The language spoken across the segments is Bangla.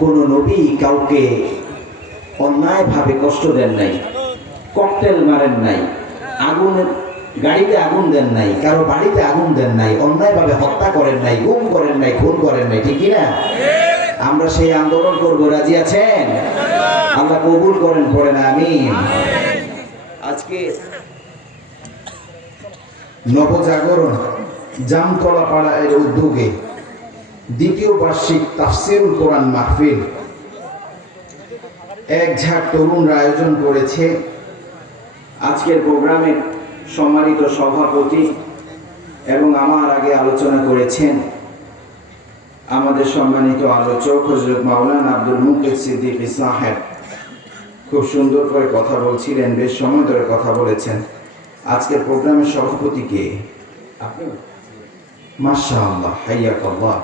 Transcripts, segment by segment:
কোন নবী কাউকে অন্যায়ভাবে কষ্ট দেন নাই, ককটেল মারেন নাই, আগুনের গাড়িতে আগুন দেন নাই, কারো বাড়িতে আগুন দেন নাই, অন্যায়ভাবে হত্যা করেন নাই, গুম করেন নাই, খুন করেন নাই, ঠিক কিনা? আমরা সেই আন্দোলন করবো, রাজি আছেন? আল্লাহ কবুল করেন, পড়েন আমিন। আজকে নবজাগরণ জামতলা পাড়া এর উদ্যোগে দ্বিতীয় বার্ষিক তাফসিরুল কোরআন মাহফিল এক ঝাঁক তরুণরা আয়োজন করেছে। আজকের প্রোগ্রামের সম্মানিত সভাপতি এবং আমার আগে আলোচনা করেছেন আমাদের সম্মানিত আলোচক হযরত মাওলানা আব্দুল মুকিত সিদ্দিকী সাহেব। খুব সুন্দর করে কথা বলছিলেন, বেশ সময় ধরে কথা বলেছেন। আজকের প্রোগ্রামের সভাপতি কে? আপনি? মাশাআল্লাহ, হাইয়াকাল্লাহ।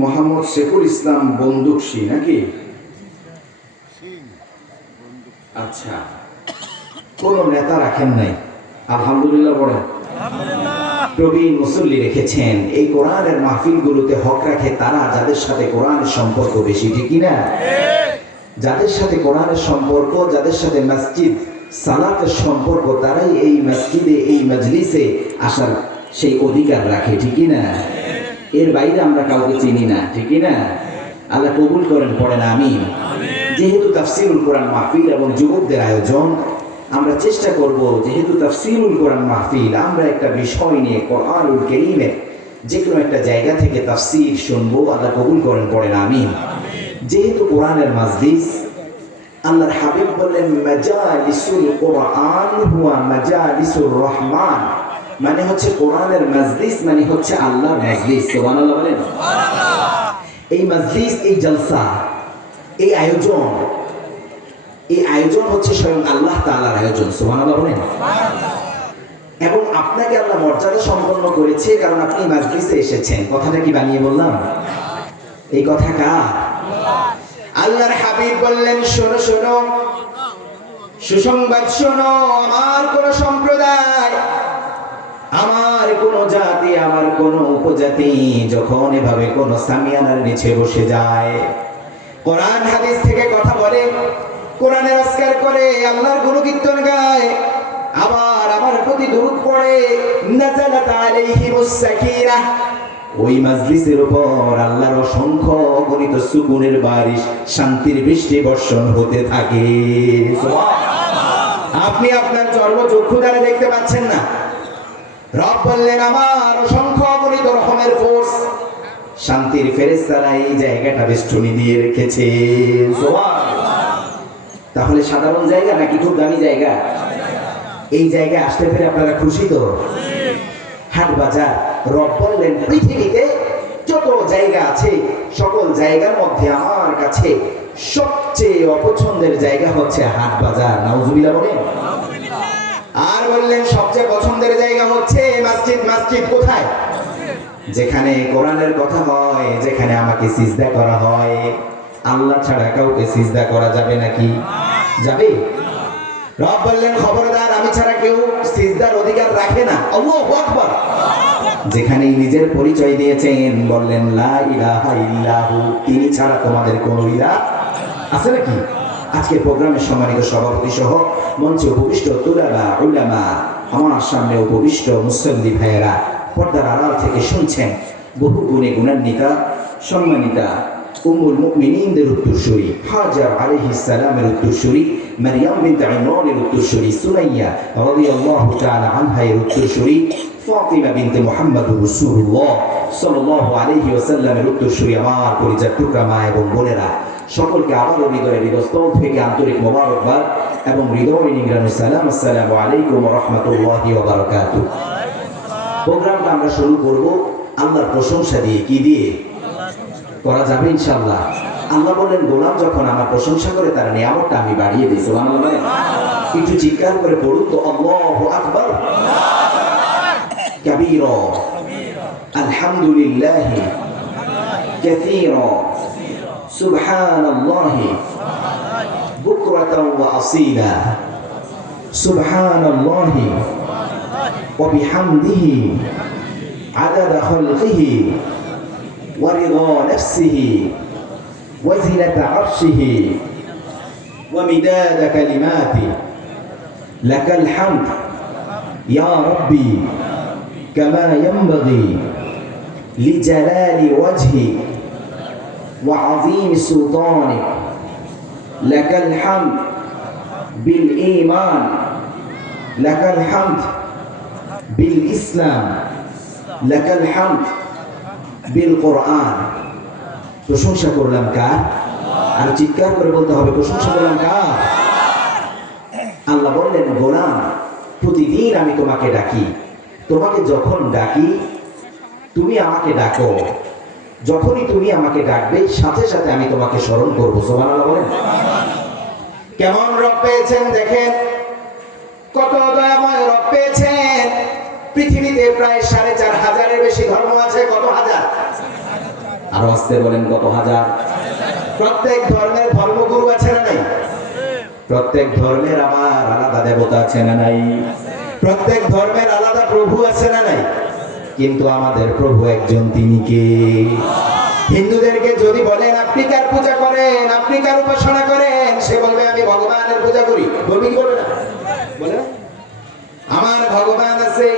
মোহাম্মদ শেখুল ইসলাম বন্দুকশী নাকি? আচ্ছা, কোন নেতা রাখেন নাই? আলহামদুলিল্লাহ বলেন। প্রবীণ মুসল্লি রেখেছেন। এই কোরআনের মাহফিলগুলোতে হক রাখে তারা যাদের সাথে কোরআনের সম্পর্ক বেশি, ঠিক না? যাদের সাথে কোরআনের সম্পর্ক, যাদের সাথে মসজিদ সালাতের সম্পর্ক, তারাই এই মসজিদে, এই মজলিসে আসার সেই অধিকার রাখে, ঠিক না? এর বাইরে আমরা কাউকে চিনি না, ঠিক না? আল্লাহ কবুল করেন, পড়েন আমিন। যেহেতু তাফসিরুল কোরআন মাহফিল এবং যুবকদের আয়োজন, আমরা চেষ্টা করব যেহেতু তাফসিরুল কোরআন মাহফিল, আমরা একটা বিষয় নিয়ে কোরআনুল কারীমের যে কোনো একটা জায়গা থেকে তাফসির শুনবো। আল্লাহ কবুল করেন, পড়েন আমিন। যেহেতু কোরআনের মাজলিস, আল্লাহর হাবিব বললেন মাজালিসুল কোরআন হুয়া মাজালিসুর রহমান, মানে হচ্ছে কোরআনের মাজলিস মানে হচ্ছে আল্লাহর মাজলিস। সুবহানাল্লাহ বলেন। এই মাজলিস, এই জলসা, এই আয়োজন হচ্ছে স্বয়ং আল্লাহ তাআলার আয়োজন। সুবহানাল্লাহ বলেন। এবং আপনাকে আল্লাহ মর্যাদা সম্পন্ন করেছে কারণ আপনি মাজলিসে এসেছেন। কথাটা কি বানিয়ে বললাম? এই কথা কার? আল্লাহর হাবিব বললেন, শোনো শোনো, সুসংবাদ শোনো, আমার কোন সম্প্রদায়, আমার কোন জাতি, আমার কোন উপজাতি যখন এভাবে কোন সামিয়ানার নিচে বসে যায়, কোরআন হাদিস থেকে কথা বলে, কোরআনের আজকার করে, আল্লাহর গুণকীর্তন গায়, আবার আমার প্রতি দরুদ পড়ে, নাযালাত আলাইহিমুস সাকিনাহ, ওই মাজলিসের উপর আল্লাহর অসংখ্য অগণিত সুকুনের বারিশ, শান্তির বৃষ্টি বর্ষণ হতে থাকে। আপনি আপনার চর্মচক্ষু দ্বারা দেখতে পাচ্ছেন না। রব বললেন, আমার অসংখ্য অগণিত রহমের ফোর্স, শান্তির ফেরেশতারা এই জায়গাটা বেষ্টনী দিয়ে রেখেছে। তাহলে সাধারণ জায়গা নাকি খুব দামি জায়গা? এই জায়গায় আসতে পেরে আপনারা খুশি তো? হাট বাজার, রব বললেন পৃথিবীতে যত জায়গা আছে সকল জায়গার মধ্যে আমার কাছে সবচেয়ে অপছন্দের জায়গা হচ্ছে হাট বাজার। নাউজুবিল্লাহ বলেন। আর বললেন সবচেয়ে পছন্দের জায়গা হচ্ছে মসজিদ। মসজিদ কোথায়? যেখানে কোরআনের কথা হয়, যেখানে আমাকে সিজদা করা হয়। আল্লাহ ছাড়া কাউকে সিজদা করা যাবে নাকি? যাবে? রব বললেন, খবরদার, আমি ছাড়া কেউ সিজদার অধিকার রাখে না। আল্লাহু আকবার। যেখানেই নিজের পরিচয় দিয়েছেন, বললেন লা ইলাহা ইল্লাহু, তিনি ছাড়া তোমাদের কোনো ইলাহ আছে নাকি? আজকে প্রোগ্রামের সম্মানিত সভাপতি সহ মঞ্চে উপবিষ্ট তুলাবা, উলামা, আমার সামনে উপবিষ্ট মুসল্লি ভাইয়েরা, পর্দার আড়াল থেকে শুনছেন, বহু গুণে গুণান্বিতা সম্মানিতা উম্মুল মুমিনিনদের উত্তরসূরি, হাজার আলাইহিস সালামের উত্তরসূরি, মারইয়াম বিনত ইমরানের উত্তরসূরি, সুমাইয়া রাদিয়াল্লাহু তাআলা আনহা এর উত্তরসূরি, ফাতিমা বিনতে মুহাম্মদুর রাসূলুল্লাহ সাল্লাল্লাহু আলাইহি ওয়াসাল্লামের উত্তরসূরি, আমার পরিজাত টুকরা মা এবং বোনেরা, সকলকে আবারও হৃদয়ের হৃদয়স্থল থেকে আন্তরিক মোবারকবাদ এবং হৃদয় নিংড়ানো সালাম। আসসালামু আলাইকুম ওয়া রাহমাতুল্লাহি ওয়া বারাকাতুহু। প্রোগ্রামটা আমরা শুরু করব আল্লাহর প্রশংসা দিয়ে। কি দিয়ে করা যাবে? ইনশাআল্লাহ। আল্লাহ বলেন, গোলাম যখন আমার প্রশংসা করে তার নিয়ামতটা আমি বাড়িয়ে দিই। সুবহানাল্লাহ। একটু চিৎকার করে পড়ুন তো, আল্লাহু আকবার কাবীরা, আলহামদুলিল্লাহি কাসীরা, সুবহানাল্লাহি বুকরাতাও ওয়া আসীলা, সুবহানাল্লাহি ওয়া বিহামদিহি আদাদা খালকিহি ওয়া রিদা নাফসিহি ওয়া জিনাতা আরশিহি ওয়া মিদাদা কালিমাতি লাকাল হামদ ইয়া রাব্বি কামা ইয়ানবাগি লিজালালি ওয়াজহি ওয়া আযীমি সুলতানিক লাকাল হামদ বিল ঈমান লাকাল হামদ বিল ইসলাম লাকাল হামদ বিল কোরআন। প্রশংসা করলাম কার? আর চিৎকার করে বলতে হবে প্রশংসা করলাম কার? আল্লাহ বললেন, গোলাম প্রতিদিন আমি তোমাকে ডাকি, তোমাকে যখন ডাকি তুমি আমাকে ডাকো, যখনই তুমি আমাকে ডাকবে সাথে সাথে আমি তোমাকে স্মরণ করবো। সুবহানাল্লাহ বলেন। কেমন রব পেয়েছেন দেখেন, কত দয়াময় রব পেয়েছেন। পৃথিবীতে প্রায় ৪,৫০০-এর বেশি ধর্ম আছে। কত হাজার? আরো আসতে বলেন, কত হাজার? প্রত্যেক ধর্মের ধর্মগুরু আছে না নাই? প্রত্যেক ধর্মের আবার আলাদা দেবতা আছে না নাই? প্রত্যেক ধর্মের আলাদা প্রভু আছে না নাই? কিন্তু আমাদের প্রভু একজন, তিনি কে? হিন্দুদেরকে যদি বলেন আপনি কার পূজা করেন, আপনি কার উপাসনা করেন, সে বলবে আমি ভগবানের পূজা করি। বলবে কি বলবে না? বলে আমার ভগবান আছে,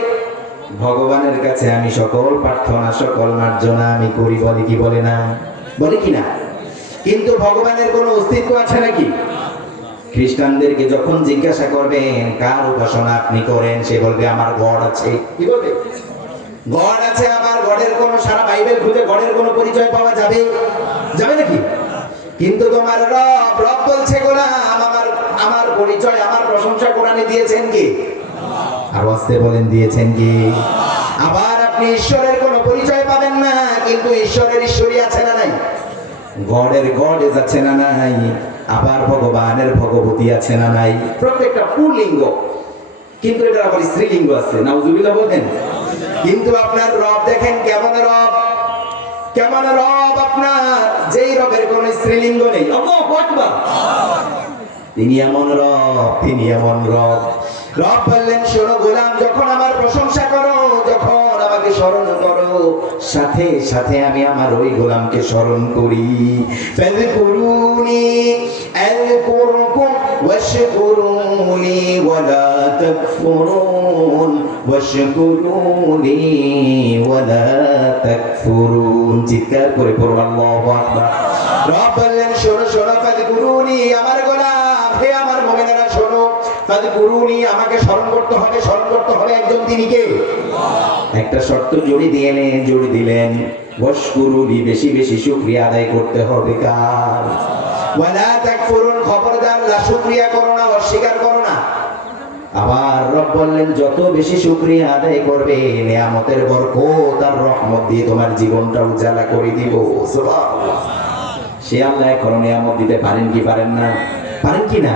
ভগবানের কাছে আমি সকল প্রার্থনা সকল মার্জনা আমি করি। বলে কি বলে না? বলে কি না? কিন্তু ভগবানের কোনো অস্তিত্ব আছে নাকি? খ্রিস্টানদেরকে যখন জিজ্ঞাসা করবেন কার উপাসনা আপনি করেন, সে বলবে আমার গড আছে। কি বলবে? গড আছে। আবার গডের কোনো, সারা বাইবেল খুঁজে গডের কোনো পরিচয় পাওয়া যাবে? যাবে নাকি? কিন্তু তোমার রব, রব বলছে গোলাম আমার পরিচয়, আমার প্রশংসা কোরআনে দিয়েছেন কি? আর আসতে বলেন, দিয়েছেন কি? আবার আপনি ঈশ্বরের কোনো পরিচয় পাবেন না, কিন্তু ঈশ্বরের ঈশ্বরই আছে না নাই? গডের গড আছে না নাই? আবার ভগবানের ভগবতী আছে না নাই? প্রত্যেকটা পুল্লিঙ্গ, কিন্তু এটা আবার স্ত্রীলিঙ্গ আছে। নাউজুবিল্লাহ বলেন। কিন্তু আপনার রব দেখেন কেমন রব, কেমন রব আপনার, যেই রবের কোন স্ত্রীলিঙ্গ নেই। আল্লাহু আকবার। তিনি এমন রব, তিনি এমন রব। রব বললেন, শোনো গোলাম, যখন আমার প্রশংসা করো, যখন আমাকে স্মরণ করো, সাথে সাথে আমি আমার ওই গোলামকে স্মরণ করি। ফাযকুরুনি আযকুরকুম ওয়াশকুরুনি ওয়ালা তাকফুরুন ওয়াশকুরুনি ওয়ালা তাকফুরুন। চিৎকার করে পড়ো আল্লাহু আকবার। রব বললেন, শোনো শোনো, ফাযকুরুনি, আমার গোলাম, হে আমার মুমিনেরা শোনো, ফাযকুরুনি, আমাকে স্মরণ করতে হবে, স্মরণ করতে হবে একজন, তিনি কে? একটা শর্ত জড়ি দিলেন, ওয়াশকুরুনি, বেশি বেশি শুকরিয়া আদায় করতে হবে কার? ওয়ালা তাকফুরুন, খবরদার নাশুকরিয়া করো না, অস্বীকার করো না। আবার রব বললেন, যত বেশি শুকরিয়া আদায় করবে, নিয়ামতের বরকত আর রহমত দিয়ে তোমার জীবনটা উজালা করে দিব। সুবহানাল্লাহ। সে আল্লাহ এখন নিয়ামত দিতে পারেন কি পারেন না? পারেন কি না?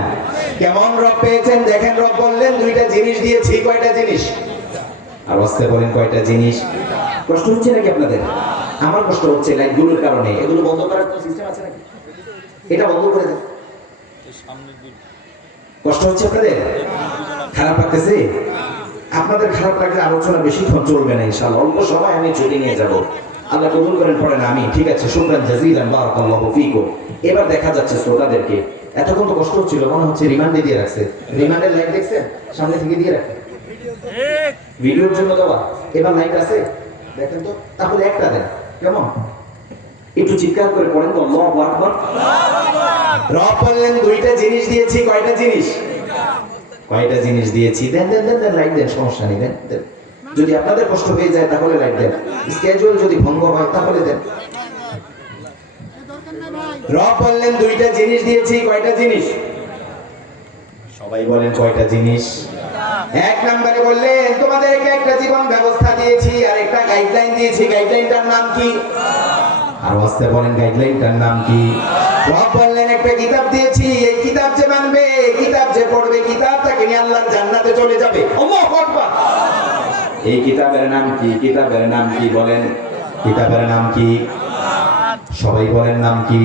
কেমন রব পেয়েছেন দেখেন। রব বললেন, দুইটা জিনিস দিয়েছি। কয়টা জিনিস? আর আসতে বলেন, কয়টা জিনিস? কষ্ট হচ্ছে নাকি আপনাদের? আমার কষ্ট হচ্ছে লাইটগুলোর কারণে। এগুলো বন্ধ করার কোনো সিস্টেম আছে নাকি? এটা বন্ধ করে দেন। কষ্ট হচ্ছে আপনাদের? খারাপ লাগতেছে? আপনাদের খারাপ লাগলে আলোচনা বেশিক্ষণ চলবে না ইনশাআল্লাহ। অল্প সময় আমি ছুটি নিয়ে যাব। আল্লাহ কবুল করেন। পড়েন আমি। ঠিক আছে, শুকরান জাযীলান, বারাকাল্লাহু ফীকুম। এবার দেখা যাচ্ছে শ্রোতাদেরকে এতক্ষণ তো কষ্ট হচ্ছিল, মনে হচ্ছে রিমান্ডে দিয়ে রাখছে। রিমান্ডের লাইট দেখছেন? সামনে থেকে দিয়ে রাখে ভিডিওর জন্য দেওয়া। এবার লাইট আছে দেখেন তো, তাহলে একটা দেন। কেমন? একটু চিৎকার করে পড়েন তো, আল্লাহু আকবার। রব বললেন, দুইটা জিনিস দিয়েছি। কয়টা জিনিস? কয়টা জিনিস দিয়েছি? দেন দেন দেন দেন, লাইট দেন, সমস্যা নেই, দেন দেন। যদি আপনাদের কষ্ট হয়ে যায় তাহলে লাইট দেন, স্কেজুয়াল যদি ভঙ্গ হয় তাহলে দেন। রব বললেন, দুইটা জিনিস দিয়েছি। কয়টা জিনিস? সবাই বলেন, কয়টা জিনিস? এক নম্বরে বললেন, তোমাদেরকে একটা জীবন ব্যবস্থা দিয়েছি আর একটা গাইডলাইন দিয়েছি। গাইডলাইনটার নাম কি? আর আসতে বলেন, গাইডলাইনটার নাম কি? রব বললেন, একটা কিতাব দিয়েছি, এই কিতাব যে মানবে, কিতাব যে পড়বে, কিতাব তাকে নিয়ে আল্লাহর জান্নাতে চলে যাবে। আল্লাহু আকবার। এই কিতাবের নাম কি? কিতাবের নাম কি বলেন? কিতাবের নাম কি? সবাই বলেন, নাম কি?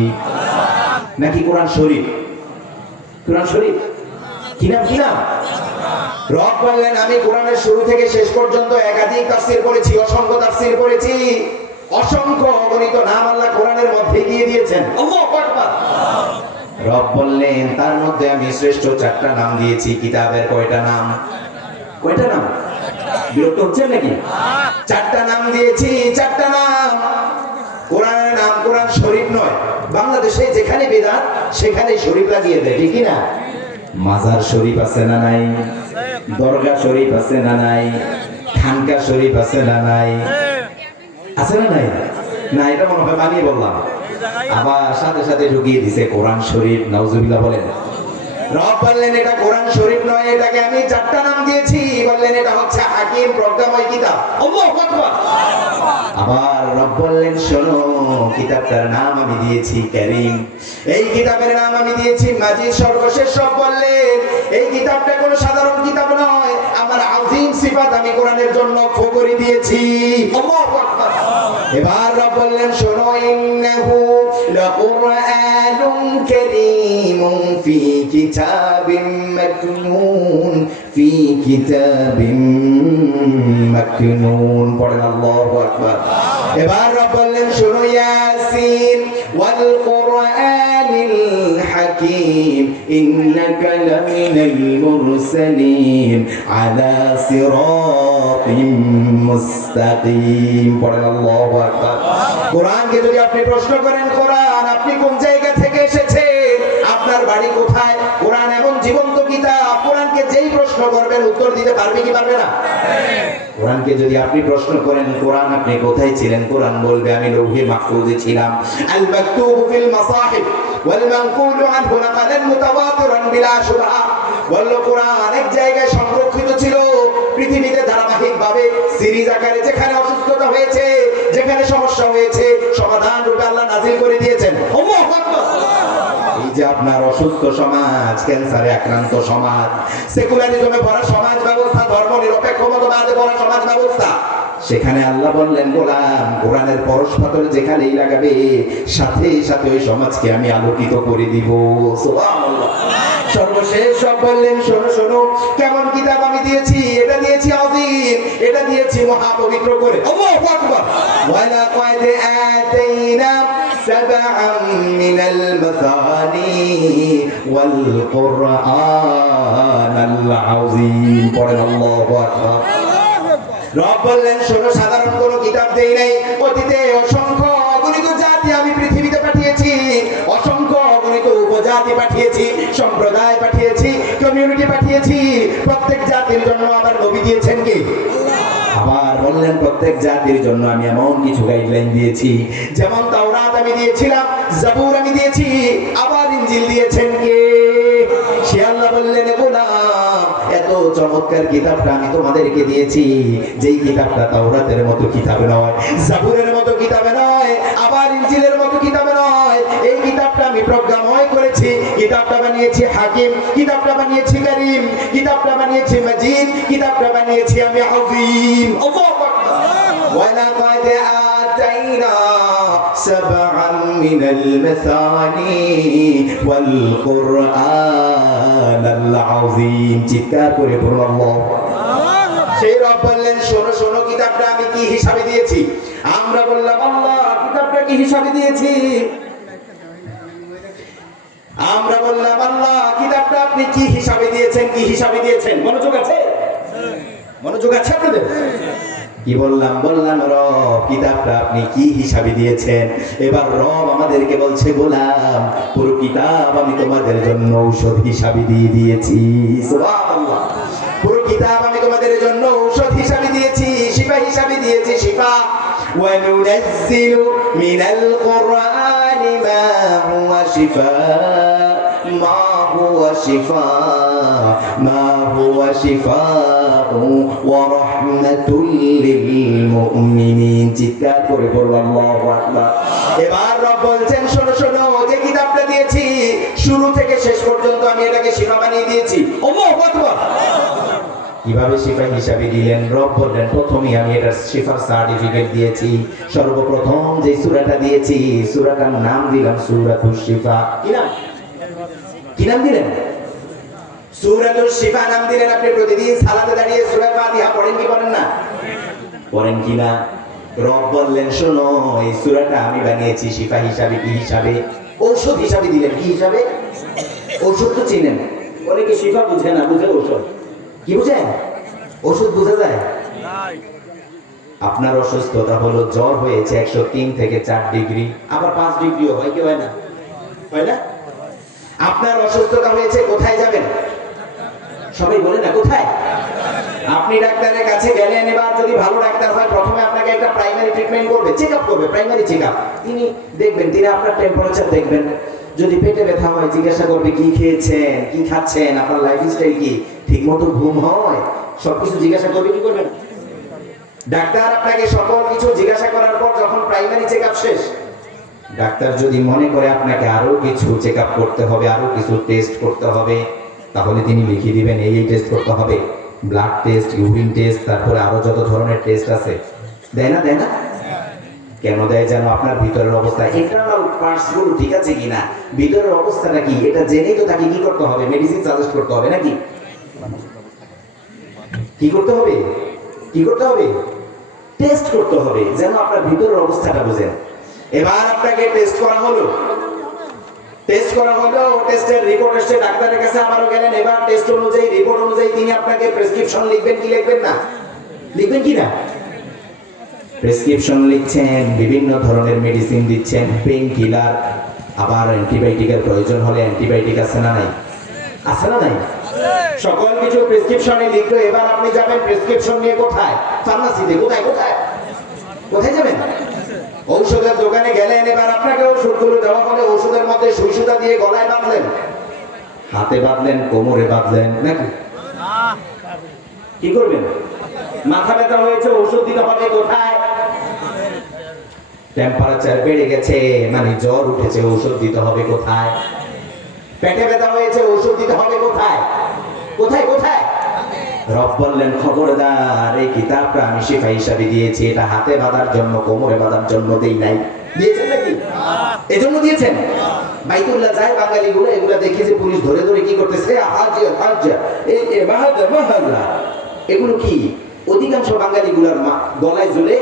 নাকি কোরআন শরীফ? কোরআন শরীফ কি নাম? কি নাম? রব বললেন আমি কোরআনের শুরু থেকে শেষ পর্যন্ত একাধিক তাফসীর পড়েছি, অসংখ্য তাফসীর পড়েছি, অসংখ্য অগণিত নাম আল্লাহ কোরআনের মধ্যে দিয়ে দিয়েছেন। আল্লাহু আকবার। রব বললেন তার মধ্যে আমি শ্রেষ্ঠ 4টা নাম দিয়েছি। কিতাবের কয়টা নাম? কয়টা নাম? বিরক্ত হচ্ছেন নাকি? 4টা নাম দিয়েছি, 4টা নাম। কোরআনের নাম কোরআন শরীফ নয়। বাংলাদেশে যেখানে বিদআত সেখানে শরীফ লাগিয়ে দেয়, ঠিক না? মাজার শরীফ আছে না নাই? দরগা শরীফ আছে না নাই? খানকা শরীফ আছে না নাই? আছে না নাই? না, এটা মনে হয় বানিয়ে বললাম। আবার সাথে সাথে ঢুকিয়ে দিছে কোরআন শরীফ। নাউজুবিল্লাহ বলেন। রব বললেন এটা কোরআন শরীফ নয়, এটাকে আমি 4টা নাম দিয়েছি। বললেন এটা হচ্ছে হাকিম, প্রজ্ঞাময় কিতাব। আল্লাহু আকবার। আবার রব বললেন শোনো, কিতাবটার নাম আমি দিয়েছি কারীম। এই কিতাবের নাম আমি দিয়েছি মাজিদ। সর্বশেষ রব বললেন এই কিতাবটা কোনো সাধারণ কিতাব নয়, আমার আযীম সিফাত আমি কোরআনের জন্য ফকরি দিয়েছি। আল্লাহু আকবার। এবার রব বললেন শোনো, ইন্নাহু লাকুরআনুন কারীমুন ফি কিতাবিম মাকনুন, ফি কিতাবিম মাকনুন। পড়েন আল্লাহু আকবার। এবার রব বললেন শোনো, ইয়াসিন ওয়াল কুরআনিল হাকীম ইন্নাকা লামিনাল মুরসালিন আলা সিরাতিম মুস্তাকিম। পড়েন আল্লাহু আকবার। কোরআনকে যদি আপনি প্রশ্ন করেন, কোরআন আপনি কোন জায়গা থেকে এসেছেন, আপনার বাড়ি কোথায়, কোরআন এমন জীবন্ত কিতাব, কোরআনকে যেই প্রশ্ন করবেন উত্তর দিতে পারবে কি পারবে না? কোরআনকে যদি আপনি প্রশ্ন করেন কোরআন আপনি কোথায় ছিলেন, কোরআন বলবে আমি লৌহে মাহফুজে ছিলাম। আল মাকতুবু ফিল মাসাহিব ওয়াল মানকুলু আনহু নাকালান মুতাওয়াতিরান বিলা শুবহা। বলল কোরআন এক জায়গায় সংরক্ষিত ছিল পৃথিবীতে ধারাবাহিকভাবে সিরিজ আকারে, যেখানে অসুস্থতা হয়েছে, যেখানে সমস্যা হয়েছে, সমাধান রূপে আল্লাহ নাযিল করে দিয়েছেন। আল্লাহু আকবার। এই যে আপনার অসুস্থ সমাজ, ক্যান্সারে আক্রান্ত সমাজ, সেকুলারিজমে ভরা সমাজ ব্যবস্থা, ধর্ম নিরপেক্ষ মতবাদে ভরা সমাজ ব্যবস্থা, সেখানে আল্লাহ বললেন গোলাম কোরআনের পরশপাথর যেখানেই লাগাবে সাথে সাথে ওই সমাজকে আমি আলোকিত করে দিব। সুবহানাল্লাহ। সর্বশেষ সব বললেন শোনো শোনো, কেমন কিতাব আমি দিয়েছি, এটা দিয়েছি আযীম, এটা দিয়েছি মহাপবিত্র করে। আল্লাহু আকবার। ওয়া লাকাদ আতাইনা সাবআন মিনাল মাসানি ওয়াল কুরআনাল আযীম। পড়েন আল্লাহু আকবার। রব বললেন শোনো, সাধারণ কোন কিতাব দেই নাই, অতীতে অসংখ্য অগণিত জাতি আমি পৃথিবীতে পাঠিয়েছি, অসংখ্য অগণিত উপজাতি পাঠিয়েছি, সম্প্রদায় পাঠিয়েছি, কমিউনিটি পাঠিয়েছি। প্রত্যেক জাতির জন্য আমার নবী দিয়েছেন কি? আবার বললেন প্রত্যেক জাতির জন্য আমি এমন কিছু গাইডলাইন দিয়েছি, যেমন তাওরাত আমি দিয়েছিলাম, জাবুর আমি দিয়েছি, আবার ইনজিল দিয়েছেন কে? সে আল্লাহ বললেন গোলাম এত চমৎকার কিতাবটা আমি তোমাদেরকে দিয়েছি, যেই কিতাবটা তাওরাতের মতো কিতাব নয়, জাবুরের মতো কিতাবে নয়, আবার ইনজিলের মতো কিতাবে নয়। এই কিতাবটা আমি প্রজ্ঞাময় করেছি, কিতাবটা বানিয়েছি হাকিম, কিতাবটা বানিয়েছি কারীম, কিতাবটা বানিয়েছি মাজিদ, কিতাবটা বানিয়েছি আমি আযীম। আল্লাহু আকবার। ওয়া লাকাদ আতাইনা সাবআন মিনাল মাসানি ওয়াল কুরআনাল আযীম। চিৎকার করে বলুন আল্লাহু আকবার। সেই রব বললেন শোনো শোনো, কিতাবটা আমি কি হিসাবে দিয়েছি? আমরা বললাম আল্লাহ কিতাবটা কি হিসাবে দিয়েছি? আমরা বললাম আল্লাহ কিতাবটা আপনি কি হিসাবে দিয়েছেন, কি হিসাবে দিয়েছেন? মনোযোগ আছে? মনোযোগ আছে আপনাদের? কি বললাম? বললাম রব কিতাবটা আপনি কি হিসাবে দিয়েছেন। এবার রব আমাদেরকে বলছে গোলাম পুরো কিতাব আমি তোমাদের জন্য ঔষধ হিসাবে দিয়ে দিয়েছি। সুবহানাল্লাহ। পুরো কিতাব আমি তোমাদের জন্য ঔষধ হিসাবে দিয়েছি, শিফা হিসাবে দিয়েছি, শিফা। ওয়া নুনাজ্জিলু মিনাল কুরআনি মা হুয়া শিফা মা হুয়া শিফা মা হুয়া শিফা ওয়া রাহমাতুল লিল মুমিনিন। চিৎকার করে বলুন আল্লাহু আকবার। এবার রব বলছেন শোনো শোনো, যে কিতাবটা দিয়েছি শুরু থেকে শেষ পর্যন্ত আমি এটাকে শিফা বানিয়ে দিয়েছি। আল্লাহু আকবার। কিভাবে শিফা হিসাবে দিলেন? রব বললেন প্রথমে আমি এটার শিফার সার্টিফিকেট দিয়েছি। সর্বপ্রথম যে সূরাটা দিয়েছি সূরাটার নাম দিলাম সূরাতুশ শিফা। কি নাম? কি নাম দিলেন? সূরাতুশ শিফা নাম দিলেন আপনি। প্রতিদিন সালাতে দাঁড়িয়ে সূরা ফাতিহা পড়েন কি পড়েন না? পড়েন কি না? রব বললেন শোনো, এই সূরাটা আমি বানিয়েছি শিফা হিসাবে। কি হিসাবে? ঔষধ হিসাবে দিলেন। কি হিসাবে? ঔষধ তো চিনেন, অনেকে শিফা বুঝে না, বুঝে ঔষধ। কি বুঝেন? ওষুধ বোঝা যায়? আপনার অসুস্থতা হলো জ্বর হয়েছে 103 থেকে 4 ডিগ্রি, আবার 5 ডিগ্রিও হয় কি হয় না? হয় না? আপনার অসুস্থতা হয়েছে, কোথায় যাবেন? সবাই বলে না কোথায়? আপনি ডাক্তারের কাছে গেলেন, এবার যদি ভালো ডাক্তার হয় প্রথমে আপনাকে একটা প্রাইমারি ট্রিটমেন্ট করবে, চেকআপ করবে, প্রাইমারি চেকআপ। তিনি দেখবেন, তিনি আপনার টেম্পারেচার দেখবেন। যদি পেটে ব্যথা হয় জিজ্ঞাসা করবে কি খেয়েছেন, কি খাচ্ছেন, আপনার লাইফস্টাইল কি, ঠিকমতো ঘুম হয়, সবকিছু জিজ্ঞাসা করবে। কি করবেন? ডাক্তার আপনাকে সকল কিছু জিজ্ঞাসা করার পর যখন প্রাইমারি চেকআপ শেষ, ডাক্তার যদি মনে করে আপনাকে আরো কিছু চেকআপ করতে হবে, আরো কিছু টেস্ট করতে হবে, তাহলে তিনি লিখে দিবেন এই টেস্ট করতে হবে, ব্লাড টেস্ট, ইউরিন টেস্ট, তারপরে আরো যত ধরনের টেস্ট আছে। দেয় না? দেয় না? কেন দেয়? যেন আপনার ভিতরের অবস্থা, ইন্টারনাল পার্টস গুলো ঠিক আছে কিনা, ভিতরের অবস্থাটা কি, এটা জেনেই তো তাকে কি করতে হবে? মেডিসিন সাজেস্ট করতে হবে নাকি? কি করতে হবে? কি করতে হবে? টেস্ট করতে হবে, যেন আপনার ভিতরের অবস্থাটা বুঝেন। এবার আপনাকে টেস্ট করা হলো, টেস্টের রিপোর্ট এসে ডাক্তারের কাছে আবারও গেলেন। এবার টেস্ট অনুযায়ী, রিপোর্ট অনুযায়ী তিনি আপনাকে প্রেসক্রিপশন লিখবেন। কি লিখবেন না? লিখবেন কি না? প্রেসক্রিপশন লিখছেন, বিভিন্ন ধরনের মেডিসিন দিচ্ছেন, পেইন কিলার, আবার অ্যান্টিবায়োটিকের প্রয়োজন হলে অ্যান্টিবায়োটিক আছে না নাই? আছে না নাই? সকল কিছু প্রেসক্রিপশনে লিখলো। এবার আপনি যাবেন প্রেসক্রিপশন নিয়ে কোথায়? ফার্মাসিতে। কোথায় কোথায় কোথায় যাবেন? ঔষধের দোকানে গেলেন। এবার আপনাকে ওষুধগুলো দেওয়া হলে ওষুধের মধ্যে সুই সুতা দিয়ে গলায় বাঁধলেন, হাতে বাঁধলেন, কোমরে বাঁধলেন নাকি? কি করবেন? মাথা ব্যথা হয়েছে, ওষুধ দিতে হবে কোথায়? টেম্পারেচার বেড়ে গেছে, মানে জ্বর উঠেছে, ওষুধ দিতে হবে কোথায়? পেটে ব্যথা হয়েছে, ওষুধ দিতে হবে কোথায়? কোথায় কোথায়? রব বললেন খবরদার, এই কিতাবটা আমি শিফা হিসাবে দিয়েছি, এটা হাতে বাঁধার জন্য, কোমরে বাঁধার জন্য দেই নাই। দিয়েছেন নাকি? এজন্য দিয়েছেন। বাইতুল্লাহ যায় বাঙালি গুলো, এগুলা দেখি যে পুলিশ ধরে ধরে কি করতেছে, এগুলো কি? অধিকাংশ বাঙালি গুলার গলায় ঝুলে,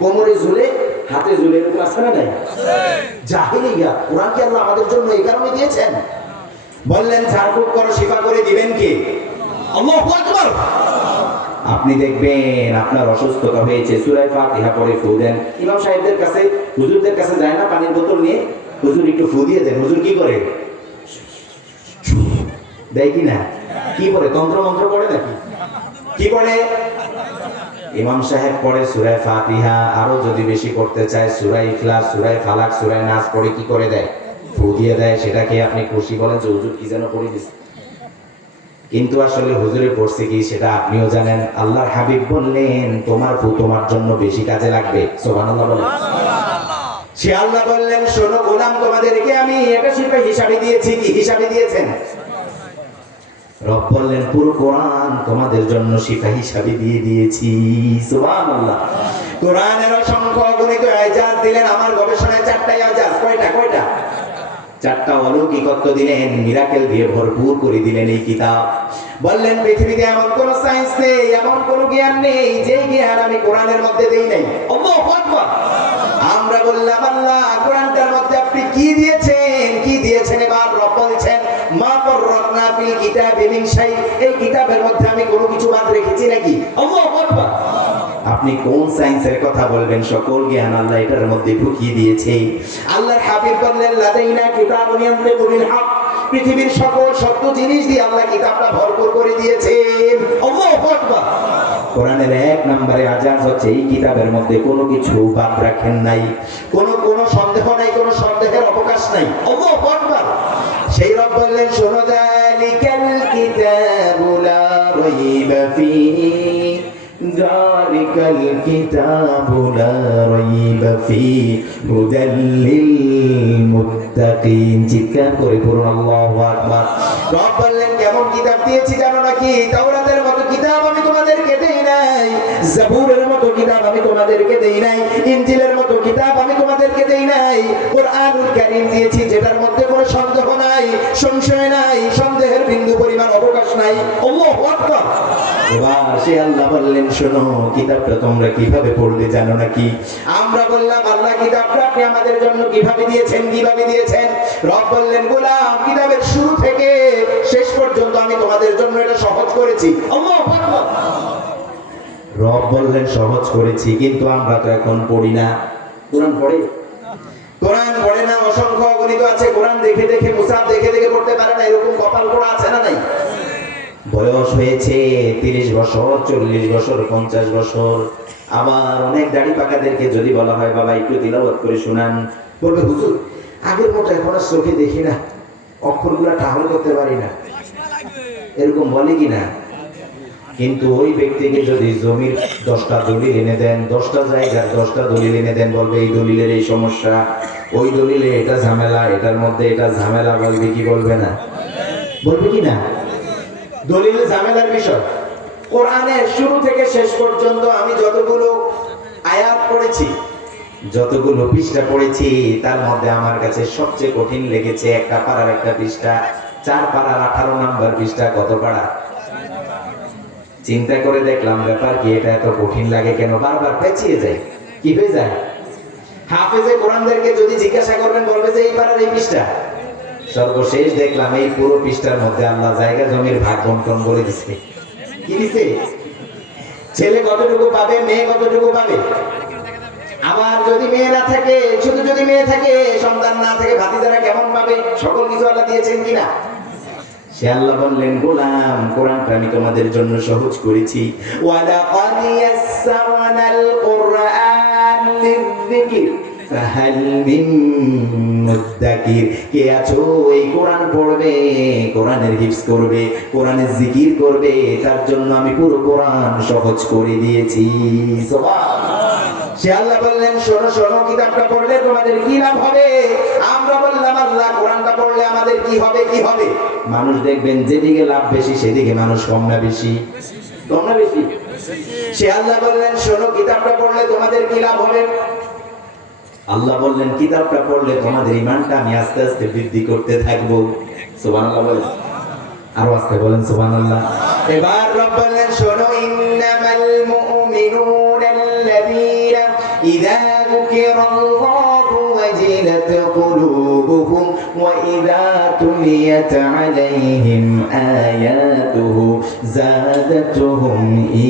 কোমরে ঝুলে, হাতে ঝুলে, এরকম আছে না নাই? জাহিলিয়া। কোরআন কি আল্লাহ আমাদের জন্য এই কারণে দিয়েছেন? বললেন ঝাড়ফুঁক করো, শিফা করে দিবেন কে? আল্লাহু আকবার। আপনি দেখবেন আপনার অসুস্থতা হয়েছে, সূরা ফাতিহা পড়ে ফু দেন। ইমাম সাহেবদের কাছে, হুজুরদের কাছে যায় না পানির বোতল নিয়ে, হুজুর একটু ফু দিয়ে দেন। হুজুর কি করে? দেয় কি না? কি পড়ে? তন্ত্র মন্ত্র পড়ে নাকি? কি পড়ে? ইমাম সাহেব পড়ে সূরা ফাতিহা, আরো যদি বেশি করতে চায় সূরা ইখলাস, সূরা ফালাক, সূরা নাস পড়ে কি করে দেয়? ফু দিয়ে দেয়। সেটাকে আপনি খুশি বলেন যে হুজুর কি যেন পড়ে দিচ্ছে, কিন্তু আসলে হুজুরে পড়ছে কি সেটা আপনিও জানেন। আল্লাহর হাবিব বললেন তোমার ফু তোমার জন্য বেশি কাজে লাগবে। সুবহানাল্লাহ বলেন। সে আল্লাহ বললেন শোনো গোলাম, তোমাদেরকে আমি এটা শিফা হিসাবে দিয়েছি। কি হিসাবে দিয়েছেন? রব বললেন পুরো কোরআন তোমাদের জন্য শিফা হিসাবে দিয়ে দিয়েছি। সুবহানাল্লাহ। কোরআনের অসংখ্য অগণিত আয়াত দিলেন। আমার গবেষণায় 4টাই আয়াত। কয়টা? কয়টা? 4টা অলৌকিকত্ব দিলেন, মিরাকেল দিয়ে ভরপুর করে দিলেন এই কিতাব। বললেন পৃথিবীতে এমন কোন সায়েন্স নেই, এমন কোন জ্ঞান নেই যে জ্ঞান আমি কোরআনের মধ্যে দেই নাই। আল্লাহু আকবার। আমরা বললাম আল্লাহ কোরআনটার মধ্যে আপনি কি দিয়েছেন? কি দিয়েছেন? এবার রব বলছেন মা ফাররাতনা ফিল কিতাবি মিন শাই, এই কিতাবের মধ্যে আমি কোনো কিছু বাদ রেখেছি নাকি? আল্লাহু আকবার। আপনি কোন সায়েন্সের কথা বলবেন? সকল জ্ঞান আল্লাহ এটার মধ্যে ঢুকিয়ে দিয়েছে। আল্লাহর হাবিব বললেন লাদাইনা কিতাবুন ইয়ানতিকু বিল হক, পৃথিবীর সকল সত্য জিনিস দিয়ে আল্লাহ কিতাবটা ভরপুর করে দিয়েছেন। আল্লাহু আকবার। কোরআনের 1 নম্বরে আজান হচ্ছে এই কিতাবের মধ্যে কোনো কিছু বাদ রাখেন নাই, কোনো সন্দেহ নাই, কোনো সন্দেহের অবকাশ নাই। আল্লাহু আকবার। সেই রব বললেন শোনো যালিকাল কিতাবু লা রাইবা ফীহি, যালিকাল কিতাবু লা রাইবা ফীহি হুদাল লিল মুত্তাকিন। চিৎকার করে পড়ুন আল্লাহু আকবার। রব বললেন কেমন কিতাব দিয়েছি জানো নাকি? তাওরাতের মতো কিতাব আমি তোমাদেরকে দেই নাই, জাবুরের মতো কিতাব আমি তোমাদেরকে দেই নাই, ইনজিলের মতো কিতাব আমি তোমাদেরকে দেই নাই। কোরআনুল কারীম দিয়েছি যেটার মধ্যে কোনো সন্দেহ নাই, সংশয় নাই, সন্দেহের বিন্দু পরিমাণ অবকাশ নাই। শোনো, কিতাবটা তোমরা কিভাবে পড়বে জানো নাকি? আমরা বললাম, আল্লাহ কিতাবটা আপনি আমাদের জন্য কিভাবে দিয়েছেন, কিভাবে দিয়েছেন? রব বললেন, গোলাম, কিতাবের শুরু থেকে শেষ পর্যন্ত আমি তোমাদের জন্য এটা সহজ করেছি। আল্লাহু আকবার। রব বললেন সহজ করেছি, কিন্তু আমরা তো এখন পড়ি না। কোরআন পড়ে? কোরআন পড়ে না। অসংখ্য অগণিত আছে কোরআন দেখে দেখে, মুসাফ দেখে দেখে পড়তে পারে না, এরকম কপাল পোড়া আছে না নাই? বয়স হয়েছে 30 বছর, 40 বছর, 50 বছর। আবার অনেক দাড়ি পাকাদেরকে যদি বলা হয়, বাবা একটু তিলাওয়াত করে শোনান, বলবে, হুজুর আগের মতো এখন আর চোখে দেখি না, অক্ষরগুলো টাহল করতে পারি না, এরকম বলে কিনা? কিন্তু ওই ব্যক্তিকে যদি জমির 10টা দলিল এনে দেন, 10টা জায়গার 10টা দলিল এনে দেন, বলবে এই দলিলের এই সমস্যা, ওই দলিলে এটা ঝামেলা, এটার মধ্যে এটা ঝামেলা, বলবে কি বলবে না? বলবে কি না? দলিল ঝামেলার বিষয়। কোরআনের শুরু থেকে শেষ পর্যন্ত আমি যতগুলো আয়াত পড়েছি, যতগুলো পৃষ্ঠা পড়েছি, তার মধ্যে আমার কাছে সবচেয়ে কঠিন লেগেছে একটা পারার একটা পৃষ্ঠা, 4 পারার 18 নম্বর পৃষ্ঠা। কত পারা? চিন্তা করে দেখলাম, ব্যাপার কি, এটা এত কঠিন লাগে কেন? বারবার পেঁচিয়ে যায়। কি হয়ে যায়? হাফেজে কোরআনদেরকে যদি জিজ্ঞাসা করবেন, বলবে যে এই পারার এই পৃষ্ঠা। সর্বশেষ দেখলাম এই পুরো পৃষ্ঠার মধ্যে আল্লাহ জায়গা জমির ভাগ বন্টন করে দিচ্ছে। কি দিছে? ছেলে কতটুকু পাবে, মেয়ে কতটুকু পাবে। আবার যদি মেয়ে না থাকে, শুধু যদি মেয়ে থাকে, সন্তান না থাকে, ভাতিজারা কেমন পাবে, সকল কিছু আল্লাহ দিয়েছেন কিনা? সে আল্লাহ বললেন, গোলাম, কোরআনটা আমি তোমাদের জন্য সহজ করেছি। ওয়ালাকাদ ইয়াসসারনাল কুরআন লিযিকর ফাহাল মিন মুদ্দাকির। কে আছো এই কোরআন পড়বে, কোরআনের হিফজ করবে, কোরআনের জিকির করবে, তার জন্য আমি পুরো কোরআন সহজ করে দিয়েছি। সুবহানাল্লাহ। সে আল্লাহ বললেন, শোনো শোনো, কিতাবটা পড়লে তোমাদের কি লাভ হবে? আমরা বললাম, আল্লাহ কোরআনটা পড়লে আমাদের কি হবে, কি হবে? মানুষ দেখবেন যেদিকে লাভ বেশি সেদিকে মানুষ কম না বেশি? কম না বেশি? সে আল্লাহ বললেন, শোনো, কিতাবটা পড়লে তোমাদের কি লাভ হবে? আল্লাহ বললেন, কিতাবটা পড়লে তোমাদের ঈমানটা আমি আস্তে আস্তে বৃদ্ধি করতে থাকবো। সুবহানাল্লাহ বলেন, আরো আস্তে বলেন সুবহানাল্লাহ। এবার রব বললেন, শোনো, ইন্নামাল মুমিনুনা আল্লাযীনা ইযা যুকিরাল্লাহু ওয়াজিলাত কুলুবুহুম ওয়া ইযা তুলিয়াত আলাইহিম আয়াতুহু যাদাতুহুম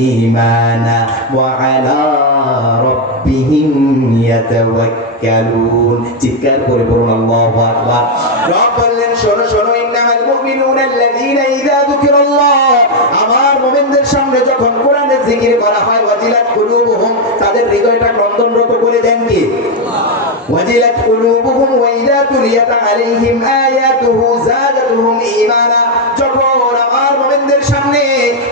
ঈমানা ওয়া আলা রাব্বিহিম ইয়াতাওয়াক্কালুন। চিৎকার করে বলুন আল্লাহু আকবার। রব বললেন, শোনো শোনো, ইন্নামাল মুমিনুনা আল্লাযীনা ইযা যুকিরাল্লাহ, আমার মুমিনদের সামনে যখন কোরআনের জিকির করা হয়, ওয়াজিলাত কুলুবুহুম, তাদের হৃদয়টা ক্রন্দনরত করে দেন কে? ওয়াজিলাত কুলুবুহুম ওয়া ইযা তুলিয়াত আলাইহিম আয়াতুহু যাদাতুহুম ঈমানা, যখন আমার মুমিনদের সামনে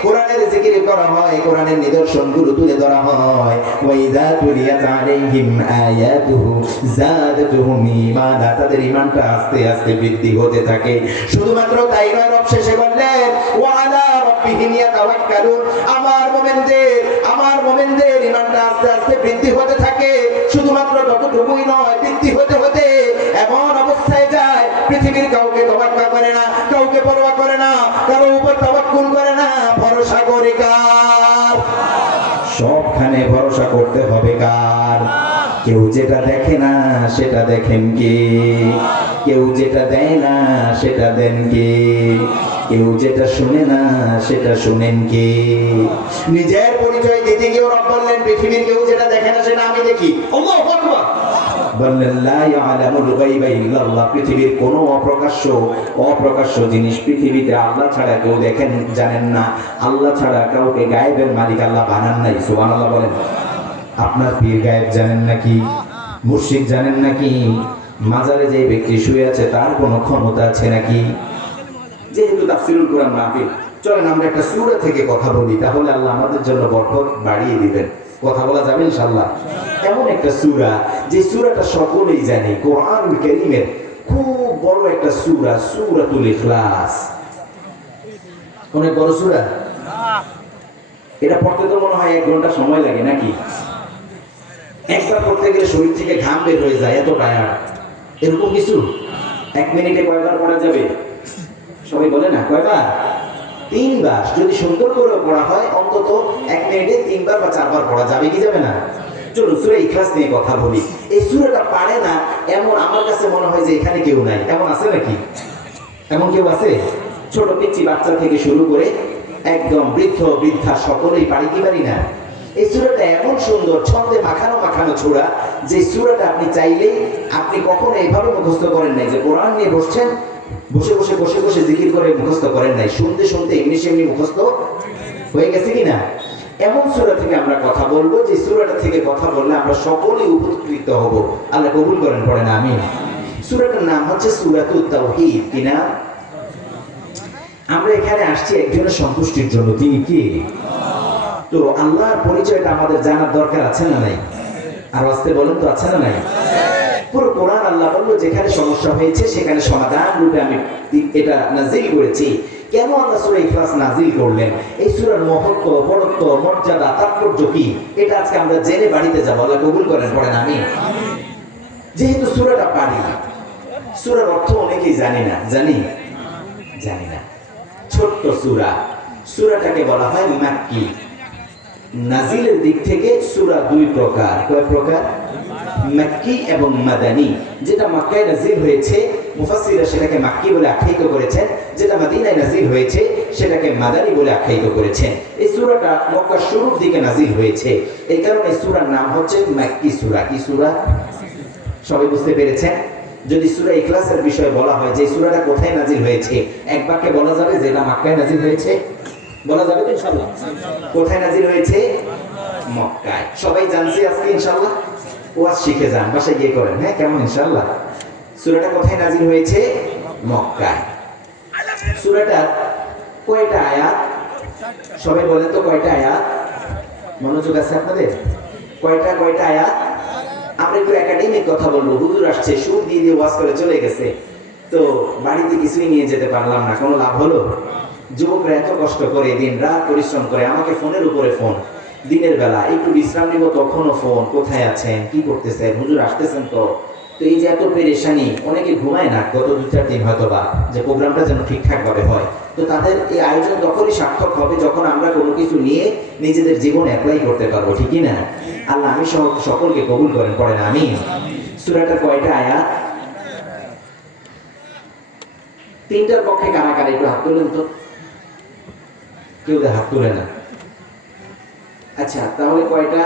কোরআনের জিকির করা হয়, কোরআনের নিদর্শনগুলো তুলে ধরা হয়, ওয়া ইযা তুলিয়াত আলাইহিম আয়াতুহু যাদাতুহুম ঈমানা, তাদের ঈমানটা আস্তে আস্তে বৃদ্ধি হতে থাকে। শুধুমাত্র তাই নয়, রব শেষে বললেন, ওয়া আলা রাব্বিহিম ইয়াতাওয়াক্কালুন, আমার মুমিনদের ঈমানটা আস্তে আস্তে বৃদ্ধি হতে থাকে। শুধুমাত্র ততটুকুই নয়, বৃদ্ধি হতে হতে এমন অবস্থায় যায়, পৃথিবীর কাউকে তাওয়াক্কুল করে না, কাউকে পরোয়া করে না, কারো উপর তাওয়াক্কুল করে না, ভরসা করে কার? সবখানে ভরসা করতে হবে কার? কেউ যেটা দেখে না সেটা দেখেন কে? কেউ যেটা দেয় না সেটা দেন কে? কেউ যেটা শুনে না সেটা শুনেন কে? নিজের পরিচয় দিতে গিয়ে রব বললেন, পৃথিবীর কেউ যেটা দেখে না সেটা আমি দেখি। আল্লাহু আকবার। বললেন, লা ইয়ালামুল গায়বা ইল্লাল্লাহ, পৃথিবীর কোনো অপ্রকাশ্য জিনিস পৃথিবীতে আল্লাহ ছাড়া কেউ দেখেন, জানেন না। আল্লাহ ছাড়া কাউকে গায়েবের মালিক আল্লাহ বানান নাই। সুবহানাল্লাহ বলেন। আপনার পীর গায়েব জানেন নাকি? মুর্শিদ জানেন নাকি? মাজারে যে ব্যক্তি শুয়ে আছে তার কোনো ক্ষমতা আছে নাকি? যেহেতু তাফসীরুল কোরআন মাহফিল, চলেন আমরা একটা সূরা থেকে কথা বলি, তাহলে আল্লাহ আমাদের জন্য বরকত বাড়িয়ে দিবেন। কথা বলা যাবে ইনশাআল্লাহ। এমন একটা সূরা, যে সূরাটা সকলেই জানে, কোরআনুল কারীমের খুব বড় একটা সূরা, সূরাতুল ইখলাস। অনেক বড় সূরা। এটা পড়তে তো মনে হয় 1 ঘন্টা সময় লাগে নাকি? একবার পড়তে গেলে শরীর থেকে ঘাম বের হয়ে যায়, এত টায়ার্ড। এরকম কিছু 1 মিনিটে কয়বার পড়া যাবে? সবাই বলে না, কয়বার? 3 বার যদি সুন্দর করে পড়া হয় অন্তত 1 মিনিটে 3 বার বা 4 বার পড়া যাবে কি যাবে না? চলুন সূরা ইখলাস নিয়ে কথা বলি। এই সূরাটা পারে না এমন আমার কাছে মনে হয় যে এখানে কেউ নাই। এমন আছে নাকি? এমন কেউ আছে? ছোট পিচ্চি বাচ্চা থেকে শুরু করে একদম বৃদ্ধ বৃদ্ধা সকলেই পারি কি পারি না? এই সূরাটা এমন সুন্দর, ছন্দে মাখানো মাখানো ছোড়া, যে সূরাটা আপনি চাইলেই আপনি কখনো এইভাবে মুখস্থ করেন নাই যে কোরআন নিয়ে বসছেন, বসে বসে জিকির করে মুখস্থ করেন নাই, শুনতে শুনতে এমনি সেমনি মুখস্থ হয়ে গেছে কিনা? এমন সূরা থেকে আমরা কথা বলবো যে সূরাটা থেকে কথা বললে আমরা সকলেই উপকৃত হব। আল্লাহ কবুল করেন, পড়েন আমিন। সূরাটার নাম হচ্ছে সূরাতুত তাওহীদ। কি নাম? আমরা এখানে আসছি একজনের সন্তুষ্টির জন্য। তিনি কি? তো আল্লাহর পরিচয়টা আমাদের জানার দরকার আছে না নাই? আর আসতে বলেন তো, আছে না নাই? পুরো কোরআন আল্লাহ বলল যেখানে সমস্যা হয়েছে সেখানে সমাধান রূপে আমি এটা নাজিল করেছি। কেন আল্লাহ সূরা ইখলাস নাজিল করলেন? এই সূরার মহত্ব, বড়ত্ব, মর্যাদা, তাৎপর্য কি, এটা আজকে আমরা জেনে বাড়িতে যাব। আল্লাহ কবুল করেন, পড়েন আমিন। যেহেতু সূরাটা পারি, সূরার অর্থ অনেকেই জানি না। জানি না। ছোট্ট সূরা, সূরাটাকে বলা হয় মাক্কি। নাজিলের দিক থেকে সূরা 2 প্রকার। কয় প্রকার? মাক্কি এবং মাদানী। যেটা মক্কায় নাজিল হয়েছে মুফাসসিররা সেটাকে মাক্কি বলে আখ্যায়িত করেছেন, যেটা মদিনায় নাজিল হয়েছে সেটাকে মাদানী বলে আখ্যায়িত করেছেন। এই সূরাটা মক্কার শুরুর দিকে নাজিল হয়েছে, এই কারণে সূরার নাম হচ্ছে মাক্কি সূরা। কি সূরা? সবাই বুঝতে পেরেছেন? যদি সূরা ইখলাসের বিষয়ে বলা হয় যে সূরাটা কোথায় নাজিল হয়েছে, এক বাক্যে বলা যাবে যে এটা মক্কায় নাজিল হয়েছে। বলা যাবে তো ইনশাআল্লাহ? কোথায় নাজিল হয়েছে? মক্কায়। সবাই জানছে আজকে ইনশাআল্লাহ? ওয়াজ শিখে যান, বাসায় গিয়ে করেন। হ্যাঁ, কেমন ইনশাআল্লাহ? সূরাটা কোথায় নাজিল হয়েছে? মক্কায়। সূরাটার কয়টা আয়াত? সবাই বলেন তো কয়টা আয়াত? মনোযোগ আছে আপনাদের? কয়টা আয়াত? আমরা একটু একাডেমিক কথা বলবো। হুজুর আসছে, সুর দিয়ে ওয়াজ করে চলে গেছে, তো বাড়িতে কিছুই নিয়ে যেতে পারলাম না, কোনো লাভ হলো? যুবকরা এত কষ্ট করে দিন রাত পরিশ্রম করে, আমাকে ফোনের উপরে ফোন, দিনের বেলা একটু বিশ্রাম নিব তখনও ফোন, কোথায় আছেন, কি করতেছেন, হুজুর আসতেছেন তো? তো এই যে এত পেরেশানি, অনেকে ঘুমায় না গত 2-4 দিন হয়তো বা, যে প্রোগ্রামটা যেন ঠিকঠাক ভাবে হয়। তো তাদের এই আয়োজন তখনই সার্থক হবে যখন আমরা কোনো কিছু নিয়ে নিজেদের জীবন অ্যাপ্লাই করতে পারবো, ঠিকই না? আল্লাহ আমি সকলকে কবুল করেন, পড়েন আমিন। সূরাটার কয়টা আয়াত? 3টার পক্ষে কারা কারা একটু হাত তুলেন তো? কেউ হাত তুলে না। আচ্ছা, তাহলে কয়টা?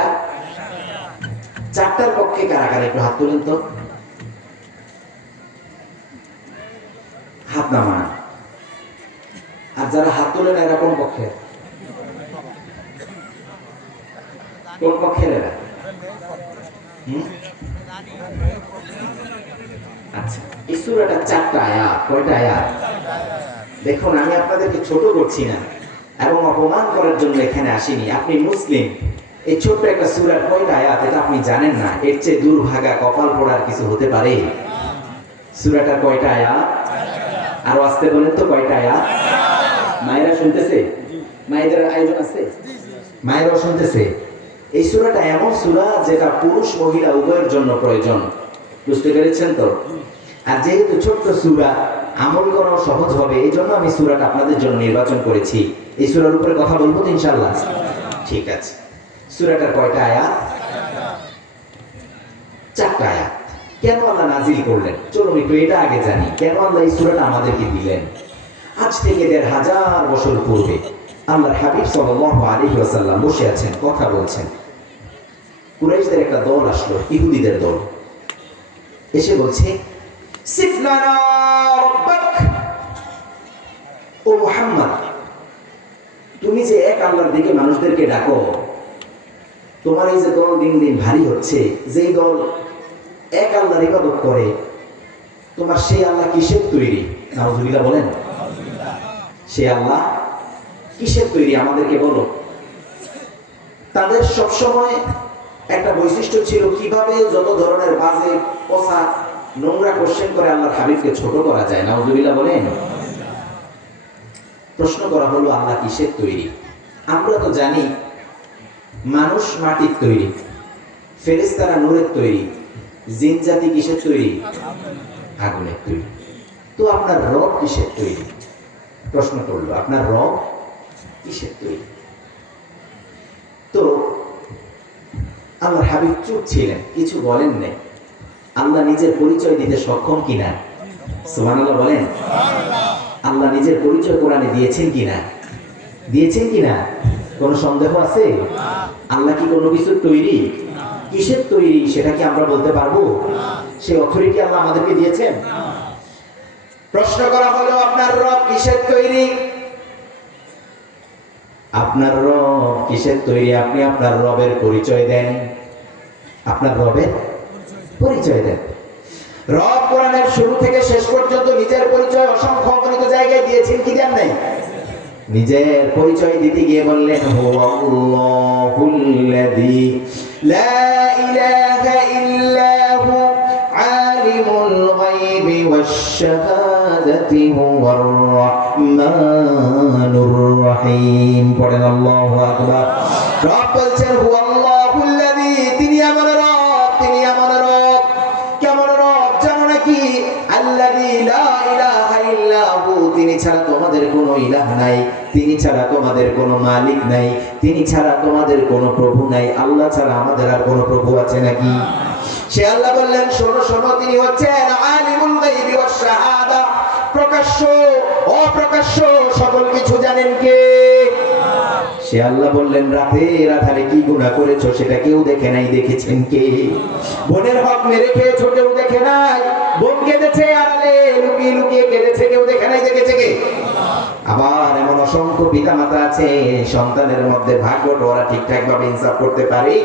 4টার পক্ষে কারা কারা একটু হাত তুলেন তো? হাত নামান। আর যারা হাত তোলেন এরা কোন পক্ষে? কোন পক্ষের এরা? আচ্ছা, এই সূরাটা 4টা আয়াত। কয়টা আয়াত? দেখুন, আমি আপনাদেরকে ছোট করছি না এবং অপমান করার জন্য এখানে আসিনি। আপনি মুসলিম, এই ছোট্ট একটা সূরার কয়টা আয়াত এটা আপনি জানেন না, এর চেয়ে দুর্ভাগা কপাল পোড়ার কিছু হতে পারে? সূরাটার কয়টা আয়াত? আরো আসতে বলেন তো, কয়টা আয়াত? মায়েরা শুনতেছে? মায়েদের আয়োজন আছে? মায়েরাও শুনতেছে? এই সূরাটা এমন সূরা যেটা পুরুষ মহিলা উভয়ের জন্য প্রয়োজন। বুঝতে পেরেছেন তো? আর যেহেতু ছোট্ট সূরা, আমল করাও সহজ হবে, এই জন্য আমি সূরাটা আপনাদের জন্য নির্বাচন করেছি। এই সূরার উপরে কথা বলবো তো ইনশাআল্লাহ? ঠিক আছে। সূরাটার কয়টা আয়াত? 4টা আয়াত। কেন আল্লাহ নাজিল করলেন? চলুন একটু এটা আগে জানি, কেন আল্লাহ এই সূরাটা আমাদেরকে দিলেন। আজ থেকে 1500 বছর পূর্বে আল্লাহর হাবিব সাল্লাল্লাহু আলাইহি ওয়াসাল্লাম বসে আছেন, কথা বলছেন। কুরাইশদের একটা দল আসলো, ইহুদিদের দল, এসে বলছে, সিফ লানা রাব্বাক, ও মুহাম্মদ, তুমি যে এক আল্লাহর দিকে মানুষদেরকে ডাকো, তোমার এই যে দল দিন দিন ভারী হচ্ছে, যেই দল এক আল্লাহর ইবাদত করে, তোমার সেই আল্লাহ কিসের তৈরি? নাউজুবিল্লাহ বলেন। সে আল্লাহ কিসের তৈরি আমাদেরকে বলো। তাদের সবসময় একটা বৈশিষ্ট্য ছিল, কিভাবে যত ধরনের বাজে, পচা, নোংরা কোশ্চেন করে আল্লাহর হাবিবকে ছোট করা যায়। নাউজুবিল্লাহ বলেন। প্রশ্ন করা হলো, আল্লাহ কিসের তৈরি? আমরা তো জানি মানুষ মাটির তৈরি, ফেরেশতারা নূরের তৈরি, জিন জাতি কিসের তৈরি? আগুনের তৈরি। তো আপনার রব কিসের তৈরি? প্রশ্ন করলো, আপনার রব কিসের তৈরি? তো আল্লাহর হাবিব চুপ ছিলেন, কিছু বলেন নাই। আল্লাহ নিজের পরিচয় দিতে সক্ষম কিনা? সুবহানাল্লাহ বলেন। আল্লাহ নিজের পরিচয় কোরআনে দিয়েছেন কিনা? দিয়েছেন কিনা? কোনো সন্দেহ আছে? আল্লাহ কি কোনো কিছু তৈরি? কিসের তৈরি সেটা কি আমরা বলতে পারবো? সেই অথরিটি আল্লাহ আমাদেরকে দিয়েছেন? প্রশ্ন করা হলো, আপনার রব কিসের তৈরি? আপনার রব কিসের তৈরি? আপনি আপনার রবের পরিচয় দেন। আপনার রবের পরিচয় দেন। রব কোরআনের শুরু থেকে শেষ পর্যন্ত নিজের পরিচয় অসংখ্য অগণিত জায়গায় দিয়েছেন, কি দেন নাই? নিজের পরিচয় দিতে গিয়ে বললেন, হুয়াল্লাহুল্লাযী লা ইলাহা ইল্লা হু আলিমুল গায়বি ওয়াশ শাহাদাতি হুয়ার রাহমানুর রহিম। পড়েন আল্লাহু আকবার। রব বলছেন হুয়াল্লাহুল্লাযী, তিনি আমার রব, তিনি আমার রব। কেমন রব জানো নাকি? আল্লাযী লা ইলাহা ইল্লা হু, তিনি ছাড়া তোমাদের কোনো ইলাহ নাই, তিনি ছাড়া তোমাদের কোনো মালিক নাই, তিনি ছাড়া তোমাদের কোনো প্রভু নাই। আল্লাহ ছাড়া আমাদের আর কোনো প্রভু আছে নাকি? সে আল্লাহ বললেন, শোনো শোনো, তিনি হচ্ছেন আলিমুল গায়বি ওয়াশ শাহাদা, প্রকাশ্য অপ্রকাশ্য সকল কিছু জানেন কে? সে আল্লাহ বললেন, রাতের আধারে কি গুনাহ করেছো সেটা কেউ দেখে নাই, দেখেছেন কে? বোনের হক মেরে খেয়েছো, কেউ দেখে নাই। বোন কেঁদেছে আড়ালে, লুকিয়ে লুকিয়ে কেঁদেছে, কেউ দেখে নাই, দেখেছে কে? আবার এমন অসংখ্য পিতা মাতা আছে, সন্তানের মধ্যে ভাগ্যটা ওরা ঠিকঠাক ভাবে ইনসাফ করতে পারে।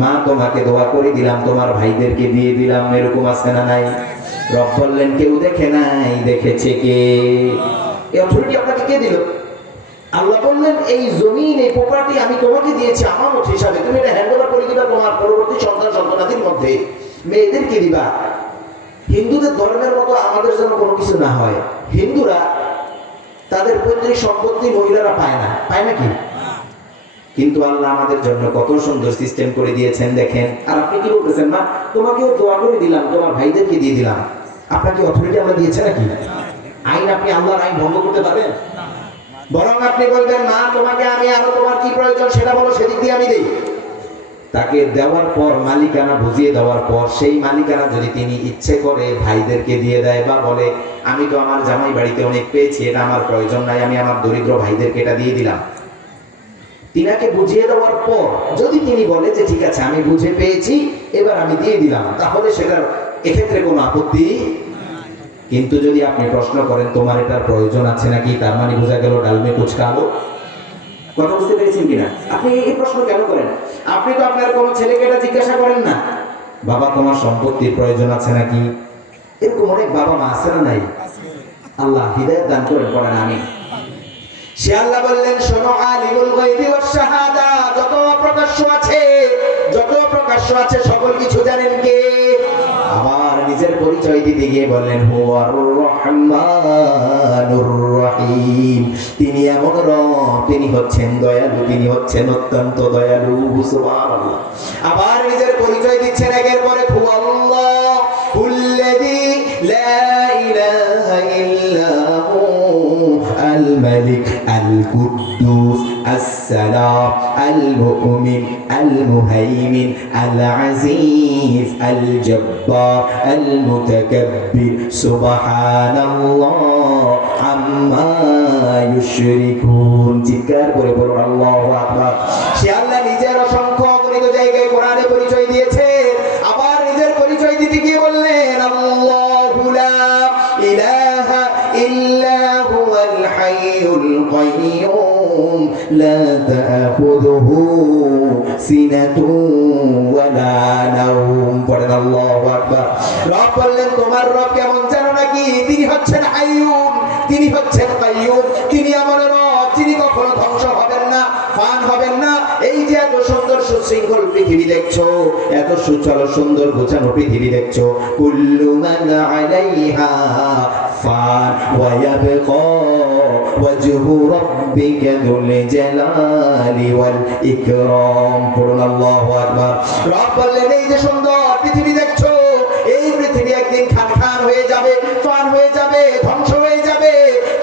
মা তোমাকে দোয়া করে দিলাম, তোমার ভাইদেরকে দিয়ে দিলাম, এরকম আছে না নাই? রব বললেন, কেউ দেখে নাই, দেখেছে কে? এই অথরিটি আপনাকে কে দিল? আল্লাহ বললেন, এই জমিন, এই প্রপার্টি আমি তোমাকে দিয়েছি আমানত হিসাবে, তুমি এটা হ্যান্ড ওভার করে দিবা তোমার পরবর্তী সন্তান সন্তানাদির মধ্যে। মেয়েদেরকে দিবা। হিন্দুদের ধর্মের মতো আমাদের যেন কোনো কিছু না হয়। হিন্দুরা তাদের পৈতৃক সম্পত্তি মহিলারা পায় না, পায় নাকি? কিন্তু আল্লাহ আমাদের জন্য কত সুন্দর সিস্টেম করে দিয়েছেন দেখেন। আর আপনি কি বলতেছেন, মা তোমাকেও দোয়া করে দিলাম, তোমার ভাইদেরকে দিয়ে দিলাম। আপনাকে অথরিটি আমরা দিয়েছে নাকি? আইন, আপনি আল্লাহর আইন ভঙ্গ করতে পারবেন? বরং আপনি বলবেন, মা তোমাকে আমি আরো, তোমার কি প্রয়োজন সেটা বলো, সেদিক দিয়ে আমি দেই। তাকে দেওয়ার পর, মালিকানা বুঝিয়ে দেওয়ার পর, সেই মালিকানা যদি তিনি ইচ্ছে করে ভাইদেরকে দিয়ে দেয়, বা বলে আমি তো আমার জামাই বাড়িতে অনেক পেয়েছি, এটা আমার প্রয়োজন নাই, আমি আমার দরিদ্র ভাইদেরকে এটা দিয়ে দিলাম। তিনাকে বুঝিয়ে দেওয়ার পর যদি তিনি বলে যে ঠিক আছে আমি বুঝে পেয়েছি, এবার আমি দিয়ে দিলাম, তাহলে সেটার এক্ষেত্রে কোনো আপত্তি। কিন্তু যদি আপনি প্রশ্ন করেন তোমার এটার প্রয়োজন আছে নাকি, তার মানে বোঝা গেল ডালমে কুচকা আলো। কথা বুঝতে পেরেছেন কিনা? আপনি এই প্রশ্ন কেন করেন? আপনি তো আপনার কোনো ছেলেকে এটা জিজ্ঞাসা করেন না, বাবা তোমার সম্পত্তির প্রয়োজন আছে নাকি? এরকম অনেক বাবা মা আছে না নাই? আল্লাহ হিদায়াত দান করেন, পড়েন আমি। সে আল্লাহ বললেন, শোনো, আলিমুল গায়বি ওয়াশ শাহাদা, যত প্রকাশ্য আছে, যত প্রকাশ্য আছে সকল কিছু জানেন কে? আবার নিজের পরিচয় দিতে গিয়ে বললেন, হুয়ার রহমানুর রহিম, তিনি এমন রব, তিনি হচ্ছেন দয়ালু, তিনি হচ্ছেন অত্যন্ত দয়ালু। সুবহানাল্লাহ। আবার নিজের পরিচয় দিচ্ছেন একের পরে, হুয়াল্লাহুল্লাযী লা ইলাহা ইল্লা হু আল মালিক আল কুদ্দুস আসসালাম আল মুমিন আল মুহাইমিন আল আজিজ আল জব্বার আল মুতাকাব্বির সুবহানাল্লাহ আম্মা ইউশরিকুন। চিৎকার করে বলুন আল্লাহু আকবার। সে আল্লাহ নিজের অসংখ্য অগণিত জায়গায় কোরআনে পরিচয় দিয়েছে। আবার নিজের পরিচয় দিতে গিয়ে বললেন, আল্লাহু লা ইলাহা ইল্লা হুয়াল হাইয়ুল কাইয়্যুম লা তাখুযুহু সিনাতুন ওয়ালা নাওম। পড়েন আল্লাহু আকবার। রব বললেন, তোমার রব কেমন জানো নাকি? তিনি হচ্ছেন হাইয়ুন, তিনি হচ্ছেন কাইয়্যুম, তিনি আমার রব, তিনি কখনো ধ্বংস হবেন না, ফান হবেন না। এই যে এত সুন্দর সুশৃঙ্খল পৃথিবী দেখছো, এত সুচল সুন্দর গোছানো পৃথিবী দেখছো, কুল্লু মান আলাইহা ফান ওয়া ইয়াবকা ওয়াজহু রাব্বিকা যুল জালালি ওয়াল ইকরাম। পড়ুন আল্লাহু আকবার। রব বললেন, এই যে সুন্দর পৃথিবী দেখছো, এই পৃথিবী একদিন খান খান হয়ে যাবে, ফান হয়ে যাবে, ধ্বংস হয়ে যাবে,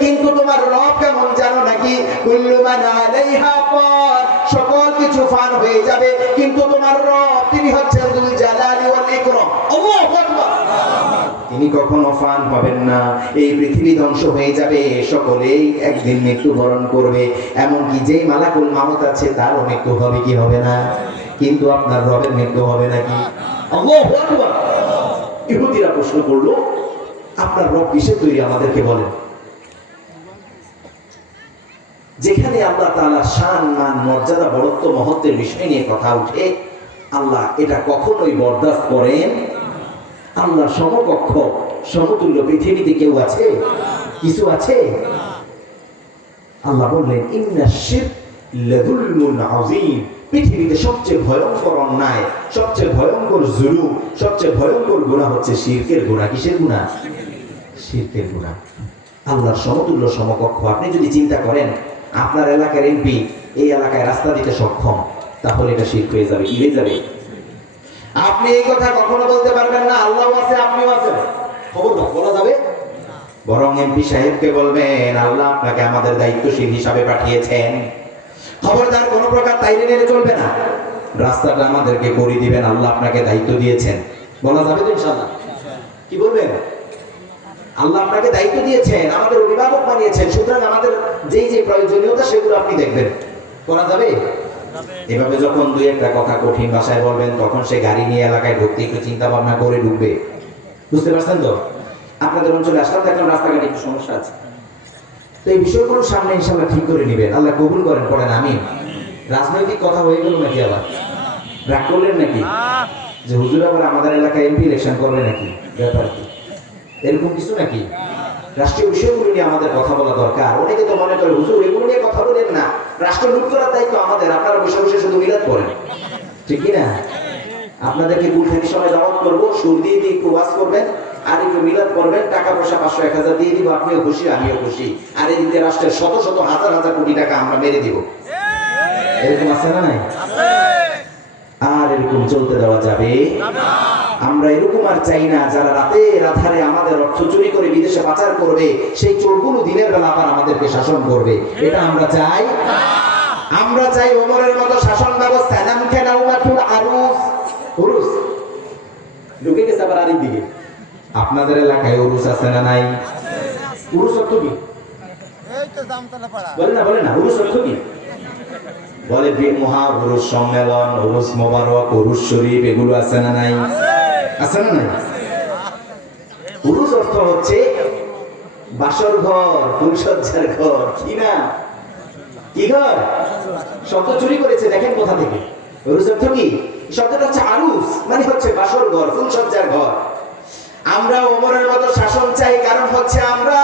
কিন্তু তোমার রব কেমন জানো নাকি? কুল্লু মান যাবে, কিন্তু তোমার রব তিনি হচ্ছেন যুল জালালি ওয়াল ইকরাম, আল্লাহু আকবার। তিনি কখনো ফান হবেন না। এই পৃথিবী ধ্বংস হয়ে যাবে, সকলেই একদিন মৃত্যুবরণ করবে, এমনকি যেই মালাকুল মাউত আছে তারও মৃত্যু হবে কি হবে না? কিন্তু আপনার রবের মৃত্যু হবে নাকি? আল্লাহু আকবার। ইহুদিরা প্রশ্ন করলো, আপনার রব কিসের তৈরি আমাদেরকে বলেন। যেখানে আল্লাহ তাআলা শান মান মর্যাদা বড়ত্ব মহত্বের বিষয় নিয়ে কথা উঠে, আল্লাহ এটা কখনোই বরদাস্ত করেন। আল্লাহ সমকক্ষ সমতুল্য পৃথিবীতে কেউ আছে? কিছু আছে? আল্লাহ বললেন ইন্না শিরক লাযুলমুন আযীম। পৃথিবীতে সবচেয়ে ভয়ঙ্কর অন্যায়, সবচেয়ে ভয়ঙ্কর জুলুম, সবচেয়ে ভয়ঙ্কর গুনাহ হচ্ছে শিরকের গুনাহ। কিসের গুনাহ? শিরকের গুনাহ। আল্লাহর সমতুল্য সমকক্ষ। আপনি যদি চিন্তা করেন আপনার এলাকার এমপি এই এলাকায় রাস্তা দিতে সক্ষম, তাহলে এটা শিরক হয়ে যাবে। কি হয়ে যাবে? আপনি এই কথা কখনো বলতে পারবেন না আল্লাহ আছে আপনিও আছেন, খবরদার বলা যাবে। বরং এমপি সাহেবকে বলবেন আল্লাহ আপনাকে আমাদের দায়িত্বশীল হিসাবে পাঠিয়েছেন, খবরদার কোনো প্রকার তাইলে নেড়ে চলবে না, রাস্তাটা আমাদেরকে করে দিবেন, আল্লাহ আপনাকে দায়িত্ব দিয়েছেন। বলা যাবে তো ইনশাআল্লাহ? কি বলবেন? আল্লাহ আপনাকে দায়িত্ব দিয়েছেন, আমাদের অভিভাবক বানিয়েছেন, সুতরাং আমাদের যেই যে প্রয়োজনীয়তা সেগুলো আপনি দেখবেন। করা যাবে? এভাবে যখন দুই একটা কথা কঠিন ভাষায় বলবেন, তখন সে গাড়ি নিয়ে এলাকায় ঢুকতে একটু চিন্তা ভাবনা করে ঢুকবে। বুঝতে পারছেন তো? আপনাদের অঞ্চলে আসলাম, দেখলাম রাস্তাঘাটে একটু সমস্যা আছে, তো এই বিষয়গুলো সামনে ইনশাআল্লাহ ঠিক করে নেবেন। আল্লাহ কবুল করেন, পড়েন আমিন। রাজনৈতিক কথা হয়ে গেল নাকি? আবার রাগ করলেন নাকি যে হুজুর আবার আমাদের এলাকায় এমপি ইলেকশন করবে নাকি? ব্যাপার কি এরকম কিছু নাকি? রাষ্ট্রীয় বিষয়গুলো নিয়ে আমাদের কথা বলা দরকার। অনেকে তো মনে করে হুজুর এগুলো নিয়ে কথা বলেন না, রাষ্ট্র লুট করার দায়িত্ব আমাদের, আপনারা বসে বসে শুধু মিলাদ করেন, ঠিক কি না? আপনাদেরকে গুলখানি সময় দাওয়াত করবো, সুর দিয়ে দিয়ে একটু ওয়াজ করবেন আর একটু মিলাদ করবেন, টাকা পয়সা 500-1000 দিয়ে দিব, আপনিও খুশি আমিও খুশি, আর এদিকে রাষ্ট্রের শত শত হাজার হাজার কোটি টাকা আমরা মেরে দিব। এরকম আছে না নাই? আর এরকম চলতে দেওয়া যাবে? আমরা এরকম আর চাই না যারা রাতে রাধারে আমাদের অর্থ চুরি করে বিদেশে পাচার করবে, সেই চোরগুলো দিনের বেলা আবার আমাদেরকে শাসন করবে। এটা আমরা চাই? আমরা চাই ওমরের মতো শাসন ব্যবস্থা। নাম কেন উমাতুল আরুস, উরুস ঢুকে গেছে আবার আরেক দিকে। আপনাদের এলাকায় উরুস আছে না নাই? উরুস অর্থ কি? বলে না বলে না, উরুস অর্থ কি? বলে মহা উরুস সম্মেলন, উরুস মোবারক, উরুস শরীফ, এগুলো আছে না নাই? আছে না নাই? উরুস অর্থ হচ্ছে বাসর ঘর, ফুলসজ্জার ঘর। কি না? কি ঘর? শব্দ চুরি করেছে, দেখেন কোথা থেকে। উরুস অর্থ কি? শব্দটা হচ্ছে আরুস, মানে হচ্ছে বাসর ঘর, ফুলসজ্জার ঘর। আমরা ওমরের মতো শাসন চাই, কারণ হচ্ছে আমরা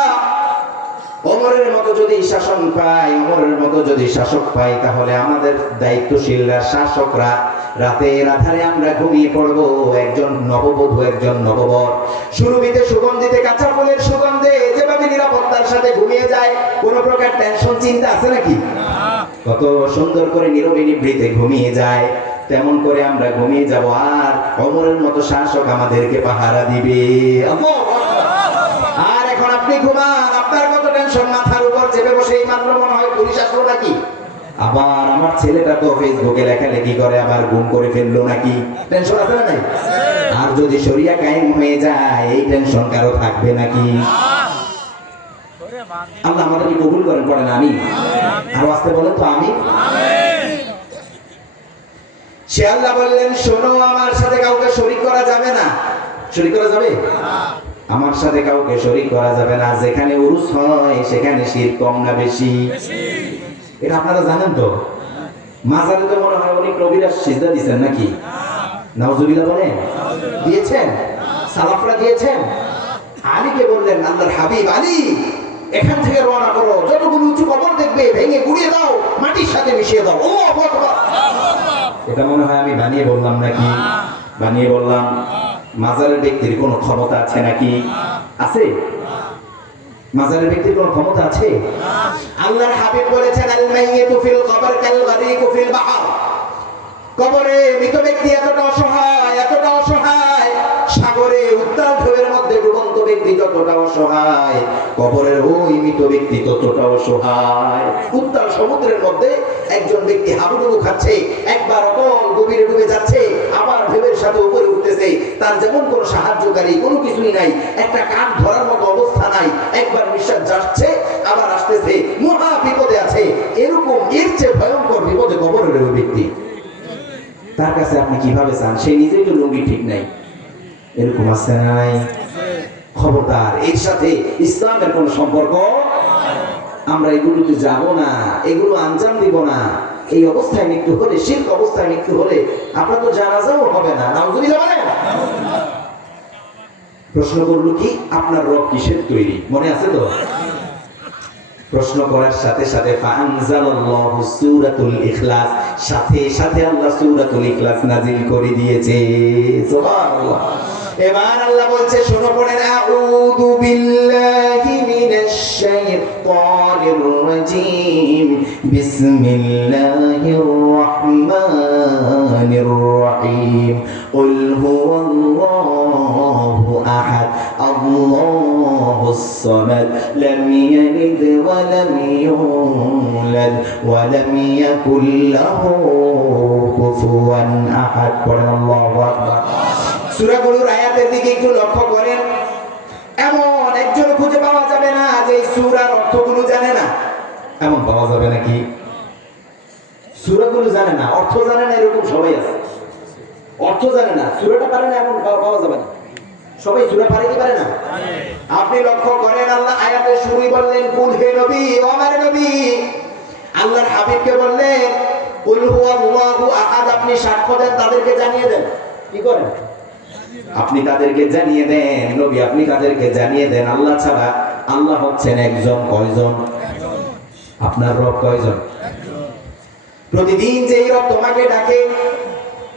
ওমরের মতো যদি শাসন পাই, ওমরের মতো যদি শাসক পাই, তাহলে আমাদের দায়িত্বশীলরা, শাসকরা রাতের আধারে আমরা ঘুমিয়ে পড়বো। একজন নববধূ, একজন নববর সুরভিতে সুগন্ধিতে কাঁচা ফুলের সুগন্ধে যেভাবে নিরাপত্তার সাথে ঘুমিয়ে যায়, কোনো প্রকার টেনশন চিন্তা আছে নাকি? কত সুন্দর করে নীরবে নিভৃতে ঘুমিয়ে যায়, তেমন করে আমরা ঘুমিয়ে যাব, আর ওমরের মতো শাসক আমাদেরকে পাহারা দিবে। আর এখন আপনি ঘুমান, আপনার কত টেনশন মাথার উপর চেপে বসে, এই মাত্র মনে হয় পুলিশ আসলো নাকি, আবার আমার ছেলেটা তো ফেসবুকে লেখালেখি করে আবার গুম করে ফেললো নাকি, টেনশন আছে না নাই? আর যদি শরিয়া কায়েম হয়ে যায়, এই টেনশন কারো থাকবে নাকি? আল্লাহ আমাদেরকে কবুল করেন, পড়েন আমিন। আর আসতে বলেন তো আমিন। সে আল্লাহ বললেন শোনো, আমার সাথে কাউকে শরীক করা যাবে না। শরীক করা যাবে? আমার সাথে কাউকে শরীক করা যাবে না। যেখানে উরুস হয় সেখানে শিরক কম না বেশি? এটা আপনারা জানেন তো। মাজারে তো মনে হয় অনেক নবীরা সিজদা দিয়েছেন নাকি? নাউজুবিল্লাহ বলেন। দিয়েছেন? সালাফরা দিয়েছেন? আলীকে বললেন আল্লাহর হাবিব আলী, এখান থেকে রওনা করো, যতগুলো উঁচু কবর দেখবে ভেঙে গুড়িয়ে দাও, মাটির সাথে মিশিয়ে দাও। আল্লাহু আকবার। এটা মনে হয় আমি বানিয়ে বললাম নাকি? বানিয়ে বললাম। মাজারের ব্যক্তির কোনো ক্ষমতা আছে নাকি? আছে? মাজারের ব্যক্তির কোনো ক্ষমতা আছে? আল্লাহর হাবিব বলেছেন আল মাইয়িতু ফিল কবর কাল গারিকু ফিল বাহর। কবরে মৃত ব্যক্তি এতটা অসহায়, এতটা অসহায়, সাগরে উত্তাল ঢেউয়ের মধ্যে ডুবন্ত ব্যক্তি যত যতটা অসহায়, কবরের ওই মৃত ব্যক্তি ততটা অসহায়। উত্তাল সমুদ্রের মধ্যে একজন ব্যক্তি হাবুডুবু খাচ্ছে, একবার অতল গভীরে ডুবে যাচ্ছে, আবার ঢেউয়ের সাথে উপরে উঠতেছে। তার যেমন কোনো সাহায্যকারী কোনো কিছুই নাই, একটা কাঠ ধরার মতো অবস্থা নাই। একবার নিঃশ্বাস যাচ্ছে, আবার আসতেছে, মহা বিপদে আছে। এরকম এর চেয়ে ভয়ঙ্কর বিপদে কবরের ওই ব্যক্তি, তার কাছে আপনি কিভাবে চান? সে নিজেই তো লুঙ্গি ঠিক নাই। এরকম আছে নাই? খবরদার, এর সাথে ইসলামের কোন সম্পর্ক। আমরা এগুলোতে যাব না, এগুলো আঞ্জাম দিব না। এই অবস্থায় মৃত্যু হলে, শিরক অবস্থায় মৃত্যু হলে আপনার তো জানাজাও হবে না। নাউজুবিল্লাহ বলেন। প্রশ্ন করলো কি, আপনার রব কিসের তৈরি? মনে আছে তো? প্রশ্ন করার সাথে সাথে ফাআনজালাল্লাহু সূরাতুল ইখলাস, সাথে সাথে আল্লাহ সূরাতুল ইখলাস নাযিল করে দিয়েছে। সুবহানাল্লাহ। এবার আল্লাহ বলছে, শোনো, পড়েন, আউযু বিল্লাহি মিনাশ শাইতানির রাজীম, বিসমিল্লাহির রাহমানির রাহিম, কুল হুয়াল্লাহু আহাদ, আল্লাহুস সামাদ, লাম ইয়ালিদ ওয়া লাম ইউলাদ ওয়া লাম ইয়াকুল লাহু কুফুয়ান আহাদ। পড়েন আল্লাহু আকবার। সূরাগুলোর আয়াতের দিকে একটু লক্ষ্য করেন। এমন একজন খুঁজে পাওয়া যাবে না যে সূরার অর্থগুলো জানে না। এমন পাওয়া যাবে নাকি? সূরাগুলো জানে না, অর্থ জানে না, এরকম সবাই আছে। অর্থ জানে না, সূরাটা পারে না, এমন পাওয়া যাবে না। সবাই সূরা পারে কি পারে না? আপনি লক্ষ্য করেন, আল্লাহ আয়াতের শুরুই বললেন, কুল, হে নবী, ও আমার নবী, আল্লাহর হাবিবকে বললেন, কুল হুয়াল্লাহু আহাদ, আপনি সাক্ষ্য দেন, তাদেরকে জানিয়ে দেন। কি করেন? আপনি তাদেরকে জানিয়ে দেন। নবী, আপনি তাদেরকে জানিয়ে দেন, আল্লাহ ছাড়া আল্লাহ হচ্ছেন একজন। কয়জন? আপনার রব কয়জন? প্রতিদিন যেই রব তোমাকে ডাকে,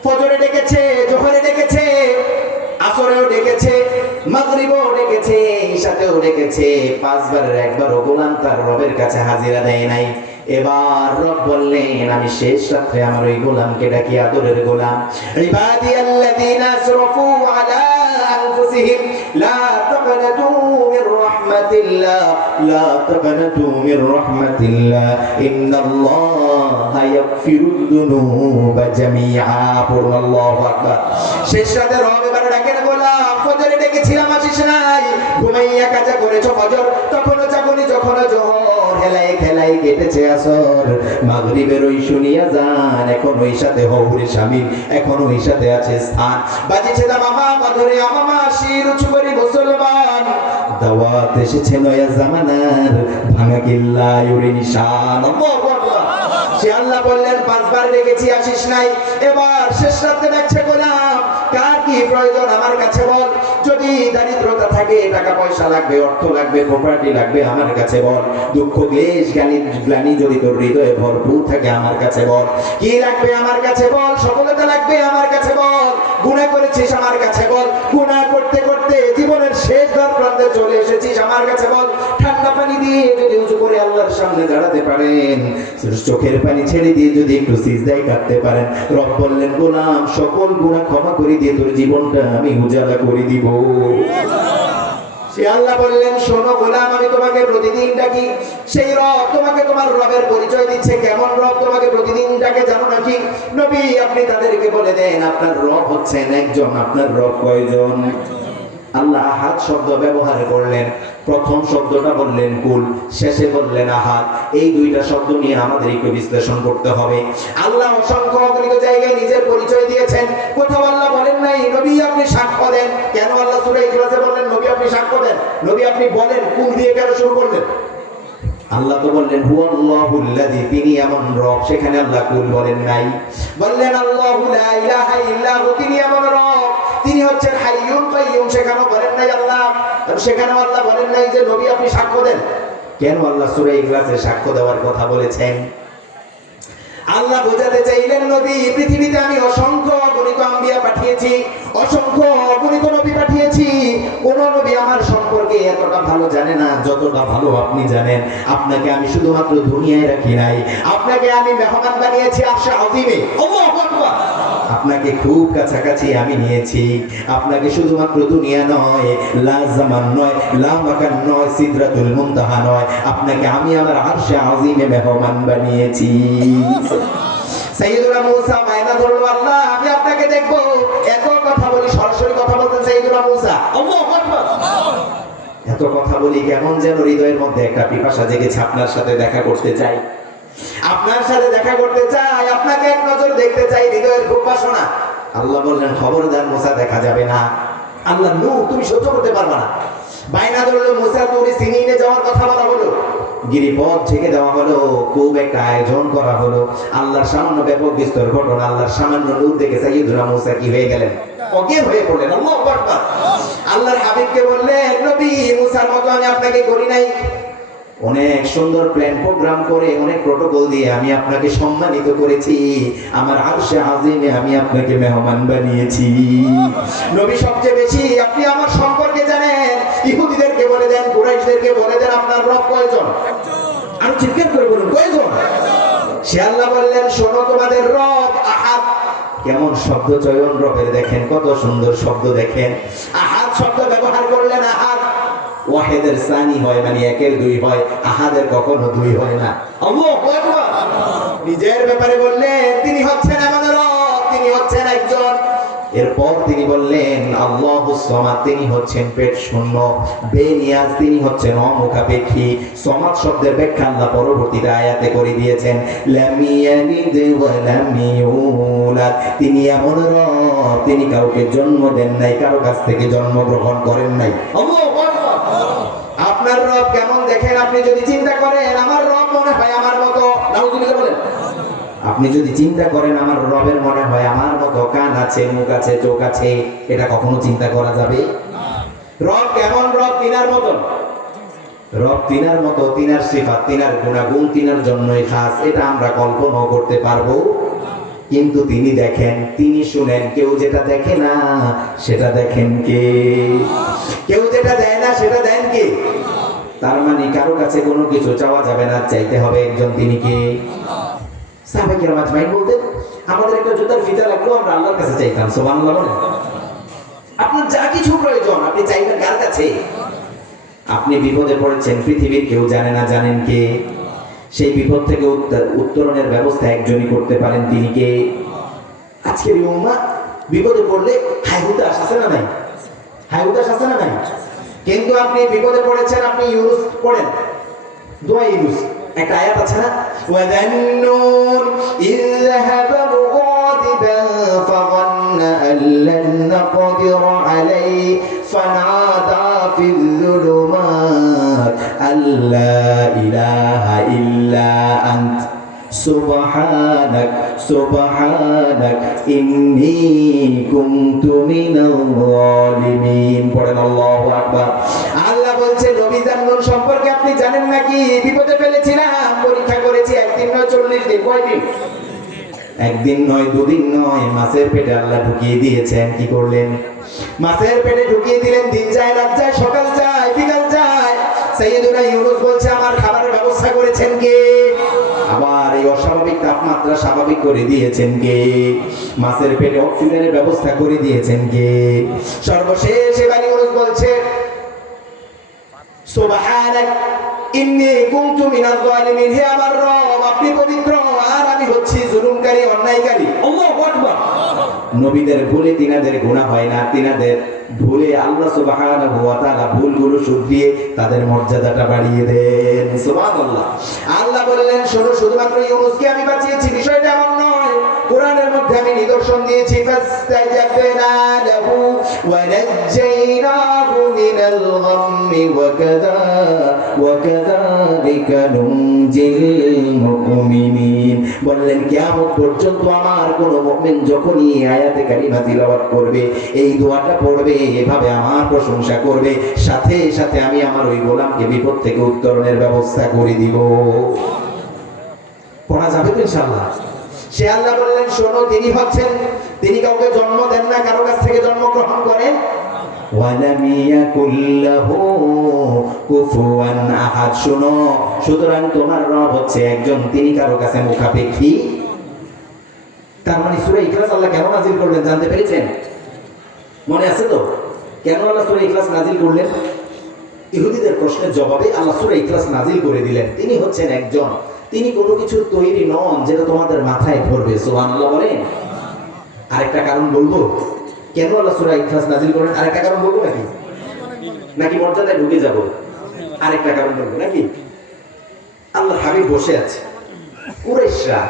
ফজরে ডেকেছে, জোহরে ডেকেছে, আসরেও ডেকেছে, মাগরিবেও ডেকেছে, ইশাতেও ডেকেছে, পাঁচবারের একবারও গোলাম তার রবের কাছে হাজিরা দেয় নাই। এবার রব বললেন, আমি শেষ রাত্রে আমার ওই গোলামকে ডাকি, আদরের গোলাম, ইবাদিয়াল্লাযীনা আসরাফু আলা আনফুসিহিম লা তাকনাতু মির রাহমাতিল্লাহ, লা তাকনাতু মির রাহমাতিল্লাহ, ইন্নাল্লাহা ইয়াগফিরুদ যুনুবা জামিআ। আল্লাহু আকবার। শেষ রাতে রব এবার ডাকেন, গোলাম, ফজরে ডেকেছিলাম, আসিস নাই, ঘুমাইয়া কাজা করেছো ফজর, তখনও চাকুনি, যখনও জোহর, হেলাই খেলাই কেটেছে আসর, মাগরিবের ওই শুনিয়া যান, এখন ওই সাথে হৌরে শামিল, এখন ওই সাথে আছে স্থান, বাজিছে দামামা মাধুরী আমামা, শির উঁচু করি মুসলমান, দাওয়াত এসেছে নয়া জামানার, ভাঙা কিল্লা ইউরি নিশান। সে আল্লাহ বললেন, পাঁচবার ডেকেছি, আসিস নাই, এবার শেষ রাতে ডাকছে, গোলাম, কার কি প্রয়োজন আমার কাছে বল, যদি দারিদ্রতা থাকে, টাকা পয়সা লাগবে, অর্থ লাগবে, প্রপার্টি লাগবে, আমার কাছে বল, দুঃখ ক্লেশ গ্লানি যদি তোর হৃদয়ে ভরপুর থাকে, আমার কাছে বল, কি লাগবে আমার কাছে বল, সফলতা লাগবে আমার কাছে বল, গুনাহ করেছিস আমার কাছে বল, গুনাহ করতে করতে জীবনের শেষ দ্বার প্রান্তে চলে এসেছিস, আমার কাছে বল, ঠান্ডা পানি দিয়ে যদি উঁচু করে আল্লাহর সামনে দাঁড়াতে পারেন, চোখের পানি ছেড়ে দিয়ে যদি একটু সিজদায় কাটতে পারেন, রব বললেন, গোলাম, সকল গুনাহ ক্ষমা করে দিয়ে তোর জীবনটা আমি উজালা করে দিব। সে আল্লাহ বললেন, শোনো গোলাম, আমি তোমাকে প্রতিদিন ডাকি, সেই রব তোমাকে তোমার রবের পরিচয় দিচ্ছে। কেমন রব তোমাকে প্রতিদিন ডাকে জানো নাকি? নবী, আপনি তাদেরকে বলে দেন, আপনার রব হচ্ছেন একজন। আপনার রব কয়জন? আল্লাহ আহাদ শব্দ ব্যবহার করলেন। প্রথম শব্দটা বললেন কুল, শেষে বললেন আহাদ। এই দুইটা শব্দ নিয়ে আমাদের একটু বিশ্লেষণ করতে হবে। আল্লাহ অসংখ্য অগণিত জায়গায় নিজের পরিচয় দিয়েছেন। কোথাও আল্লাহ বলেন নাই, নবী আপনি সাক্ষ্য দেন। কেন আল্লাহ সূরা ইখলাসে বললেন, নবী আপনি সাক্ষ্য দেন? নবী আপনি বলেন, কুল দিয়ে কেন শুরু করলেন? আল্লাহ তো বললেন হুয়াল্লাহুল্লাযী, তিনি এমন রব। সেখানে আল্লাহ কুল বলেন নাই, বললেন আল্লাহু লা ইলাহা ইল্লাহু, তিনি এমন রব, তিনি হচ্ছেন হাইয়ুল কাইয়ুম। সেখানেও বলেন নাই আল্লাহ, সেখানেও আল্লাহ বলেন নাই যে নবী আপনি সাক্ষ্য দেন। কেন আল্লাহ সূরা ইখলাসে সাক্ষ্য দেওয়ার কথা বলেছেন? আল্লাহ বোঝাতে চাইলেন, নবী, পৃথিবীতে আমি অসংখ্য অগণিত আম্বিয়া পাঠিয়েছি, অসংখ্য অগণিত নবী পাঠিয়েছি, কোন নবী আমার সম্পর্কে এতটা ভালো জানে না যতটা ভালো আপনি জানেন। আপনাকে আমি শুধুমাত্র দুনিয়ায় রাখি নাই, আপনাকে আমি মেহমান বানিয়েছি আরশে আযীমে। আল্লাহু আকবার। আপনাকে খুব কাছাকাছি আমি নিয়েছি। আপনাকে শুধুমাত্র দুনিয়া নয়, লা জামান নয়, লা মাকান নয়, সিদরাতুল মুনতাহা নয়, আপনাকে আমি আমার আরশে আজিমে মেহমান বানিয়েছি। সাইয়্যিদুনা মূসা মায়না ধরলো, আল্লাহ আমি আপনাকে দেখব। এত কথা বলি, সরাসরি কথা বলতেন সাইয়্যিদুনা মূসা। আল্লাহু আকবার। এত কথা বলি কেমন যেন হৃদয়ের মধ্যে একটা পিপাসা জেগেছে, আপনার সাথে দেখা করতে চাই, আপনার সাথে দেখা করতে চাই, আপনাকে এক নজর দেখতে চাই, হৃদয়ের খুব বাসনা। আল্লাহ বললেন, খবরদার মূসা, দেখা যাবে না। আল্লাহ, নূহ তুমি সহ্য করতে পারবা না। বাইনা ধরলো, মূসা তুরি সিনিনে যাওয়ার কথা বলা হলো, গিরিপথ ছেড়ে দেওয়া হলো, খুব একটা আয়োজন করা হলো। আল্লাহর সামান্য ব্যাপক বিস্তর ঘটনা, আল্লাহর সামান্য নূর দেখে সাইয়্যিদুনা মূসা কি হয়ে গেলেন? অজ্ঞান হয়ে পড়লেন। আল্লাহু আকবার। আল্লাহর হাবিবকে বললেন, নবী মূসার মতো আমি আপনাকে করি নাই। অনেক সুন্দর প্ল্যান প্রোগ্রাম করে, অনেক প্রটোকল দিয়ে আমি আপনাকে সম্মানিত করেছি। আমার আরশে আজিমে আমি আপনাকে মেহমান বানিয়েছি। নবী সবচেয়ে বেশি আপনি আমার সম্পর্কে জানেন। ইহুদিদেরকে বলে দেন, কুরাইশদেরকে বলে দেন, আপনার রব কয়জন? আর চিৎকার করে বলুন, কয়জন? সে আল্লাহ বললেন, শোনো, তোমাদের রব আহাদ। কেমন শব্দ চয়ন রবের দেখেন, কত সুন্দর শব্দ দেখেন। আহাদ শব্দ ব্যবহার করলেন। আহাদ ওয়াহিদের সানি হয়, মানে একের দুই হয়, আহাদের কখনো দুই হয় না। আল্লাহু আকবার। নিজের ব্যাপারে বললেন, তিনি হচ্ছেন আমাদের রব, তিনি হচ্ছেন একজন। এরপর তিনি বললেন, আল্লাহুস সামাদ, তিনি হচ্ছেন পেট শূন্য, বেনিয়াজ, তিনি হচ্ছেন অমুখাপেক্ষী। সামাদ শব্দের ব্যাখ্যা আল্লাহ পরবর্তীতে আয়াতে করে দিয়েছেন, লাম ইয়ালিদ ওয়া লাম ইউলাদ, তিনি এমন রব, তিনি কাউকে জন্ম দেন নাই, কারো কাছ থেকে জন্মগ্রহণ করেন নাই। আল্লাহু আকবার। আপনার রব কেমন দেখেন, আপনি যদি চিন্তা করেন আমার রব মনে হয় আমার মতো, নাউযুবিল্লাহ বলেন। আপনি যদি চিন্তা করেন আমার রবের মনে হয় আমার মতো, কান আছে, মুখ আছে, চোখ আছে, এটা কখনো চিন্তা করা যাবে? রব কেমন? রব তিনার মতন। রব তিনার মতো, তিনার সিফাত, তিনার গুণাগুণ তিনার জন্যই খাস, এটা আমরা কল্পনাও করতে পারবো। কিন্তু তিনি দেখেন, তিনি শুনেন। কেউ যেটা দেখে না সেটা দেখেন কে? কেউ যেটা দেয় না সেটা দেন কে? তার মানে কারো কাছে কোনো কিছু চাওয়া যাবে না, চাইতে হবে একজন, তিনি কে? সাহাবায়ে কেরাম আজমাইন বলতেন, আমাদের একটা জুতার ফিতা লাগলো আমরা আল্লাহর কাছে চাইতাম। সুবহানাল্লাহ বলেন। আপনার যা কিছু প্রয়োজন আপনি চাইবেন কার কাছে? আপনি বিপদে পড়েছেন, পৃথিবীর কেউ জানে না, জানেন কে? সেই বিপদ থেকে উত্তরণের ব্যবস্থা একজনই করতে পারেন, তিনি কে? আজকের এই উম্মাহ বিপদে পড়লে হায় হুতাশ আছে না নাই? হায় হুতাশ আছে না নাই? কিন্তু আপনি বিপদে পড়েছেন, আপনি ইউনুস পড়েন, দোয়া ইউনুস, একটা আয়াত আছে না, ওয়াদান্নুন ইয যাহাবা মুগাদিবান ফাযান্না আল লান নাকদির আলাইহি ফানাদা ফিল যুলুমাত আল্লা ইলাহা ইল্লা আন্ত সুবহানাক সুবহানাক ইন্নী কুনতু মিনাল যালিমিন। পড়েন আল্লাহু আকবার। আল্লাহ বলছে, নবী জান্নুন সম্পর্কে আপনি জানেন নাকি? বিপদে ফেলেছিলাম, পরীক্ষা করেছি, একদিন নয় 40 দিন। কয়দিন? একদিন নয়, দুদিন নয়, মাছের পেটে আল্লাহ ঢুকিয়ে দিয়েছেন। কি করলেন? মাছের পেটে ঢুকিয়ে দিলেন। দিন যায়, রাত যায়, সকাল যায়, বিকাল যায়। সাইয়্যিদুনা ইউনুস বলছে, আমার খাবারের ব্যবস্থা করেছেন কে? আবার এই অস্বাভাবিক তাপমাত্রা স্বাভাবিক করে দিয়েছেন কে? মাছের পেটে অক্সিজেনের ব্যবস্থা করে দিয়েছেন কে? সর্বশেষ এবার ইউনুস বলছে, সুবহানাক ইন্নী কুনতু মিনাজ যালিমিন, হে আমার রব আপনি পবিত্র আর আমি হচ্ছি জুলুমকারী, অন্যায়কারী। আল্লাহু আকবার। নবীদের ভুলে তিনাদের গুনাহ হয় না, তিনাদের ভুলে আল্লাহ সুবহানাহু ওয়া তাআলা ভুলগুলো শুধরিয়ে তাদের মর্যাদাটা বাড়িয়ে দেন। সুবহানাল্লাহ। আল্লাহ বললেন, শোনো, শুধুমাত্র ইউনুসকে আমি বাঁচিয়েছি বিষয়টা এমন নয়, কোরআনের মধ্যে আমি নিদর্শন দিয়েছি। ফাস্তাজাবনা লাহু ওয়া নাজ্জাইনাহু মিনাল গাম্মি ওয়া কাযালিকা নুনজিল মুমিনিন। বললেন, কিয়ামত পর্যন্ত আমার কোন মুমিন যখনই আয়াতে কারিমা তিলাওয়াত করবে, এই দোয়াটা পড়বে, এভাবে আমার প্রশংসা করবে, সাথে সাথে আমি আমার ওই গোলামকে বিপদ থেকে উত্তরণের ব্যবস্থা করে দিব। পড়া যাবে তো ইনশাআল্লাহ? সে আল্লাহ বললেন, শোনো, তিনি হচ্ছেন, তিনি কাউকে জন্ম দেন না, কারো কাছ থেকে জন্মগ্রহণ করেন। ওয়ালাম ইয়াকুল লাহু কুফুয়ান আহাদ। শোনো, সুতরাং তোমার রব হচ্ছে একজন, তিনি কারো কাছে মুখাপেক্ষী তার মানে সূরা ইখলাস আল্লাহ কেন নাজিল করলেন জানতে পেরেছেন? মনে আছে তো কেন আল্লাহ সূরা ইখলাস নাজিল করলেন? ইহুদিদের প্রশ্নের জবাবে আল্লাহ সূরা ইখলাস নাজিল করে দিলেন। তিনি হচ্ছেন একজন, তিনি কোনো কিছু তৈরি নন যেটা তোমাদের মাথায় ধরবে। সুবহানাল্লাহ বলেন। আরেকটা কারণ বলবো কেন আল্লাহ সূরা ইখলাস নাজিল করেন, আরেকটা কারণ বলবো নাকি মর্যাদায় ঢুকে যাব? আরেকটা কারণ বলবো নাকি? আল্লাহর হাবিব বসে আছে, কুরাইশরা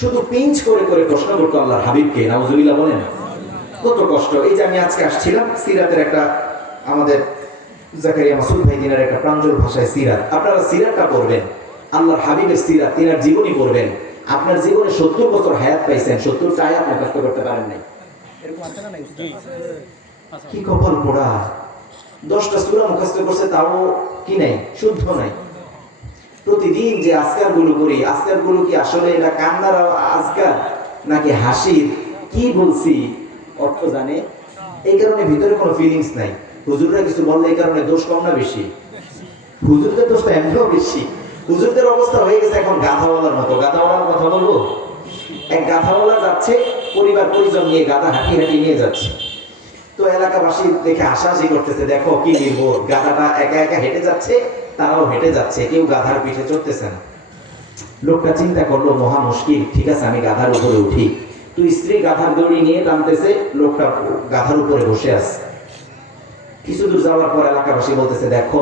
শুধু পিঞ্চ করে করে প্রশ্ন করতো আল্লাহর হাবিবকে। নাউজুবিল্লাহ বলেন। কত কষ্ট। এই যে আমি আজকে আসছিলাম, সিরাতের একটা আমাদের জাকারিয়া মাসুদ ভাই দিনের একটা প্রাঞ্জল ভাষায় সিরাত, আপনারা সিরাতটা পড়বেন, আল্লাহর হাবিবের সিরাত, তিনার জীবনী পড়বেন। আপনার জীবনে 70 বছর হায়াত পাইছেন, 70টা আয়াত মুখস্থ করতে পারেন নাই। কি কপাল পোড়া। 10টা সূরা মুখস্থ করছে, তাও কি নাই, শুদ্ধ নাই। প্রতিদিন যে আজকার গুলো করি, আজকার গুলো কি আসলে এটা কান্নার আজকার নাকি হাসির? কি বলছি অর্থ জানে, এই কারণে ভিতরে কোনো ফিলিংস নাই। হুজুররা কিছু বললে এই কারণে দোষ কম না বেশি? হুজুরদের দোষ তো এমনিও বেশি। হুজুরদের অবস্থা হয়ে গেছে এখন গাধাওয়ালার মতো। গাধাওয়ালার কথা বলবো, এক গাধাওয়ালা যাচ্ছে পরিবার পরিজন নিয়ে, গাধা হাঁটি হাঁটি নিয়ে যাচ্ছে। তো এলাকাবাসী দেখে হাসাহাসি করতেছে, দেখো কি নির্বোধ, গাধাটা একা একা হেঁটে যাচ্ছে, তারাও হেঁটে যাচ্ছে, কেউ গাধার পিঠে চড়তেছে না। লোকটা চিন্তা করলো মহা মুশকিল, ঠিক আছে আমি গাধার উপরে উঠি। তো স্ত্রী গাধার দড়ি নিয়ে টানতেছে, লোকটা গাধার উপরে বসে আছে। কিছু দূর যাওয়ার পর এলাকাবাসী বলতেছে, দেখো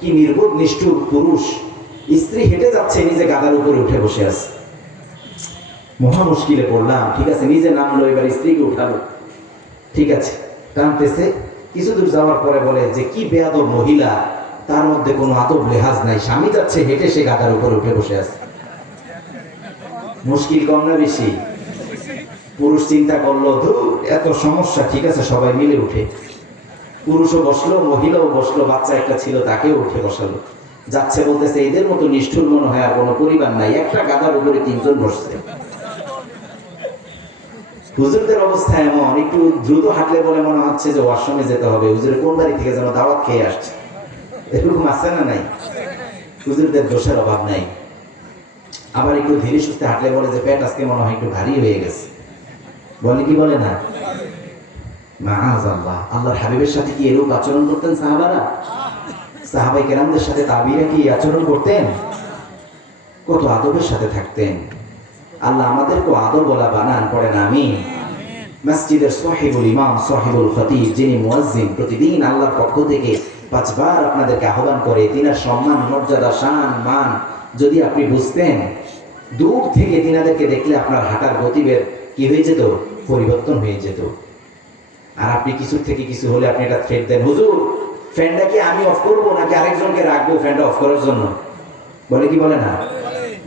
কি নির্বোধ নিষ্ঠুর পুরুষ, স্ত্রী হেঁটে যাচ্ছে, নিজে গাধার উপরে উঠে বসে আছে। মহা মুশকিলে পড়লাম। ঠিক আছে, নিজে নামলো, এবার স্ত্রীকে উঠালো। ঠিক আছে, টানতেছে। কিছু দূর যাওয়ার পরে বলে যে কি বেয়াদব মহিলা, তার মধ্যে কোনো আদব লেহাজ নাই, স্বামী যাচ্ছে হেঁটে, সে গাধার উপরে উঠে বসে আছে। মুশকিল কম না বেশি? পুরুষ চিন্তা করলো, ধুর এত সমস্যা, ঠিক আছে সবাই মিলে উঠে। পুরুষও বসলো, মহিলাও বসলো, বাচ্চা একটা ছিল তাকেও উঠে বসালো। যাচ্ছে, বলতেছে এদের মতো নিষ্ঠুর মনে হয় আর কোনো পরিবার নাই, একটা গাধার উপরে 3 জন বসছে। হুজুরদের অবস্থা এমন, একটু দ্রুত হাঁটলে বলে মনে হচ্ছে যে ওয়াশরুমে যেতে হবে, হুজুরের কোন বাড়ি থেকে যেন দাওয়াত খেয়ে আসছে, এরকম আছে না নাই? হুজুরদের দোষের অভাব নাই। আবার একটু ধীরে সুস্থে হাঁটলে বলে যে পেট আজকে মনে হয় একটু ভারী হয়ে গেছে, বলে কি বলে না? মাআযাল্লাহ। আল্লাহর হাবিবের সাথে কি এরূপ আচরণ করতেন সাহাবারা? সাহাবায়ে কেরামদের সাথে তাবিঈরা কি আচরণ করতেন? কত আদবের সাথে থাকতেন। আল্লাহ আমাদেরকেও আদব বলা বানান, পড়েন আমিন। মসজিদের সাহিবুল ইমাম, সাহিবুল খতিব, যিনি মুয়াজ্জিন, প্রতিদিন আল্লাহর পক্ষ থেকে 5 বার আপনাদেরকে আহ্বান করে, তিনার সম্মান, মর্যাদা, শান, মান যদি আপনি বুঝতেন, দূর থেকে তিনাদেরকে দেখলে আপনার হাঁটার গতিবেগ কি হয়ে যেত? পরিবর্তন হয়ে যেত। আর আপনি কিছু থেকে কিছু হলে আপনি এটা থ্রেট দেন, হুজুর ফ্যানটা কি আমি অফ করবো নাকি আরেকজনকে রাখবো ফ্যানটা অফ করার জন্য? বলে কি বলে না?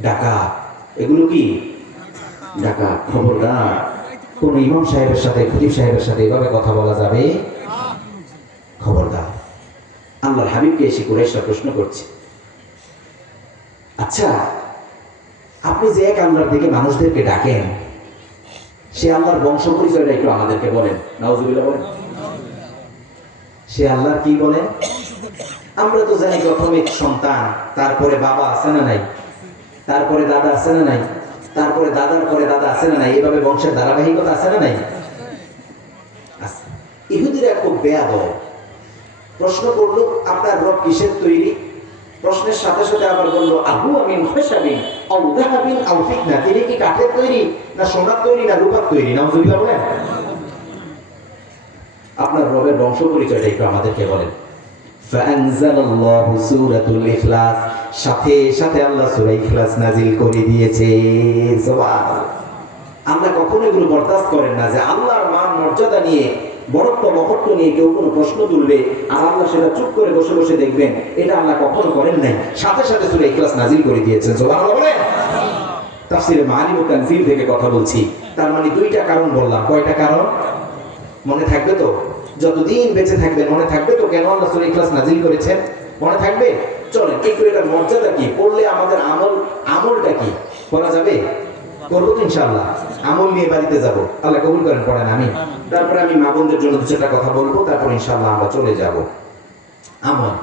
ডাকাত। এগুলো কি ডাকাত। খবরদার, কোন ইমাম সাহেবের সাথে, খতিব সাহেবের সাথে এভাবে কথা বলা যাবে? খবরদার। আল্লাহর হাবিবকে এসে কুরাইশরা প্রশ্ন করছে, আচ্ছা আপনি যে এক আল্লাহর দিকে মানুষদেরকে ডাকেন, সে আল্লাহর বংশ পরিচয়টা একটু আমাদেরকে বলেন। নাউজুবিল্লাহ বলেন। সে আল্লাহর কি বলেন? আমরা তো জানি প্রথমে সন্তান, তারপরে বাবা আছে না নাই, তারপরে দাদা আছে না নাই, তারপরে দাদার পরে দাদা আছে না নাই, এভাবে বংশের ধারাবাহিকতা আছে না নাই? ইহুদিরা খুব বেয়াদব। প্রশ্ন করলো আপনার রব কিসের তৈরি? প্রশ্নের সাথে সাথে আবার বললো আবু আমিন খাশাবিন আও যাহাবিন আও ফিতনা, তিনি কি কাঠের তৈরি না সোনার তৈরি না রূপার তৈরি? নাউজুবিল্লাহ বলেন। আপনার রবের বংশ পরিচয়টা একটু আমাদেরকে বলেন। ফাআনজালাল্লাহু সূরাতুল ইখলাস, সাথে সাথে আল্লাহ সূরা ইখলাস নাজিল করে দিয়েছে। সুবহানাল্লাহ। আমরা কখনো এগুলো বরদাস্ত করেন না যে আল্লাহর মান মর্যাদা নিয়ে, বড়ত্ব মহত্ব নিয়ে কেউ কোনো প্রশ্ন তুলবে আর আল্লাহ সেটা চুপ করে বসে বসে দেখবেন, এটা আল্লাহ কখনো করেন নাই। সাথে সাথে সূরা ইখলাস নাজিল করে দিয়েছেন। সুবহানাল্লাহ বলেন। তাফসীরে মাআরিজ ও তানজিল থেকে কথা বলছি। তার মানে 2টা কারণ বললাম। কয়টা কারণ মনে থাকবে তো? যতদিন বেঁচে থাকবেন মনে থাকবে তো কেন আল্লাহ সূরা ইখলাস নাজিল করেছেন? মনে থাকবে? চলেন একটু এটার মর্যাদা কি, পড়লে আমাদের আমলটা কি করা যাবে? করবো তো ইনশাআল্লাহ। আমল নিয়ে বাড়িতে যাব, আল্লাহ কবুল করেন। পড়েন আমি, তারপরে আমি মা বোনদের জন্য 2-4টা কথা বলবো, তারপর ইনশাআল্লাহ আমরা চলে যাব। আমল।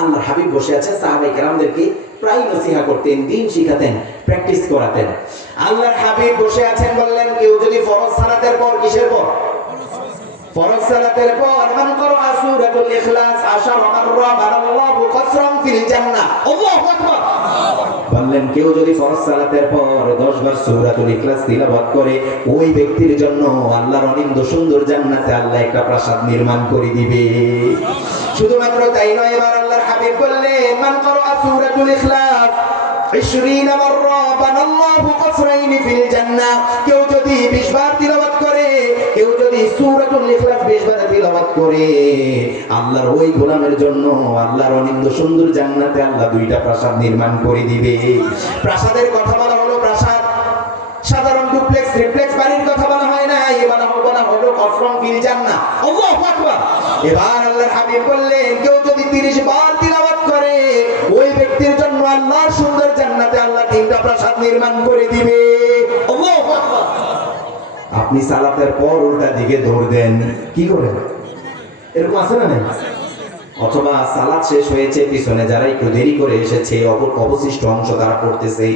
আল্লাহর হাবিব বসে আছেন, সাহাবায়ে কেরামদেরকে প্রায় নসিহা করতেন, দ্বীন শিখাতেন, প্র্যাকটিস করাতেন। আল্লাহর হাবিব বসে আছেন, বললেন কেউ যদি ফরজ সালাতের পর, কিসের পর? ফরজ সালাতের পর মান করা সূরাতুল ইখলাস 10 মাররা বানাল্লাহু কসরান ফিল জান্নাহ। আল্লাহু আকবার। বললেন কেউ যদি ফরজ সালাতের পর 10 বার সূরাতুল ইখলাস তিলাওয়াত করে, ওই ব্যক্তির জন্য আল্লাহর অনিন্দ সুন্দর জান্নাতে আল্লাহ একটা প্রাসাদ নির্মাণ করে দিবে। শুধুমাত্র তাই নয়, এবার আল্লাহর হাবিব বললেন মান করা সূরাতুল ইখলাস 20 মাররা বানাল্লাহু কসরাইন ফিল জান্নাহ। কেউ যদি 20 বার তিলাওয়াত করে, কেউ যদি সূরাতুল ইখলাস 20 বার তিলাওয়াত করে, আল্লাহর ওই গোলামের জন্য আল্লাহর অনিন্দ সুন্দর জান্নাতে আল্লাহ দুইটা প্রাসাদ নির্মাণ করে দিবে। প্রাসাদের কথা বলা হলো প্রাসাদ, সাধারণ ডুপ্লেক্স ট্রিপ্লেক্স বাড়ির কথা বলা হয় না, এবার বলা হলো কসরান ফিল জান্নাহ। আল্লাহু আকবার। এবার আল্লাহর হাবিব বললেন কেউ যদি 30 বার তিলাওয়াত করে, ওই ব্যক্তির জন্য আল্লাহর সুন্দর জান্নাতে আল্লাহ তিনটা প্রাসাদ নির্মাণ করে দিবে। আল্লাহু আকবার। আপনি সালাতের পর উল্টা দিকে দৌড় দেন, কি করেন? এরকম আছে না নাই? অথবা সালাত শেষ হয়েছে, পিছনে যারা একটু দেরি করে এসেছে অবশিষ্ট অংশ তারা পড়তেছে,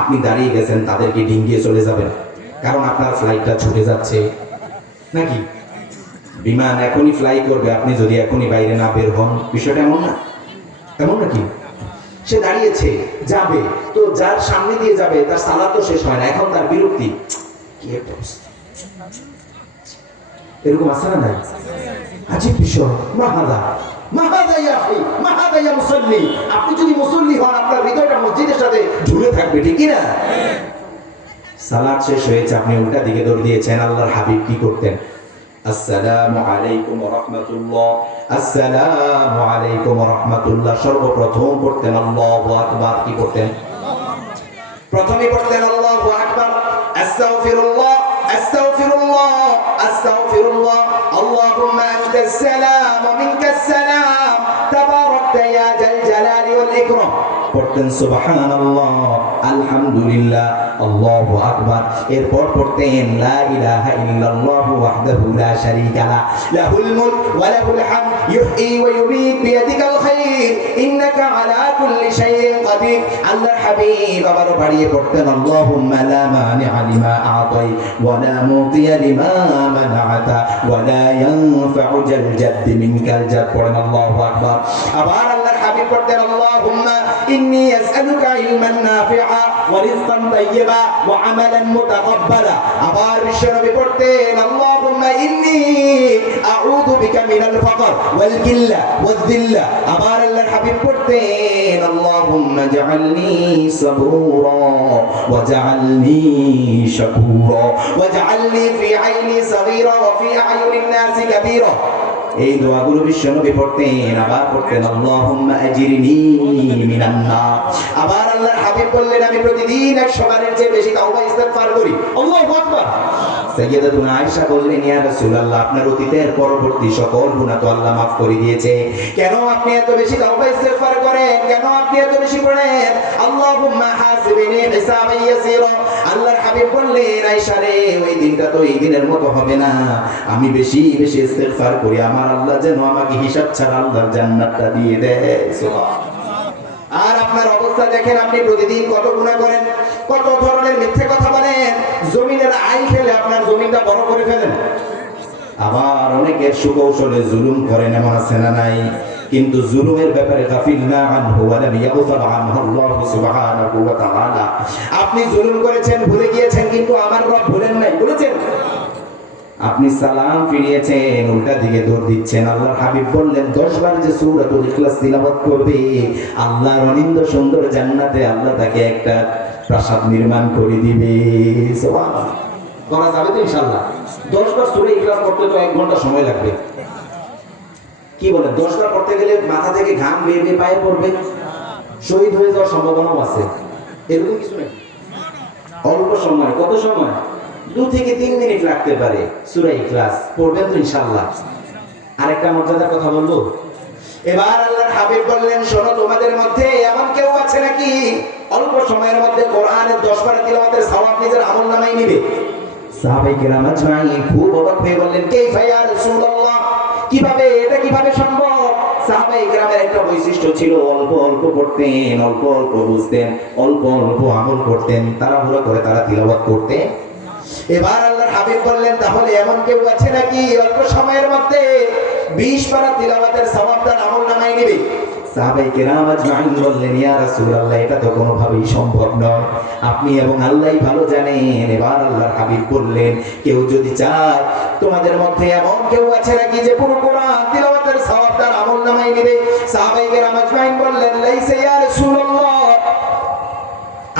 আপনি দাঁড়িয়ে গেছেন, তাদেরকে ডিঙ্গিয়ে চলে যাবেন, কারণ আপনার ফ্লাইটটা ছুটে যাচ্ছে নাকি? বিমান এখনই ফ্লাই করবে, আপনি যদি এখনই বাইরে না বের হন, বিষয়টা এমন না? এমন নাকি? সে দাঁড়িয়েছে, যাবে, তো যার সামনে দিয়ে যাবে তার সালাত তো শেষ হয় না, এখন তার বিরক্তি, কি একটা এরকম আছে না নাই? আজীব বিষয়। মাহাদা মাহাদা ইয়া আখি, মাহাদা ইয়া মুসাল্লি। আপনি যদি মুসল্লি হন, আপনার হৃদয়টা মসজিদের সাথে ঝুলে থাকবে, ঠিক না? সালাত শেষ হয়েছে, আপনি উল্টা দিকে দৌড় দিয়েছেন। আল্লাহর হাবিব কি করতেন? আসসালামু আলাইকুম ওয়া রাহমাতুল্লাহ, আসসালামু আলাইকুম ওয়া রাহমাতুল্লাহ। সর্বপ্রথম পড়তেন আল্লাহু আকবার। কি করতেন? প্রথমে পড়তেন আল্লাহু আকবার, আস্তাগফিরুল্লাহ, আস্তাগফিরুল্লাহ, আস্তাগফিরুল্লাহ, আল্লাহুম্মা আনতাস সালাম ওয়া মিনকাস সালাম, তাবারাকতা ইয়া জাল জালালি ওয়াল ইকরাম। পড়তেন সুবহানাল্লাহ, আলহামদুলিল্লাহ, আল্লাহু আকবার। এরপর পড়তেন লা ইলাহা ইল্লাল্লাহু ওয়াহদাহু লা শারীকা লা, লাহুল মুলক ওয়া লাহুল হামদ, ইউহয়ী ওয়া ইউমীত বিয়াদিকাল খায়র, ইন্নাকা আলা কুল্লি শাইইন কাদির। আল্লাহর হাবিব আবারও বাড়িয়ে পড়তেন আল্লাহুম্মা লা মানিআ লিমা আ'তাইত ওয়া লা মুতিয়া লিমা মানা'তা ওয়া লা ইয়ানফা'ু জাল জাদ্দি মিনকাল জাদ। পড়েন আল্লাহু আকবার। আবার আল্লাহর হাবিব পড়তেন আল্লাহুম্মা ইন্নী আসআলুকা ইলমান নাফিআ ওয়া রিজকান তাইয়্যিবা ওয়া আমালান মুতাকাব্বালা। আবার বিশ্বনবী পড়তেন আল্লাহুম্মা ইন্নী আউযু বিকা মিনাল ফাকর ওয়াল কিল্লা ওয়াল যিল্লা। আবার আল্লাহর হাবিব পড়তেন আল্লাহুম্মা জাআলনি সাবুরা ওয়া জাআলনি শাকুরা ওয়া জাআলনি ফি আইনি সাগীরা ওয়া ফি আয়ুনিন নাসি কাবীরা। এই দোয়াগুলো বিশ্বনবী পড়তেন। আবার পড়তেন আল্লাহুম্মা আজিরনি মিনান নার। আবার আল্লাহর হাবিব বললেন আমি প্রতিদিন 100 বারের চেয়ে বেশি তাওবা ইস্তিগফার করি। আল্লাহু আকবার। সাইয়্যিদাতুনা আয়েশা বললেন ইয়া রাসূলুল্লাহ, আপনার অতীতের পরবর্তী সকল গুনাহ তো আল্লাহ মাফ করে দিয়েছে, কেন আপনি এত বেশি তাওবা ইস্তিগফার করেন? কেন আপনি এত বেশি পড়েন আল্লাহুম্মা হাসিবনি হিসাবান ইয়াসীরা? আল্লাহর হাবিব বললেন আয়েশা রে, ওই দিনটা তো এই দিনের মতো হবে না, আমি বেশি বেশি ইস্তিগফার করি, আমার আল্লাহ যেন আমাকে হিসাব ছাড়া আল্লাহর জান্নাতটা দিয়ে দেয়। সুবহানাল্লাহ। আর আপনার অবস্থা দেখেন, আপনি প্রতিদিন কত গুনাহ করেন, কত ধরনের মিথ্যে কথা বলেন, জমিনের আইল খেলে আপনার জমিনটা বড় করে ফেলেন। আবার অনেকের সুকৌশলে জুলুম করেন, এমন আছে না নাই? কিন্তু জুলুমের ব্যাপারে গাফিল না আনহু ওয়া লাম ইয়াগফির আনহু আল্লাহু সুবহানাহু ওয়া তাআলা। আপনি জুলুম করেছেন, ভুলে গিয়েছেন, কিন্তু আমার রব ভুলেন নাই, বলেছেন। আপনি সালাম ফিরিয়েছেন, উল্টা দিকে দৌড় দিচ্ছেন। আল্লাহর হাবিব বললেন 10 বার যে সূরাতুল ইখলাস তিলাওয়াত করবে, আল্লাহর অনিন্দ সুন্দর জান্নাতে আল্লাহ তাকে একটা প্রাসাদ নির্মাণ করে দিবে। সুবহানাল্লাহ। করা যাবে তো ইনশাআল্লাহ? 10 বার সূরা ইখলাস পড়তে তো 1 ঘন্টা সময় লাগবে। কি বলেন? 10 বার পড়তে গেলে মাথা থেকে ঘাম বেয়ে বেয়ে পায়ে পড়বে, শহীদ হয়ে যাওয়ার সম্ভাবনাও আছে। এরকম কিছু নেই। অল্প সময়, কত সময়? 2 থেকে 3 মিনিট লাগতে পারে। সূরা ইখলাস পড়বেন তো ইনশাআল্লাহ। আরেকটা মর্যাদার কথা বলবো। এবার আল্লাহর হাবিব বললেন শোনো, তোমাদের মধ্যে এমন কেউ আছে নাকি অল্প সময়ের মধ্যে কোরআনের 10 পারা তিলাওয়াতের সওয়াব নিজের আমলনামায় নেবে? সাহাবায়ে কেরাম আজমাইন খুব অবাক হয়ে বললেন কাইফা ইয়া রাসূলুল্লাহ, কিভাবে, এটা কিভাবে সম্ভব? সাহাবায়ে কেরামের একটা বৈশিষ্ট্য ছিল, অল্প অল্প পড়তেন, অল্প অল্প বুঝতেন, অল্প অল্প আমল করতেন, তাড়াহুড়ো করে তারা তিলাওয়াত করতেন। এবার আল্লাহর হাবিব বললেন, তাহলে এমন কেউ আছে নাকি অল্প সময়ের মধ্যে 20 পারা তিলাওয়াতের সওয়াব তার আমলনামায় নেবে? সাহাবায়ে কেরাম আজমাইন বললেন, ইয়া রাসূলুল্লাহ, এটা তো কোনোভাবেই সম্ভব নয়, আপনি এবং আল্লাহই ভালো জানেন। এবার আল্লাহর হাবিব বললেন, কেউ যদি চায়, তোমাদের মধ্যে এমন কেউ আছে নাকি যে পুরো কোরআন তিলাওয়াতের সওয়াব তার আমলনামায় নেবে? সাহাবায়ে কেরাম আজমাইন বললেন, লাইসা ইয়া রাসূলুল্লাহ,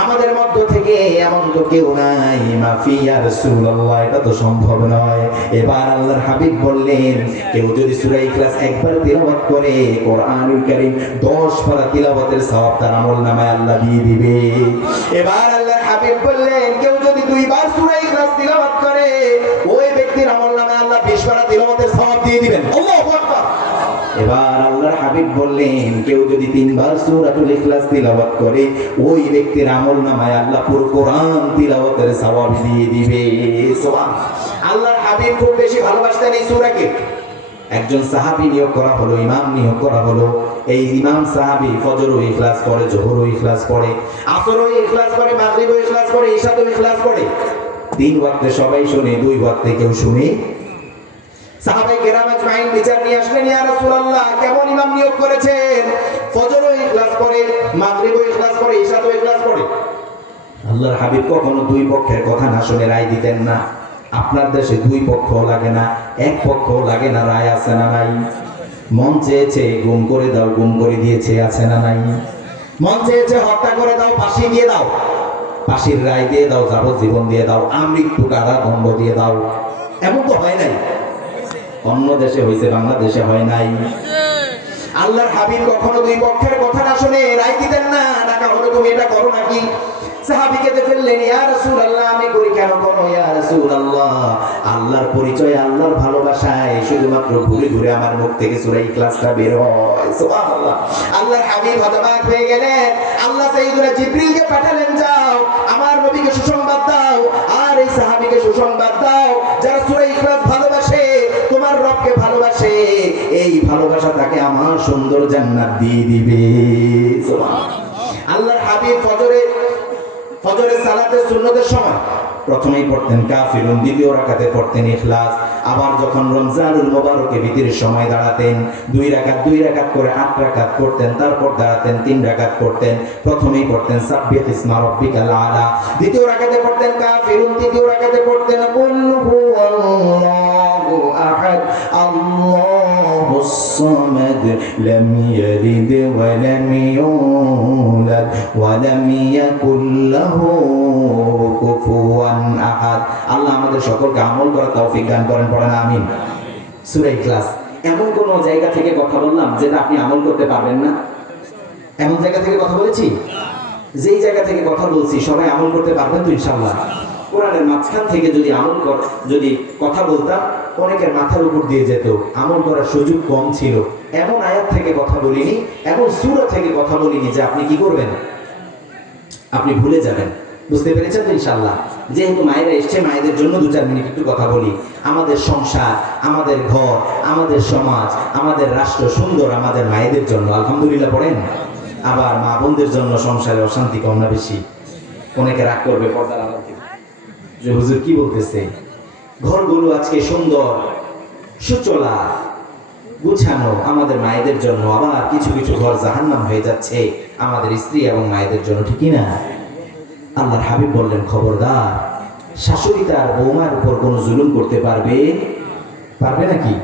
আমাদের মধ্য থেকে এমন তো কেউ নাই। মাফি ইয়া রাসূলুল্লাহ, এটা তো সম্ভব নয়। এবার আল্লাহর হাবিব বললেন, কেউ যদি সূরা ইখলাস একবার তিলাওয়াত করে, কোরআনুল কারীম 10 পারা তিলাওয়াতের সওয়াব তার আমলনামায় আল্লাহ দিয়ে দিবে। এবার আল্লাহর হাবিব বললেন, কেউ যদি 2 বার সূরা ইখলাস তিলাওয়াত করে, ওই ব্যক্তির আমলনামায় আল্লাহ 20 পারা তিলাওয়াতের সওয়াব দিয়ে দিবেন। আল্লাহু আকবার। এবার আল্লাহর হাবিব বললেন, কেউ যদি 3 বার সূরাতুল ইখলাস তিলাওয়াত করে, ওই ব্যক্তির আমলনামায় আল্লাহ পুরো কোরআন তিলাওয়াতের সওয়াব দিয়ে দিবে। সুবহানাল্লাহ। আল্লাহর হাবিব খুব বেশি ভালোবাসতেন এই সূরাকে। একজন সাহাবী নিয়োগ করা হলো, ইমাম নিয়োগ করা হলো। এই ইমাম সাহাবী ফজরও ইখলাস পড়ে, যোহরও ইখলাস পড়ে, আসরও ইখলাস পড়ে, মাগরিবও ইখলাস পড়ে, ইশাও ইখলাস পড়ে। 3 ওয়াক্তে সবাই শুনে, 2 ওয়াক্তে কেউ শুনে। সাহাবায়ে কেরাম আজমাইন বিচার নিয়ে আসলেন, ইয়া রাসূলুল্লাহ, কেমন ইমাম নিয়োগ করেছেন? ফজরও ইখলাস পড়ে, মাগরিবও ইখলাস পড়ে, ইশাও ইখলাস পড়ে। আল্লাহর হাবিব কখনো 2 পক্ষের কথা না শুনে রায় দিতেন না। আপনার দেশে 2 পক্ষও লাগে না, 1 পক্ষও লাগে না, রায় আছে না নাই? মন চেয়েছে গুম করে দাও, গুম করে দিয়েছে, আছে না নাই? মন চেয়েছে হত্যা করে দাও, ফাঁসি দিয়ে দাও, ফাঁসির রায় দিয়ে দাও, যাবজ্জীবন দিয়ে দাও, আমৃত্যু কারাদণ্ড দিয়ে দাও। এমন তো হয় নাই। অন্য দেশে হয়েছে, বাংলাদেশে হয় নাই। আল্লাহর হাবিব কখনো 2 পক্ষের কথা না শুনে রায় দিতেন না। ডাকা হলো, তুমি এটা করো নাকি? সাহাবীকে ফেললেন, ইয়া রাসূলুল্লাহ, আমি করি কেন? কোনো ইয়া রাসূলুল্লাহ, আল্লাহর পরিচয়, আল্লাহর ভালোবাসায় শুধুমাত্র ঘুরে ঘুরে আমার মুখ থেকে সূরা ইখলাসটা বের হয়। সুবহানাল্লাহ। আল্লাহর হাবিব হতবাক হয়ে গেলেন। আল্লাহ সাইয়্যিদুনা জিবরিলকে পাঠালেন, যাও আমার নবীকে সুসংবাদ দাও, আর এই সাহাবীকে সুসংবাদ দাও, যারা সূরা ইখলাস ভালোবাসে, তোমার রবকে ভালোবাসে, এই ভালোবাসা তাকে আমার সুন্দর জান্নাত দিয়ে দিবে। সুবহানাল্লাহ। আল্লাহর হাবিব ফজরের সালাতের সুন্নতের সময় প্রথমেই পড়তেন কাফিরুন, দ্বিতীয় রাকাতে পড়তেন ইখলাস। আবার যখন রমজানুল মুবারকে ভিতরের সময় দাঁড়াতেন, 2 রাকাত করে 8 রাকাত পড়তেন, তারপর দাঁড়াতেন 3 রাকাত পড়তেন। প্রথমেই পড়তেন সাব্বিহ ইসমা রাব্বিকাল আলা, দ্বিতীয় রাকাতে পড়তেন কাফিরুন, তৃতীয় রাকাতে পড়তেন কুল হুয়াল্লাহু আহাদ আল্লাহুস সামাদ লাম ইয়ালিদ ওয়া লাম ইউলাদ ওয়া লাম ইয়াকুল লাহু কুফুয়ান আহাদ। আল্লাহ আমাদের সকলকে আমল করার তৌফিক দান করেন, পড়েন আমিন। সূরা ইখলাস। এমন কোন জায়গা থেকে কথা বললাম যেটা আপনি আমল করতে পারবেন না? এমন জায়গা থেকে কথা বলেছি? যেই জায়গা থেকে কথা বলছি সবাই আমল করতে পারবেন তো ইনশাআল্লাহ? কোরআনের মাঝখান থেকে যদি কথা বলতাম, অনেকের মাথার উপর দিয়ে যেত, আমল করার সুযোগ কম ছিল। এমন আয়াত থেকে কথা বলিনি, এমন সূরা থেকে কথা বলিনি যে আপনি কি করবেন? আপনি ভুলে যাবেন। বুঝতে পেরেছেন তো ইনশাআল্লাহ? যেহেতু মায়েরা এসছে, মায়েদের জন্য 2-4 মিনিট একটু কথা বলি। আমাদের সংসার, আমাদের ঘর, আমাদের সমাজ, আমাদের রাষ্ট্র সুন্দর আমাদের মায়েদের জন্য, আলহামদুলিল্লাহ পড়েন। আবার মা বোনদের জন্য সংসারে অশান্তি কম না বেশি? অনেকে রাগ করবে পর্দার আড়াল থেকে যে হুজুর কি বলতেছে। ঘরগুলো আজকে সুন্দর, সুচলা, গুছানো আমাদের মায়েদের জন্য। আবার কিছু কিছু ঘর জাহান্নাম হয়ে যাচ্ছে আমাদের স্ত্রী এবং মায়েদের জন্য, ঠিকই না? আল্লাহর হাবিব বললেন, খবরদার, শাশুড়ি তার বৌমার উপর কোনো জুলুম করতে পারবে নাকি?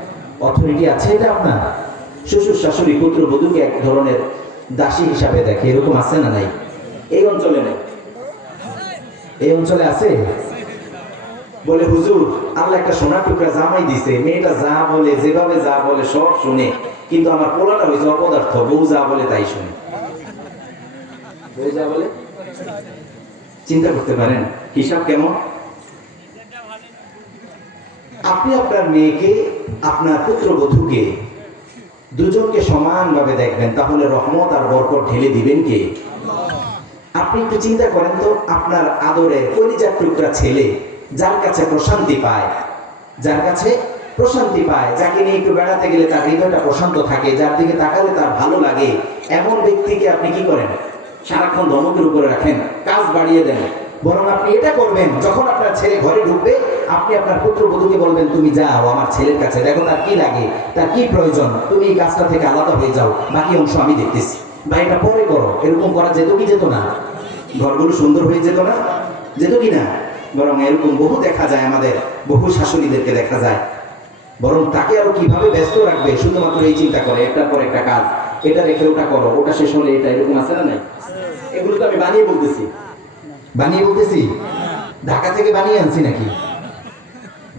অথরিটি আছে এটা আপনার? শ্বশুর শাশুড়ি পুত্রবধূকে এক ধরনের দাসী হিসাবে দেখে, এরকম আছে না নাই? এই অঞ্চলে নেই, এই অঞ্চলে আছে। বলে হুজুর, আল্লাহ একটা সোনার টুকরা জামাই দিছে, মেয়েটা যা বলে, যেভাবে যা বলে সব শুনে, কিন্তু আমার পোলাটা হয়েছে অপদার্থ, বউ যা বলে তাই শুনে। বউ যা বলে, চিন্তা করতে পারেন হিসাব কেমন? আপনি আপনার মেয়েকে, আপনার পুত্রবধূকে, দুজনকে সমানভাবে দেখবেন, তাহলে রহমত আর বরকত ঢেলে দিবেন কে? আপনি একটু চিন্তা করেন তো, আপনার আদরের কলিজার টুকরা ছেলে যার কাছে প্রশান্তি পায়, যার কাছে প্রশান্তি পায়, যাকে নিয়ে একটু বেড়াতে গেলে তার হৃদয়টা প্রশান্ত থাকে, যার দিকে তাকালে তার ভালো লাগে, এমন ব্যক্তিকে আপনি কি করেন? সারাক্ষণ ধমকের উপরে রাখেন, কাজ বাড়িয়ে দেন। বরং আপনি এটা করবেন, যখন আপনার ছেলে ঘরে ঢুকবে আপনি আপনার পুত্রবধূকে বলবেন, তুমি যাও আমার ছেলের কাছে, দেখো তার কি লাগে, তার কি প্রয়োজন, তুমি এই কাজটা থেকে আলাদা হয়ে যাও, বাকি অংশ আমি দেখতেছি, বা এটা পরে করো। এরকম করা যেত কি যেত না? ঘরগুলো সুন্দর হয়ে যেত না? যেত কি না? বরং এরকম বহু দেখা যায়, আমাদের বহু শাশুড়িদেরকে দেখা যায়, বরং তাকে আরো কিভাবে ব্যস্ত রাখবে শুধুমাত্র এই চিন্তা করে, একটার পর একটা কাজ, এটা রেখে ওটা করো, ওটা শেষ হলে এটা, এরকম আছে না নাই? এগুলো তো আমি বানিয়ে বলতেছি, বানিয়ে বলতেছি, ঢাকা থেকে বানিয়ে আনছি নাকি?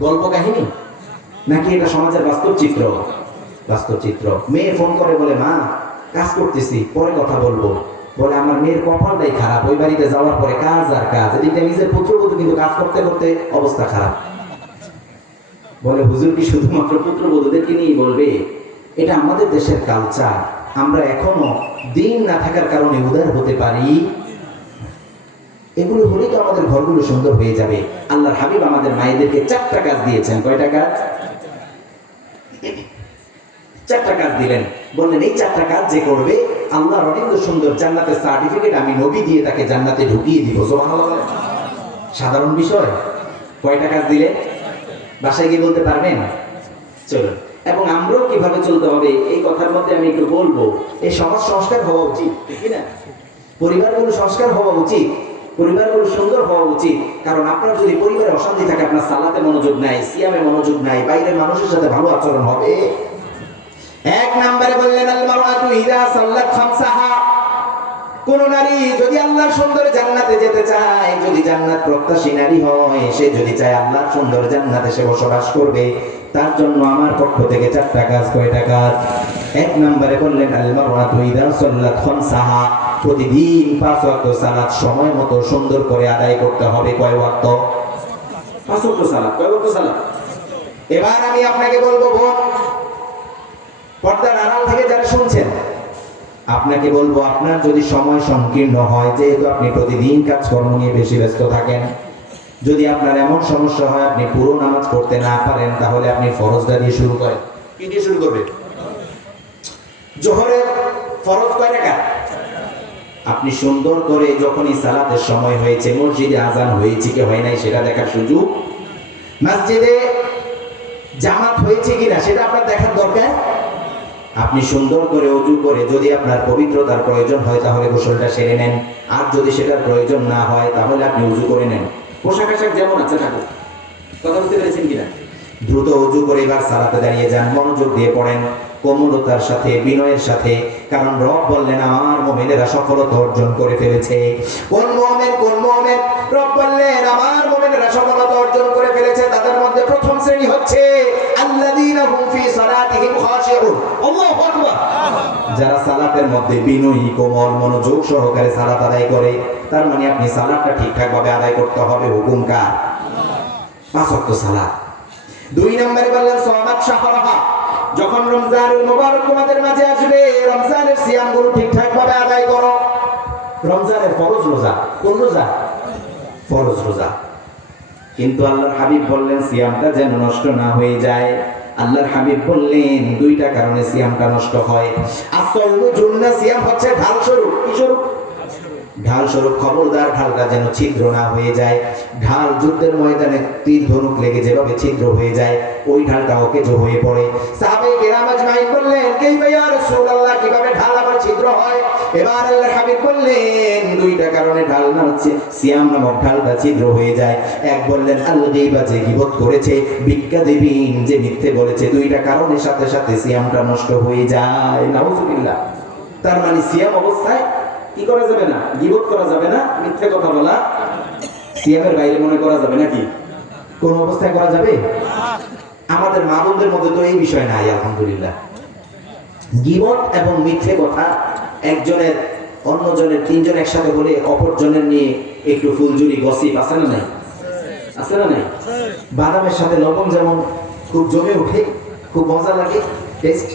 গল্প কাহিনী নাকি এটা সমাজের বাস্তব চিত্র? বাস্তব চিত্র। মেয়ে ফোন করে বলে, মা কাজ করতেছি, পরে কথা বলবো। বলে আমার মেয়ের কপালটাই খারাপ, ওই বাড়িতে যাওয়ার পরে কাজ আর কাজ, এদিকে নিজের পুত্রবধূ কিন্তু কাজ করতে করতে অবস্থা খারাপ। বলে হুজুর কি শুধুমাত্র পুত্রবধূদেরকে নিয়েই বলবে? এটা আমাদের দেশের কালচার, আমরা এখনো দিন না থাকার কারণে উদার হতে পারি। এগুলো হলেই তো আমাদের ঘরগুলো সুন্দর হয়ে যাবে। আল্লাহর হাবিব আমাদের মায়েদেরকে 4টা কাজ দিয়েছেন। কয়টা কাজ? 4টা কাজ দিলেন। বললেন এই 4টা কাজ যে করবে, আল্লাহর অনেক সুন্দর জান্নাতের সার্টিফিকেট আমি নবী দিয়ে তাকে জান্নাতে ঢুকিয়ে দিব। সুবহানাল্লাহ। সাধারণ বিষয়। কয়টা কাজ দিলেন? বাসায় গিয়ে বলতে পারবেন? চলো। এবং আমরাও কিভাবে চলতে হবে এই কথার মধ্যে আমি একটু বলবো। এই সমাজ সংস্কার হওয়া উচিত, ঠিক না? পরিবারগুলো সংস্কার হওয়া উচিত, পরিবারগুলো সুন্দর হওয়া উচিত। কারণ আপনার যদি পরিবারে অশান্তি থাকে, আপনার সালাতে মনোযোগ নাই, সিয়ামে মনোযোগ নাই, বাইরের মানুষের সাথে ভালো আচরণ হবে। 1 নম্বরে বললেন আল মারআতু ইযা সাল্লাত খামসাহা। কোন নারী যদি আল্লাহর সুন্দর জান্নাতে যেতে চায়, যদি জান্নাত প্রত্যাশী নারী হয়, সে যদি চায় আল্লাহর সুন্দর জান্নাতে সে বসবাস করবে, তার জন্য আমার পক্ষ থেকে 4টা কাজ। কয়টা কাজ? 1 নম্বরে বললেন আল মারআতু ইযা সাল্লাত খামসাহা, প্রতিদিন 5 ওয়াক্ত সালাত সময় মতো সুন্দর করে আদায় করতে হবে। কয় ওয়াক্ত? 5 ওয়াক্ত সালাত। কয় ওয়াক্ত সালাত? এবার আমি আপনাকে বলবো, বোন, পর্দার আড়াল থেকে যারা শুনছেন, আপনাকে বলবো, আপনার যদি সময় সংকীর্ণ হয়, যেহেতু আপনি প্রতিদিন কাজকর্ম নিয়ে বেশি ব্যস্ত থাকেন, যদি আপনার এমন সমস্যা হয় আপনি পুরো নামাজ পড়তে না পারেন, তাহলে আপনি ফরজটা দিয়ে শুরু করেন। কি দিয়ে শুরু করবে? জোহরের ফরজ কয় রাকাত? আপনি সুন্দর করে যখনই সালাতের সময় হয়েছে, মসজিদে আজান হয়েছে কি হয় নাই সেটা দেখার সুযোগ, মসজিদে জামাত হয়েছে কিনা সেটা আপনার দেখার দরকার। আপনি সুন্দর করে ওযু করে, যদি আপনার পবিত্রতার প্রয়োজন হয় তাহলে গোসলটা সেরে নেন, আর যদি সেটার প্রয়োজন না হয় তাহলে আপনি ওযু করে নেন। পোশাক আশাক যেমন আছে থাকুক। কথা বুঝতে পেরেছেন কিনা? দ্রুত ওযু করে এবার সালাতে দাঁড়িয়ে যান, মনোযোগ দিয়ে পড়েন, কোমলতার সাথে, বিনয়ের সাথে। কারণ রব বললেন আমার মুমিনেরা সফলতা অর্জন করে ফেলেছে। কোন মুমিন? কোন মুমিন? রব বললেন আমার মুমিনেরা সফলতা অর্জন করে ফেলেছে। তাদের মধ্যে প্রথম শ্রেণী হচ্ছে আল্লাযীনা হুম ফি সালাতিহিম খাশিউন। আল্লাহু আকবার। যারা সালাতের মধ্যে বিনয়ী, কোমল, মনোযোগ সহকারে সালাত আদায় করে। তার মানে আপনি সালাতটা ঠিকঠাকভাবে আদায় করতে হবে। হুকুম কার? 5 ওয়াক্ত সালাত। 2 নম্বরে বললেন সামাত শাহরাহা। যখন রমজানুল মুবারক তোমাদের মাঝে আসবে, রমজানের সিয়ামগুলো ঠিকঠাকভাবে আদায় করো। রমজানের ফরজ রোজা। কোন রোজা? ফরজ রোজা। কিন্তু আল্লাহর হাবিব বললেন সিয়ামটা যেন নষ্ট না হয়ে যায়। আল্লাহর হাবিব বললেন 2টা কারণে সিয়ামটা নষ্ট হয়। আসসাউমু জুন্নাহ, সিয়াম হচ্ছে ঢাল স্বরূপ। কি স্বরূপ? ঢাল স্বরূপ। খবরদার ঢালটা যেন ছিদ্র না হয়ে যায়। ঢাল যুদ্ধের ময়দানে তীর ধনুক লেগে যেভাবে ছিদ্র হয়ে যায়, ওই ঢালটা অকেজো হয়ে পড়ে। সাহাবায়ে কেরাম আজমাইন বললেন, কাইফা ইয়া রাসূলুল্লাহ, কিভাবে ঢাল আবার ছিদ্র হয়? এবার আল্লাহর হাবিব বললেন 2টা কারণে ঢাল না হচ্ছে সিয়াম নামক ঢালটা ছিদ্র হয়ে যায়। এক বললেন আল গীবা, যে গীবত করেছে, বিক্কাদিবিন, যে মিথ্যে বলেছে। 2টা কারণের সাথে সাথে সিয়ামটা নষ্ট হয়ে যায়। নাউযুবিল্লাহ। তার মানে সিয়াম অবস্থায় কি করা যাবে না? গীবত করা যাবে না, মিথ্যে কথা বলা সিয়ামের বাইরে মনে করা যাবে নাকি? কোন অবস্থায় করা যাবে? আমাদের মা বোনদের মধ্যে তো এই বিষয় নাই আলহামদুলিল্লাহ। গীবত এবং মিথ্যে কথা একজনের অন্যজনের, 3জন একসাথে বলে অপরজনের নিয়ে একটু ফুলজুরি গসিপ আছে না নাই? আছে না নাই? বাদামের সাথে লবণ যেমন খুব জমে ওঠে, খুব মজা লাগে, টেস্ট।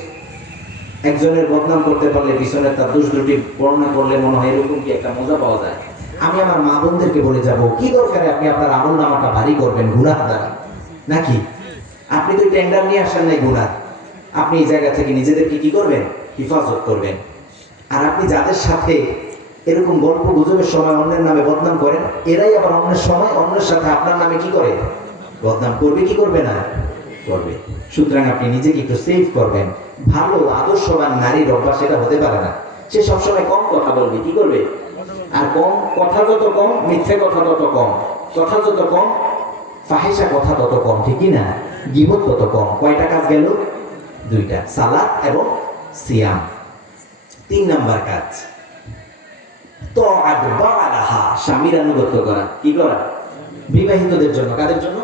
একজনের বদনাম করতে পারলে পিছনের তার দোষ ত্রুটি বর্ণনা করলে মনে হয় এরকম কি একটা মজা পাওয়া যায়। আমি আমার মা বোনদেরকে বলে যাব, কি দরকারে আপনি আপনার আমল নামাটা ভারী করবেন গুনাহ দ্বারা নাকি? আপনি তো টেন্ডার নিয়ে আসেন নাই গুনার, আপনি এই জায়গা থেকে নিজেদেরকে কি করবেন, হিফাজত করবেন। আর আপনি যাদের সাথে এরকম গল্প গুজবের সময় অন্যের নামে বদনাম করেন, এরাই আবার অন্যের সময় অন্যের সাথে আপনার নামে কি করে, বদনাম করবে কি করবে না, করবে। সুতরাং আপনি নিজেকে একটু সেভ করবেন। ভালো আদর্শবান নারীর অভ্যাস সেটা হতে পারে না, সে সবসময় কম কথা বলবে, কি করবে, আর কম কথা যত কম, মিথ্যে কথা তত কম, কথা যত কম, ফাহিশা কথা তত কম, ঠিকই না, গীবত তত কম। কয়টা কাজ গেল, দুইটা, সালাত এবং সিয়াম। 3 নাম্বার কাজ তাআত বালাহা, স্বামীর আনুগত্য করা। কি করা, বিবাহিতদের জন্য। কাদের জন্য,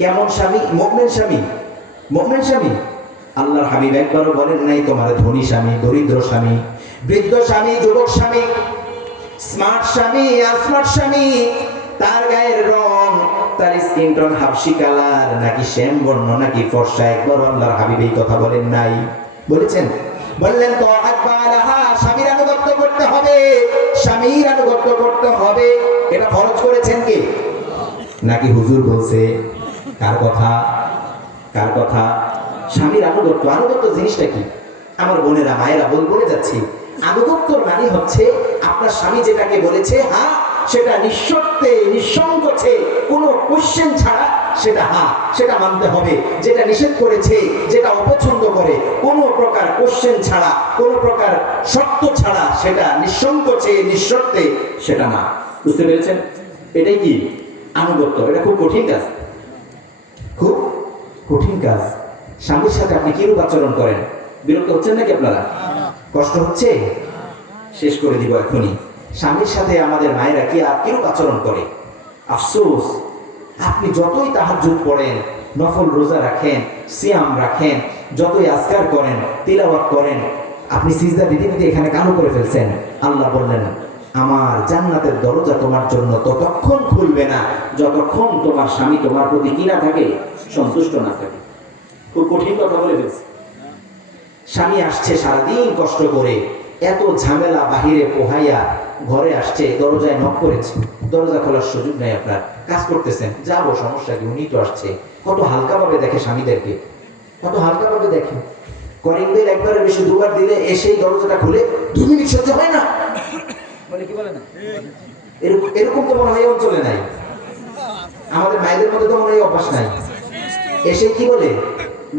কেমন স্বামী, মুমিন স্বামী, মুমিন স্বামী। আল্লাহর হাবিব একবারও বলেন নাই তোমার ধনী স্বামী, দরিদ্র স্বামী, বৃদ্ধ স্বামী, যুবক স্বামী, স্মার্ট স্বামী, আনস্মার্ট স্বামী, তার গায়ের রং, তার স্কিন টোন হাবশি কালার নাকি শ্যাম বর্ণ নাকি ফর্সা, একবার আল্লাহর হাবিব এই কথা বলেন নাই? বলেছেন, বললেন তো আকবালাহা, স্বামীর আনুগত্য করতে হবে, স্বামীর আনুগত্য করতে হবে। এটা ফরজ করেছেন কে, নাকি হুজুর বলছে? কার কথা, কার কথা? স্বামীর আনুগত্য। আনুগত্য জিনিসটা কি আমার বোনেরা, মায়েরা, বলে যাচ্ছি, আনুগত্যর মানে হচ্ছে আপনার স্বামী যেটাকে বলেছে হ্যাঁ সেটা নিঃশর্তে নিঃসংকোচে কোনো কোশ্চেন ছাড়া সেটা হ্যাঁ সেটা মানতে হবে। যেটা নিষেধ করেছে, যেটা অপছন্দ করে, কোনো প্রকার কোশ্চেন ছাড়া, কোনো প্রকার শর্ত ছাড়া সেটা নিঃসংকোচে নিঃশর্তে সেটা না। বুঝতে পেরেছেন? এটাই কি আনুগত্য। এটা খুব কঠিন কাজ, খুব কঠিন কাজ। স্বামীর সাথে আপনি কিরূপ আচরণ করেন? বিরক্ত হচ্ছেন নাকি আপনারা? কষ্ট হচ্ছে? শেষ করে দিব এখনই। স্বামীর সাথে আমাদের মায়েরা কিরূপ আচরণ করে? আফসোস, আপনি যতই তাহাজ্জুদ পড়েন, নফল রোজা রাখেন, সিয়াম রাখেন, যতই আজকার করেন, তিলাওয়াত করেন, আপনি সিজদা দিতে দিতে এখানে কালো করে ফেলছেন। আল্লাহ বললেন আমার জান্নাতের দরজা তোমার জন্য ততক্ষণ খুলবে না যতক্ষণ তোমার স্বামী তোমার প্রতি কি না থাকে, সন্তুষ্ট না থাকে। খুব কঠিন কথা বলে ফেলছে। স্বামী আসছে সারাদিন কষ্ট করে, এত ঝামেলা বাহিরে পোহাইয়া ঘরে আসছে, দরজায় নক করেছে, দরজা খোলার সুযোগ নেই আপনার, কাজ করতেছেন, যাবো, সমস্যা কি, উনি তো আসছে। কত হালকা ভাবে দেখে স্বামীদেরকে, কত হালকা ভাবে দেখে। কলিং বেল একবারে বেশি দুবার দিলে এসেই দরজাটা খুলে 2 মিনিট সহ্য হয় না বলে, কি বলে না, এরকম তো মনে হয় অঞ্চলে নাই, আমাদের মায়েদের মধ্যে তো মনে হয় অভ্যাস নাই। এসে কি বলে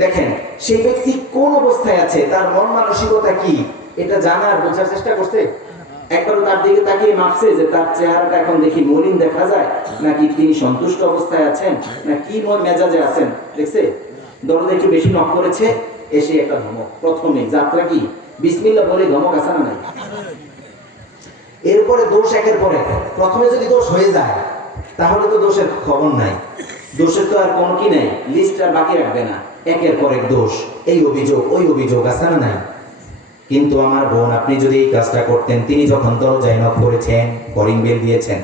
দেখেন, সেই ব্যক্তি কোন অবস্থায় আছে, তার মন মানসিকতা কি, এটা জানার বোঝার চেষ্টা করছে? একবারও তার দিকে তাকিয়ে মাপছে যে তার চেহারাটা এখন দেখি মলিন দেখা যায়, নাকি তিনি সন্তুষ্ট অবস্থায় আছেন, না কি মেজাজে আছেন? দেখছে? দরজা একটু বেশি নক করেছে, এসে একটা ধমক। প্রথমে যাত্রা কি বিসমিল্লাহ বলে ধমক আছে না নাই? এরপরে দোষ একের পরে। প্রথমে যদি দোষ হয়ে যায় তাহলে তো দোষের খবর নাই, দোষের তো আর কোনো কি নাই, লিস্ট আর বাকি রাখবে না, একের পর এক দোষ, এই অভিযোগ ওই অভিযোগ, আছে না নাই? কিন্তু আমার বোন, আপনি যদি এই কাজটা করতেন, তিনি যখন দরজায় নক করেছেন, কলিং বেল দিয়েছেন,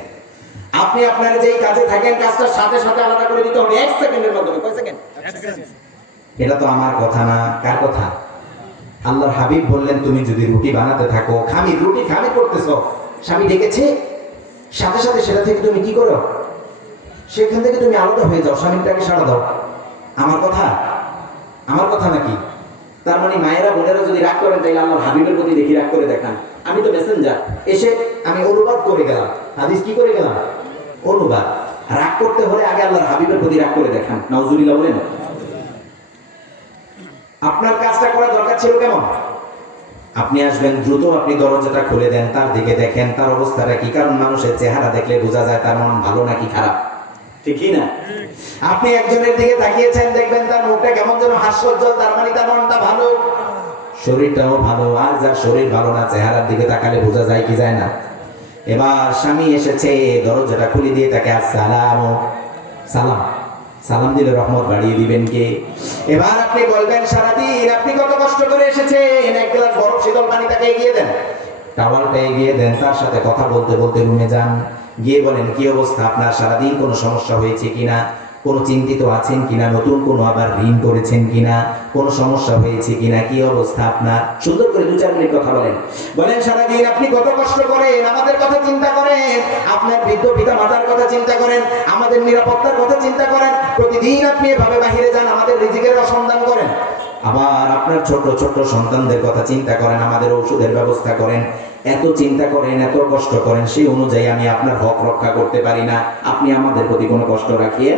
আপনি আপনার যেই কাজে থাকেন কাজটা সাথে সাথে আলাদা করে দিতে হবে 1 সেকেন্ডের মাধ্যমে। কয় সেকেন্ড? 1 সেকেন্ড। এটা তো আমার কথা না, কার কথা? আল্লাহর হাবিব বললেন তুমি যদি রুটি বানাতে থাকো, রুটি খামির করতেছো, স্বামী ডেকেছে, সাথে সাথে সেটা থেকে তুমি কি করো, সেখান থেকে তুমি আলাদা হয়ে যাও, স্বামীটাকে সাড়া দাও। আমার কথা, আমার কথা নাকি? তার মানে মায়েরা বোনেরা যদি রাগ করেন তাহলে আল্লাহর হাবিবের প্রতি দেখি রাগ করে দেখান। আমি তো মেসেঞ্জার, এসে আমি অনুবাদ করে গেলাম, হাদিস কি করে গেলাম, অনুবাদ। রাগ করতে হলে আগে আল্লাহর হাবিবের প্রতি রাগ করে দেখান। নাউজুবিল্লাহ বলেন। আপনার কাজটা করা দরকার ছিল কেমন? আপনি আসবেন দ্রুত, আপনি দরজাটা খুলে দেন, তার দিকে দেখেন তার অবস্থাটা কি, কারণ মানুষের চেহারা দেখলে বোঝা যায় তার মন ভালো নাকি খারাপ, ঠিকই না? আপনি একজনের দিকে তাকিয়েছেন, দেখবেন তার মুখটা কেমন যেন হাস্যোজ্জ্বল, তার মানে তার মনটা ভালো, শরীরটাও ভালো। আর যার শরীর ভালো না, চেহারার দিকে তাকালে বোঝা যায় কি যায় না? এবার স্বামী এসেছে, দরজাটা খুলে দিয়ে তাকে আসসালাম, সালাম, সালাম দিলে রহমত বাড়িয়ে দিবেন কে? এবার আপনি বলবেন সারাদিন আপনি কত কষ্ট করে এসেছেন, এক গ্লাস বরফ শীতল পানি তাকে এগিয়ে দেন, টাওয়ালটা এগিয়ে দেন, তার সাথে কথা বলতে বলতে রুমে যান, গিয়ে বলেন কি অবস্থা আপনার, সারাদিন কোনো সমস্যা হয়েছে কিনা? কোনো চিন্তিত আছেন কিনা, নতুন কোনো আবার ঋণ করেছেন কিনা, কোনো সমস্যা হয়েছে কিনা, কি অবস্থা আপনার? সুন্দর করে 2-4 মিনিট কথা বলেন। বলেন সারাদিন আপনি কত কষ্ট করেন, আমাদের কথা চিন্তা করেন, আপনার বৃদ্ধ পিতা মাতার কথা চিন্তা করেন, আমাদের নিরাপত্তার কথা চিন্তা করেন। প্রতিদিন আপনি এভাবে বাহিরে যান, আমাদের রিজিকের সন্ধান করেন। আবার আপনার ছোট ছোট সন্তানদের কথা চিন্তা করেন, আমাদের ঔষধের ব্যবস্থা করেন। এত চিন্তা করেন, এত কষ্ট করেন, সেই অনুযায়ী আমি আপনার হক রক্ষা করতে পারি না, আপনি আমাদের প্রতি কোনো কষ্ট রাখিয়ে?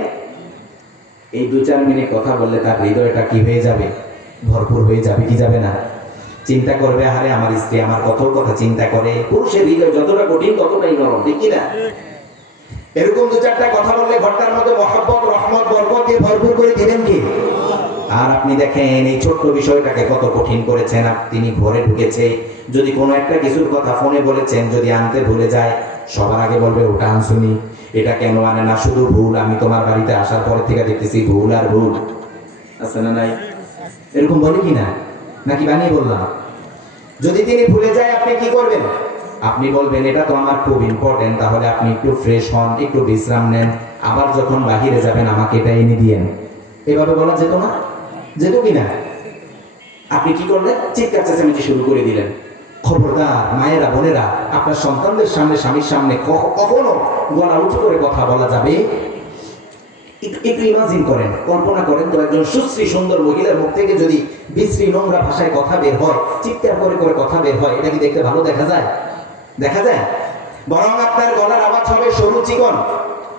এই 2-4 মিনিট কথা বললে তার হৃদয়টা কি হয়ে যাবে? ভরপুর হয়ে যাবে কি যাবে না? চিন্তা করবে, আরে আমার স্ত্রী আমার কত কথা চিন্তা করে। পুরুষের হৃদয় যতটা কঠিন ততটাই নরম, ঠিক কি না? এরকম 2-4টা কথা বললে ঘরটার মধ্যে মহব্বত, রহমত, বরকত দিয়ে ভরপুর করে দিবেন কি? আর আপনি দেখেন এই ছোট্ট বিষয়টাকে কত কঠিন করেছেন। তিনি ঘরে ঢুকেছে, যদি কোনো একটা কিছুর কথা ফোনে বলেছেন, যদি আনতে ভুলে যায়, সবার আগে বলবে ওটা আনছুনি, এটা কেন আনে না, শুধু ভুল, আমি তোমার বাড়িতে আসার পর থেকে দেখতেছি ভুল আর ভুল। আছে না নাই? এরকম বলে কিনা? নাকি বানিয়ে বললাম? যদি তিনি ভুলে যায় আপনি কি করবেন? আপনি বলবেন এটা তো আমার খুব ইম্পর্টেন্ট, তাহলে আপনি একটু ফ্রেশ হন, একটু বিশ্রাম নেন, আবার যখন বাহিরে যাবেন আমাকে এটা এনে দিয়েন। এভাবে বলা যেত না? যেত কিনা? আপনি কি করলেন? চিৎকার চেঁচামেচি শুরু করে দিলেন। খবরদার মায়েরা, বোনেরা, আপনার সন্তানদের সামনে, স্বামীর সামনে কখনো গলা উঁচু করে কথা বলা যাবে? একটু ইমাজিন করেন, কল্পনা করেন তো, একজন সুশ্রী সুন্দর মহিলার মুখ থেকে যদি বিশ্রী নোংরা ভাষায় কথা বের হয়, চিৎকার করে করে কথা বের হয়, এটা কি দেখতে ভালো দেখা যায়? দেখা যায়? বরং আপনার গলার আওয়াজ হবে সরু চিকন,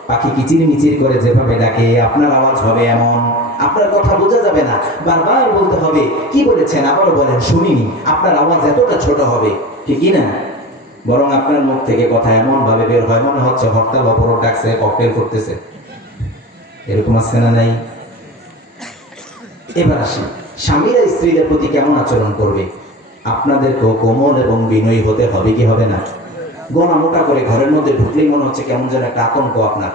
পাখি কিচির মিচির করে যেভাবে ডাকে আপনার আওয়াজ হবে এমন, আপনার কথা বোঝা যাবে না, বারবার বলতে হবে কি বলেছেন, আবারও বলেন শুনিনি, আপনার আওয়াজ এতটা ছোট হবে, ঠিক না? বরং আপনার মুখ থেকে কথা এমন ভাবে বের হয় মনে হচ্ছে হরতাল অবরোধ ডাকছে, ককটেল করতেছে। এরকম আছে না নাই? এবার আসি, স্বামীরা স্ত্রীদের প্রতি কেমন আচরণ করবে? আপনাদেরকেও কোমল এবং বিনয়ী হতে হবে কি হবে না? গলা মোটা করে ঘরের মধ্যে ঢুকলেই মনে হচ্ছে কেমন যেন একটা আতঙ্ক আপনার।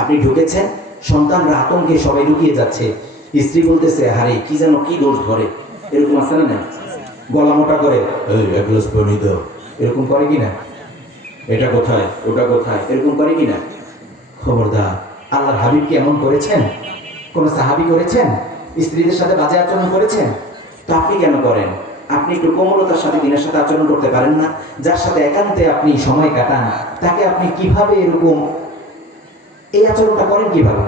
আপনি ঢুকেছেন, সন্তানরা আতঙ্কে সবাই লুকিয়ে যাচ্ছে, স্ত্রী বলতেছে হারে কি যেন কি দোষ ধরে। এরকম আছে না নাই? গলা মোটা করে এক গ্লাস পানি দাও, এরকম করে কিনা? এটা কোথায়, ওটা কোথায়, এরকম করে কিনা? খবরদার, আল্লাহর হাবিব কি এমন করেছেন? কোন সাহাবী করেছেন? স্ত্রীদের সাথে বাজে আচরণ করেছেন? তো আপনি কেন করেন? আপনি একটু কোমলতার সাথে দিনের সাথে আচরণ করতে পারেন না? যার সাথে একান্তে আপনি সময় কাটান, তাকে আপনি কিভাবে এরকম এই আচরণটা করেন কিভাবে?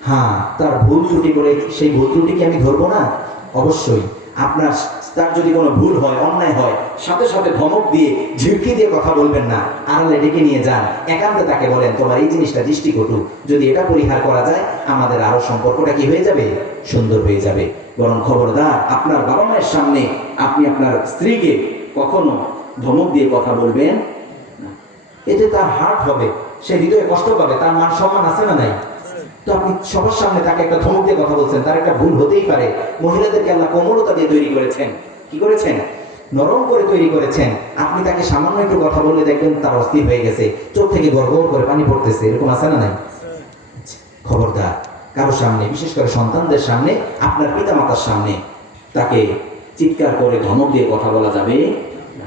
হ্যাঁ, তার ভুল ত্রুটি করে সেই ভুল ত্রুটি কি আমি ধরবো না? অবশ্যই। আপনার তার যদি কোনো ভুল হয়, অন্যায় হয়, সাথে সাথে ধমক দিয়ে, ঝিড়কি দিয়ে কথা বলবেন না, আড়ালে ডেকে নিয়ে যান, একান্তে তাকে বলেন তোমার এই জিনিসটা দৃষ্টিকটু, যদি এটা পরিহার করা যায় আমাদের আরো সম্পর্কটা কি হয়ে যাবে? সুন্দর হয়ে যাবে। বরং খবরদার, আপনার বাবা মায়ের সামনে আপনি আপনার স্ত্রীকে কখনো ধমক দিয়ে কথা বলবেন না। এতে তার হার্ট হবে, সে হৃদয়ে কষ্ট পাবে, তার মান সম্মান আছে না নাই? তো আপনি সবার সামনে তাকে একটা ধমক দিয়ে কথা বলছেন, তার একটা ভুল হতেই পারে। মহিলাদেরকে আল্লাহ কোমলতা দিয়ে তৈরি করেছেন, কি করেছেন? নরম করে তৈরি করেছেন। আপনি তাকে সামান্য একটু কথা বললে দেখবেন তার অস্থির হয়ে গেছে, চোখ থেকে গড়গড় করে পানি পড়তেছে, এরকম আছে না নাই? খবরদার, কারো সামনে, বিশেষ করে সন্তানদের সামনে, আপনার পিতামাতার সামনে তাকে চিৎকার করে ধমক দিয়ে কথা বলা যাবে না।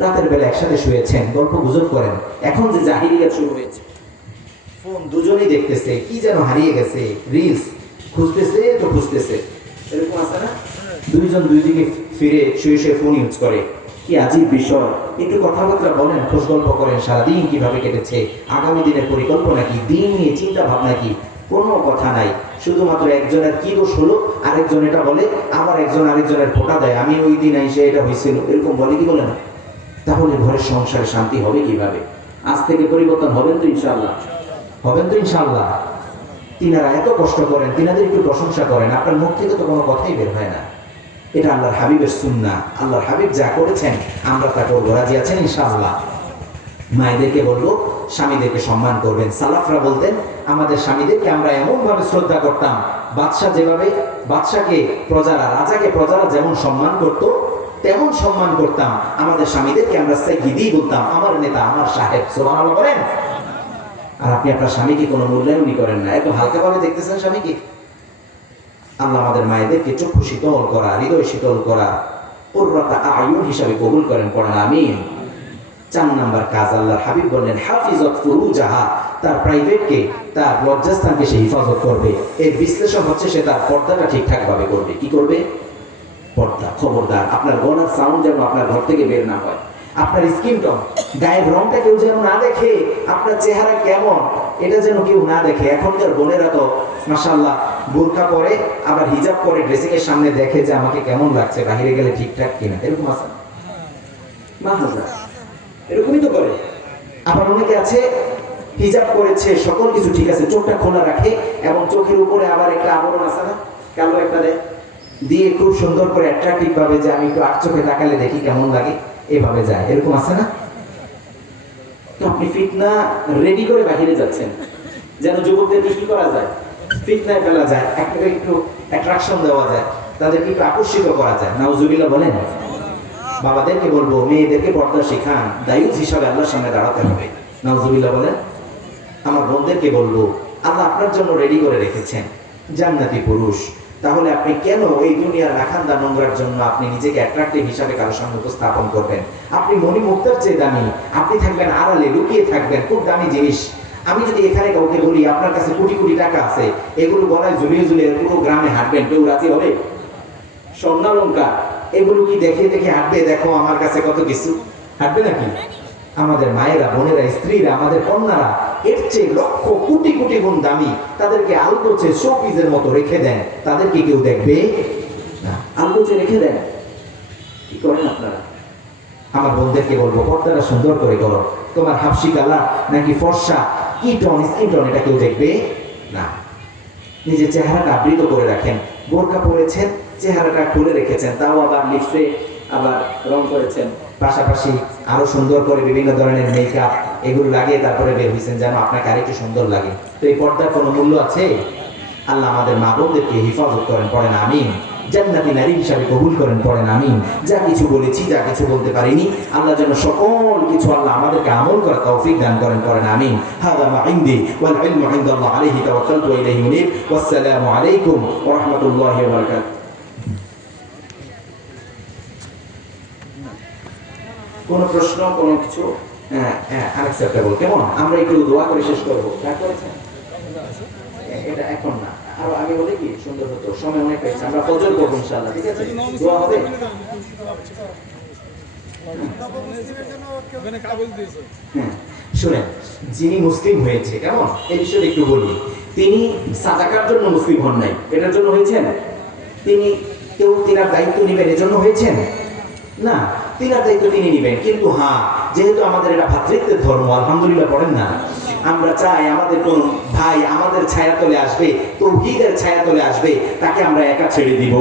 রাতের বেলা একসাথে শুয়েছেন, গল্প গুজব করেন, এখন যে জাহিলিয়াত শুরু হয়েছে, ফোন দুজনেই দেখতেছে, কি যেন হারিয়ে গেছে, রিলস খুঁজতেছে তো খুঁজতেছে, এরকম আছে না? দুইজন দুই দিকে ফিরে শুয়ে শুয়ে ফোন ইউজ করে, কি আজীব বিষয়। একটু কথাবার্তা বলেন, খোঁজ গল্প করেন, সারাদিন কিভাবে কেটেছে, আগামী দিনের পরিকল্পনা কি, দিন নিয়ে চিন্তা ভাবনা কি, কোনো কথা নাই। শুধুমাত্র একজনের কি দোষ হলো আরেকজন এটা বলে, আবার একজন আরেকজনের ফোঁটা দেয়, আমি ওই দিন এসে এটা হয়েছিল, এরকম বলে কি বলে না? তাহলে ঘরের সংসারে শান্তি হবে কিভাবে? আজ থেকে পরিবর্তন হবেন তো ইনশাআল্লাহ? হবেন তো ইনশাআল্লাহ? তিনারা এত কষ্ট করেন, তিনাদের একটু প্রশংসা করেন, আপনার মুখ থেকে তো কোনো কথাই বের হয় না। এটা আল্লাহর হাবিবের সুন্নাহ, আল্লাহর হাবিব যা করেছেন আমরা তা করবো। রাজি আছেন ইনশাআল্লাহ? মায়েদেরকে বলবো স্বামীদেরকে সম্মান করবেন। সালাফরা বলতেন আমাদের স্বামীদেরকে আমরা এমন ভাবে শ্রদ্ধা করতাম, বাদশাহ যেভাবে, বাদশাকে প্রজারা, রাজাকে প্রজারা যেমন সম্মান করত তেমন সম্মান করতাম আমাদের স্বামীদেরকে। আমরা সাইয়্যিদি বলতাম, আমার নেতা, আমার সাহেব। সুবহানাল্লাহ বলেন। আর আপনি আপনার স্বামীকে কোনো মূল্যায়নই করেন না, এত হালকাভাবে দেখতেছেন স্বামীকে। আল্লাহ আমাদের মায়েদেরকে চক্ষু শীতল করা, হৃদয় শীতল করা, কুররাতা আয়ুন হিসাবে কবুল করেন, পড়েন আমিন। 4 নাম্বার কাজ আল্লাহর হাবিব বললেন হাফিজত ফুরুজাহা, তার প্রাইভেটকে, তার লজ্জাস্থানকে সে হিফাজত করবে। এর বিশ্লেষণ হচ্ছে সে তার পর্দাটা ঠিকঠাক ভাবে করবে। কি করবে? পর্দা। খবরদার আপনার গলার সাউন্ড যেন আপনার ঘর থেকে বের না হয়, আপনার স্কিন টোন, গায়ের রংটা কেউ যেন না দেখে, আপনার চেহারা কেমন এটা যেন কেউ না দেখে। এখনকার বোনেরা তো মাশাআল্লাহ বোরকা পরে আবার হিজাব পরে ড্রেসিং এর সামনে দেখে যে আমাকে কেমন লাগছে, বাইরে গেলে ঠিকঠাক কিনা, এরকম আছে মা হাজার, এরকমই তো করে। আবার অনেকে আছে হিজাব করেছে, সকল কিছু ঠিক আছে, চোখটা খোলা রাখে এবং চোখের উপরে আবার একটা আবরণ আছে না, কালো একটা দেয়, দিয়ে খুব সুন্দর করে অ্যাট্রাকটিভ ভাবে যে আমি একটু আর চোখে তাকালে দেখি কেমন লাগে, এভাবে যায়। এরকম আছে না? তো আপনি ফিতনা রেডি করে বাহিরে যাচ্ছেন যেন যুবকদেরকে কি করা যায়, ফিতনায় ফেলা যায়, একটু অ্যাট্রাকশন দেওয়া যায়, তাদেরকে একটু আকর্ষিত করা যায়। নাউজুবিল্লাহ বলেন। বাবাদেরকে বলবো মেয়েদেরকে পর্দা শেখান, দায়ুস হিসাবে আল্লাহর সামনে দাঁড়াতে হবে। নাউজুবিল্লাহ বলেন। আমার বোনদেরকে বলবো আল্লাহ আপনার জন্য রেডি করে রেখেছেন জান্নাতি পুরুষ, তাহলে আপনি কেন এই দুনিয়ার রাখান্দা নোংরার জন্য আপনি নিজেকে অ্যাট্রাকটিভ হিসাবে কারোর সামনে উপস্থাপন করবেন? আপনি মনি মুক্তার চেয়ে দামি, আপনি থাকবেন আড়ালে, লুকিয়ে থাকবেন, খুব দামি জিনিস। আমি যদি এখানে কাউকে বলি আপনার কাছে কোটি কোটি টাকা আছে, এগুলো গলায় ঝুলিয়ে ঝুলিয়ে পুরো গ্রামে হাঁটবেন, কেউ রাজি হবে? স্বর্ণালঙ্কার এগুলো কি দেখে দেখে হাঁটবে, দেখো আমার কাছে কত কিছু, হাঁটবে নাকি? আমাদের মায়েরা, বোনেরা, স্ত্রীরা, আমাদের কন্যারা এর চেয়ে লক্ষ কোটি কোটি গুণ দামি, তাদেরকে আলগোছে শোপিসের মতো রেখে দেন, তাদেরকে কেউ দেখবে না, আলগোছে রেখে দেন। কি করেন আপনারা? আমার বোনদেরকে বলবো পর্দাটা সুন্দর করে করো, তোমার হাফসি কালার নাকি ফর্সা কি টন, স্কিন টন, এটা কেউ দেখবে না। নিজের চেহারাটা আবৃত করে রাখেন, বোরকা পরেছেন, চেহারাটা খুলে রেখেছেন, তাও আবার লিপসে আবার রং করেছেন, পাশাপাশি আরো সুন্দর করে বিভিন্ন ধরনের মেকআপ এগুলো লাগিয়ে তারপরে বের হয়েছেন যেন আপনাকে আরেকটু সুন্দর লাগে। তো এই পর্দার কোনো মূল্য আছে? আল্লাহ আমাদের মা বোনদেরকে হেফাজত করেন, পড়েন আমিন। জান্নাতি নারী হিসাবে কবুল করেন, পড়েন আমিন। যা কিছু বলেছি, যা কিছু বলতে পারিনি, আল্লাহ যেন সকল কিছু আল্লাহ আমাদেরকে আমল করার তৌফিক দান করেন, পড়েন আমিন। হাযা মা ইনদি ওয়াল ইলমু ইনদাল্লাহ আলাইহি তাওয়াক্কালতু ওয়া ইলাইহি উনীব। ওয়াসসালামু আলাইকুম ওয়া রাহমাতুল্লাহি ওয়া বারাকাতুহু। কোনো প্রশ্ন, কোনো কিছু? আনএক্সেপ্টেবল। কেমন? আমরা একটু দোয়া করে শেষ করবো। রাগ করেছেন? এটা এখন না, আরো আগে হলে কি সুন্দর হতো, সময় অনেক হয়েছে। আমরা ফজর করবো ইনশাআল্লাহ, ঠিক আছে? দোয়া হবে। শুনেন, যিনি মুসলিম হয়েছে, কেমন এই বিষয়ে একটু বলি, তিনি সাদাকার জন্য মুসলিম হন নাই, এটার জন্য হয়েছেন? তিনি কেউ তিনার দায়িত্ব নিবেন এজন্য হয়েছেন না, তিনার দায়িত্ব তিনি নিবেন। কিন্তু হ্যাঁ, যেহেতু আমাদের এটা ভ্রাতৃত্বের ধর্ম, আলহামদুলিল্লাহ পড়েন না, আমরা চাই আমাদের কোন ভাই আমাদের ছায়াতলে আসবে, তৌহিদের ছায়াতলে আসবে, তাকে আমরা একা ছেড়ে দিব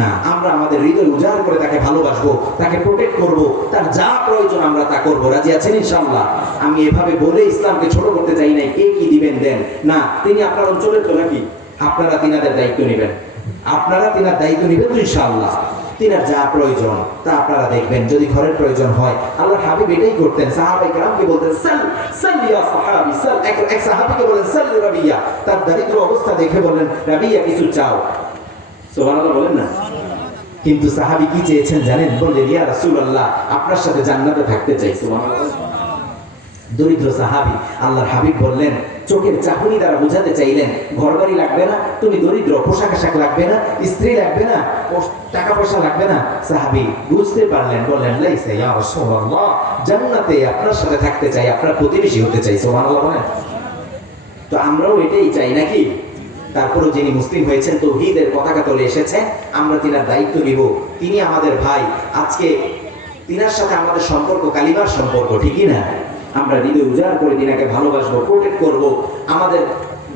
না। আমরা আমাদের হৃদয় উজাড় করে তাকে ভালোবাসবো, তাকে প্রোটেক্ট করব, তার যা প্রয়োজন আমরা তা করব। রাজি আছেন ইনশাআল্লাহ? আমি এভাবে বলে ইসলামকে ছোট করতে চাই নাই, কে কি দিবেন দেন না, তিনি আপনার অঞ্চলের তো নাকি, আপনারা তিনাদের দায়িত্ব নেবেন, আপনারা তিনার দায়িত্ব নেবেন তো ইনশাআল্লাহ। তিনার যা প্রয়োজন তা আপনারা দেখবেন। যদি ঘরের প্রয়োজন হয়, আল্লাহর হাবিব এটাই করতেন, সাহাবায়ে কেরামকে বলতেন সাল সাল ইয়া সাহাবী সাল। এক সাহাবীকে বলেন সাল রাবিয়া, তার দারিদ্র অবস্থা দেখে বললেন রাবিয়া কিছু চাও, সুবহানাল্লাহ বলেন না? কিন্তু সাহাবী কি চেয়েছেন জানেন? বললেন ইয়া রাসূলুল্লাহ আপনার সাথে জান্নাতে থাকতে চাই। সুবহানাল্লাহ। দরিদ্র সাহাবী, আল্লাহর হাবিব বললেন, চোখের চাহনি দ্বারা বোঝাতে চাইলেন ঘরবাড়ি লাগবে না, তুমি দরিদ্র, পোশাক আশাক লাগবে না, স্ত্রী লাগবে না, টাকা পয়সা লাগবে না। সাহাবী বুঝতে পারলেন, বললেন লাইসা ইয়া রাসূলুল্লাহ, জান্নাতে আপনার সাথে থাকতে চাই, আপনার প্রতিবেশী হতে চাই। সুবহানাল্লাহ বলেন। তো আমরাও এটাই চাই নাকি? তারপরে যিনি মুসলিম হয়েছেন, তৌহিদের পতাকা তলে এসেছেন, আমরা তিনার দায়িত্ব নিব। তিনি আমাদের ভাই, আজকে তিনার সাথে আমাদের সম্পর্ক কালিমার সম্পর্ক, ঠিকই না? আমরা হৃদয় উজাড় করে তিনাকে ভালোবাসবো, প্রোটেক্ট করব। আমাদের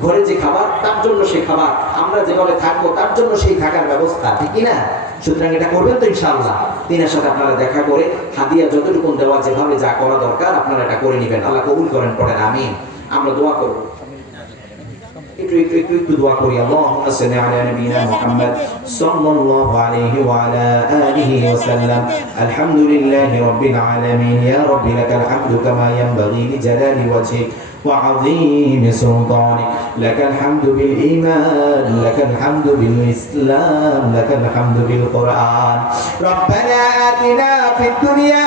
ঘরে যে খাবার তার জন্য সে খাবার, আমরা যেভাবে থাকবো তার জন্য সেই থাকার ব্যবস্থা, ঠিকই না? সুতরাং এটা করবেন তো ইনশাআল্লাহ? তিনার সাথে আপনারা দেখা করে হাদিয়া যতটুকু দেওয়া, যেভাবে যা করা দরকার আপনারা এটা করে নেবেন। আল্লাহ কবুল করেন, পড়েন আমিন। আমরা দোয়া করব, একটু দোয়া করি। আল্লাহুম্মা সাল্লি আলা নাবিয়িনা মুহাম্মদ সাল্লাল্লাহু আলাইহি ওয়া আলা আলিহি ওয়া সাল্লাম। আলহামদুলিল্লাহি রাব্বিল আলামিন। ইয়া রাব্বি লাকাল হামদু কামা ইয়ানবাগি লিজালালি ওয়াজহিক ওয়া আযীমি সুলতানিক। লাকাল হামদু বিল ঈমান, লাকাল হামদু বিল ইসলাম, লাকাল হামদু বিল কুরআন। রব্বানা আতিনা ফিদ দুনিয়া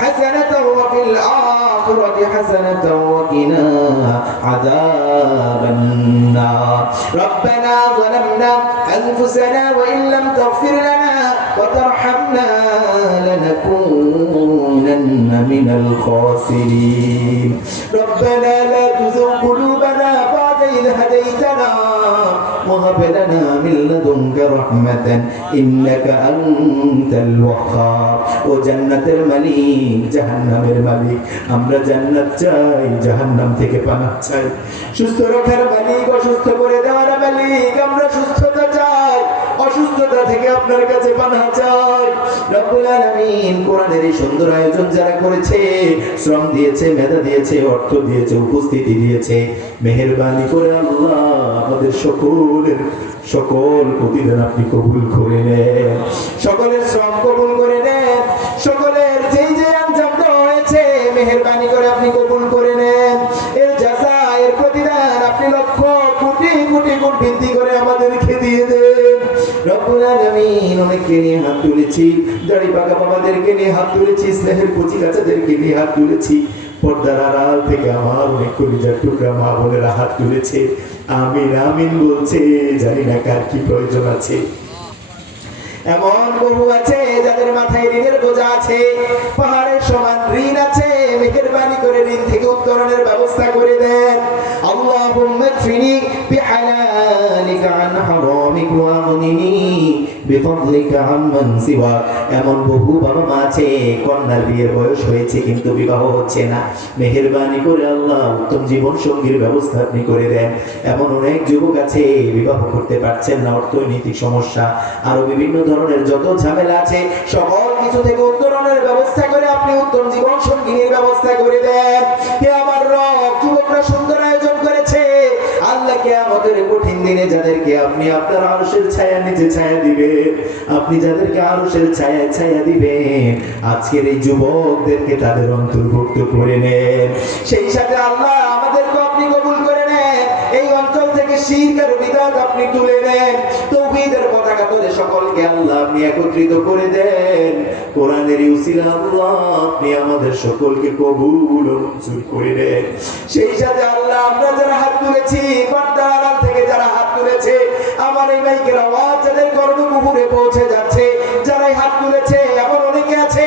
হাসানাতাও ওয়া ফিল ফিল আখিরাতি হাসানাতাও ওয়া কিনা আযাবান নার রব্বানা যালামনা আনফুসানা ওয়া ইন লাম তাগফির লানা ওয়া তারহামনা লানাকুনান্না মিনাল খাসিরিন রব্বানা লা তুযিগ কুলুবানা বা'দা ইয হাদাইতানা ওয়া হাব লানা মিন লাদুনকা রাহমাতান ইন্নাকা আনতাল ওয়াহ্হাব ও জান্নাতের মালিক জাহান্নামের মালিক আমরা জান্নাত চাই জাহান্নাম থেকে পানাহ চাই সুস্থ রাখার মালিক অসুস্থ করে দেওয়ার মালিক আমরা সুস্থতা চাই অসুস্থতা থেকে আপনার কাছে পানাহ চাই রব্বুল আলামিন কোরআনের এই সুন্দর আয়োজন যারা করেছে শ্রম দিয়েছে মেধা দিয়েছে অর্থ দিয়েছে উপস্থিতি দিয়েছে মেহেরবানি করে আল্লাহ আমাদের সকল প্রতিদান আপনি কবুল করে নেন সকলের শ্রম কবুল করে নেন সকলের যেই যে আঞ্জাম দেওয়া হয়েছে মেহেরবানি করে আপনি কবুল করে নেন এর জাযা এর প্রতিদান আপনি লক্ষ কোটি কোটি গুণ বৃদ্ধি করে আমাদেরকে দিয়ে দেন রব্বুল আলামিন অনেককে নিয়ে হাত তুলেছি দাড়ি পাকা বাবাদেরকে নিয়ে হাত তুলেছি স্নেহের কচি কাচাদেরকে নিয়ে হাত তুলেছি পর্দার আড়াল থেকে আমার অনেক কলিজার টুকরা মা বোনেরা হাত তুলেছে আমিন আমিন বলছে জানি না কার কি প্রয়োজন আছে এমন বহু আছে যাদের মাথায় ঋণের বোঝা আছে পাহাড়ের সমান ঋণ আছে মেহেরবানি করে ঋণ থেকে উত্তরণের ব্যবস্থা করে দেন আল্লাহুম্মা কফিনি বিহালালিকা আন হারামিক ওয়া আগনিনি বিফadলিকা আম্মান সিওয়া এমন বহু বাবা মা আছে কন্যার বিয়ের বয়স হয়েছে কিন্তু বিবাহ হচ্ছে না মেহেরবানি করে আল্লাহ উত্তম জীবন সঙ্গীর ব্যবস্থা আপনি করে দেন এমন অনেক যুবক আছে বিবাহ করতে পারছেন না অর্থনৈতিক সমস্যা আরো বিভিন্ন ধরনের যত ঝামেলা আছে সকল কিছু থেকে উত্তরণের ব্যবস্থা করে আপনি উত্তম জীবন সঙ্গীর ব্যবস্থা করে দেন হে আমার রব যুবকরা সুন্দর আয়োজন করেছে আল্লাহ কিয়ামতের কঠিন দিনে যাদেরকে আপনি আপনার আরশের ছায়া নিচে ছায়া দিবেন আপনি যাদেরকে আরশের ছায়া ছায়া দিবেন আজকের এই যুবকদেরকে তাদের অন্তর্ভুক্ত করে নেন সেই সাথে আল্লাহ আমাদেরকে আপনি কবুল করে নেন এই অঞ্চল থেকে শিরক আর বিদআত আপনি তুলে নেন তাওহীদের পতাকা তুলে সকলকে আল্লাহ আপনি একত্রিত করে দেন কোরআনের উসিলা আল্লাহ আপনি আমাদের সকলকে কবুল ও মঞ্জুর করে নেন সেই সাথে আল্লাহ আমরা যারা হাত তুলেছি পর্দার আড়াল থেকে যারা হাত তুলেছে আমার এই মাইকের আওয়াজ যাদের কর্ণকুহুরে পৌঁছে যাচ্ছে যারা হাত তুলেছে এমন অনেকে আছে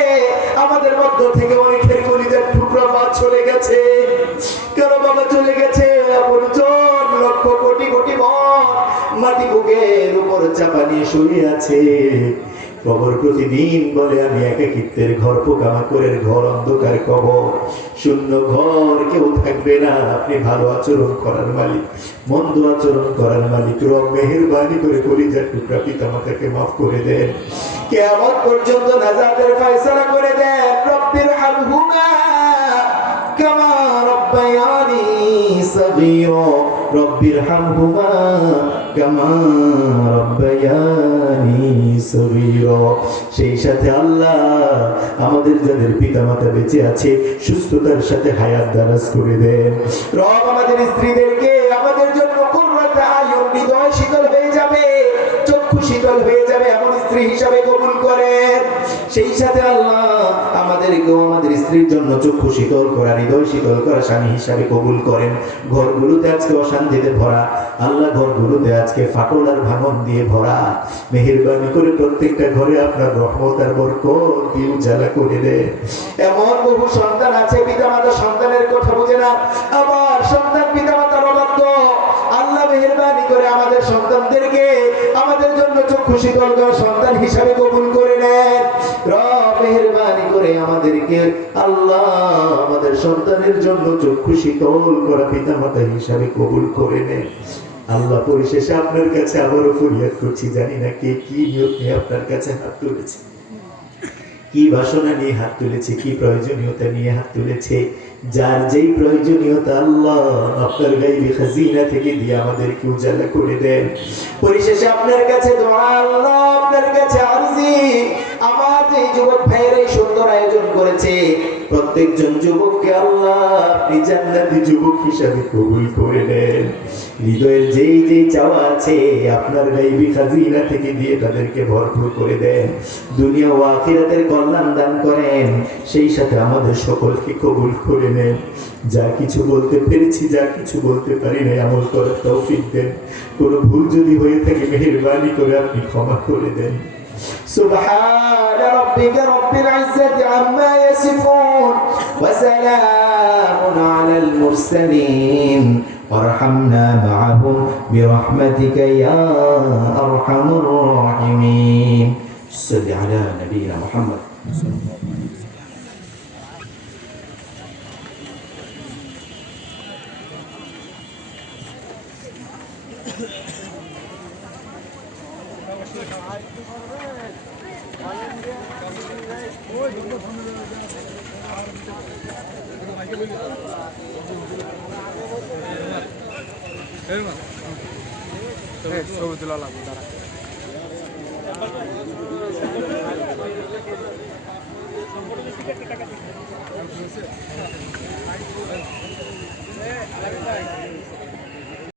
আমাদের মধ্য থেকে অনেকের কলিজার টুকরা মা চলে গেছে কারো বাবা চলে গেছে আপনজন লক্ষ কোটি কোটি মন মাটি বুকের উপর চাপা নিয়ে শুয়ে আছে কবর প্রতিদিন বলে আমি একাকিত্বের ঘর পোকামাকড়ের ঘর অন্ধকার কবর শূন্য ঘর কেউ থাকবে না আপনি ভালো আচরণ করার মালিক মন্দ আচরণ করার মালিক রব মেহেরবানি করে কলিজার টুকরা পিতামাতাকে মাফ করে দেন কিয়ামত পর্যন্ত নাজাতের ফয়সালা করে দেন রব্বির হামহুমা কামা রব্বায়ানি সগীরা রব্বির হামহুমা কামা রব্বায়ানি সগীরা সেই সাথে আল্লাহ আমাদের যাদের পিতামাতা বেঁচে আছে সুস্থতার সাথে হায়াত দারাজ করে দেন রব আমাদের স্ত্রীদেরকে আমাদের জন্য কুররাত আয়ুন হৃদয় শীতল হয়ে যাবে চক্ষু শীতল হয়ে যাবে এমন স্ত্রী হিসাবে কবুল করেন সেই সাথে আল্লাহ আমাদেরকেও আমাদের স্ত্রীর জন্য চক্ষু শীতল করা হৃদয় শীতল করা স্বামী হিসাবে কবুল করেন ঘরগুলোতে আজকে অশান্তিতে ভরা আল্লাহ ঘরগুলোতে আজকে ফাটল আর ভাঙন দিয়ে ভরা মেহেরবানি করে প্রত্যেকটা ঘরে আপনার রহমত আর বরকত দিয়ে উজালা করে দেন এমন বহু সন্তান আছে পিতামাতা সন্তানের কথা বুঝে না আবার সন্তান পিতামাতার অবাধ্য আল্লাহ মেহেরবানি করে আমাদের সন্তানদেরকে আমাদের জন্য চক্ষু শীতল করা সন্তান হিসাবে কবুল করে নেন রব মেহেরবানি করে আমাদেরকে আল্লাহ আমাদের সন্তানের জন্য চক্ষু শীতল করা পিতামাতা হিসাবে কবুল করে নেন আল্লাহ পরিশেষে আপনার কাছে আবারও ফরিয়াদ করছি জানি না কে কি নিয়ত নিয়ে আপনার কাছে হাত তুলেছে কি বাসনা নিয়ে হাত তুলেছে কি প্রয়োজনীয়তা নিয়ে হাত তুলেছে যার যেই প্রয়োজনীয়তা আল্লাহ আপনার গায়বী খাজিনা থেকে দিয়ে আমাদেরকে উজালা করে দেন পরিশেষে আপনার কাছে দোয়া আল্লাহ আপনার কাছে আরজি আমার যে যুবক ভাইয়ের এই সুন্দর আয়োজন করেছে প্রত্যেক প্রত্যেকজন যুবককে আল্লাহ আপনি জান্নাতি যুবক হিসাবে কবুল করে নেন। হৃদয়ের যেই যেই চাওয়া আছে আপনার গায়বী খাজিনা থেকে দিয়ে তাদেরকে ভরপুর করে দেন। দুনিয়া ও আখিরাতের কল্যাণ দান করেন। সেই সাথে আমাদের সকলকে কবুল করে নেন। যা কিছু বলতে পেরেছি, যা কিছু বলতে পারি না, আমল করার তৌফিক দেন। কোনো ভুল যদি হয়ে থাকে মেহেরবানি করে আপনি ক্ষমা করে দেন। سبحان ربك رب العزة عما يصفون وسلام على المرسلين وارحمنا معهم برحمتك يا أرحم الراحمين. صل على نبينا محمد. Hey,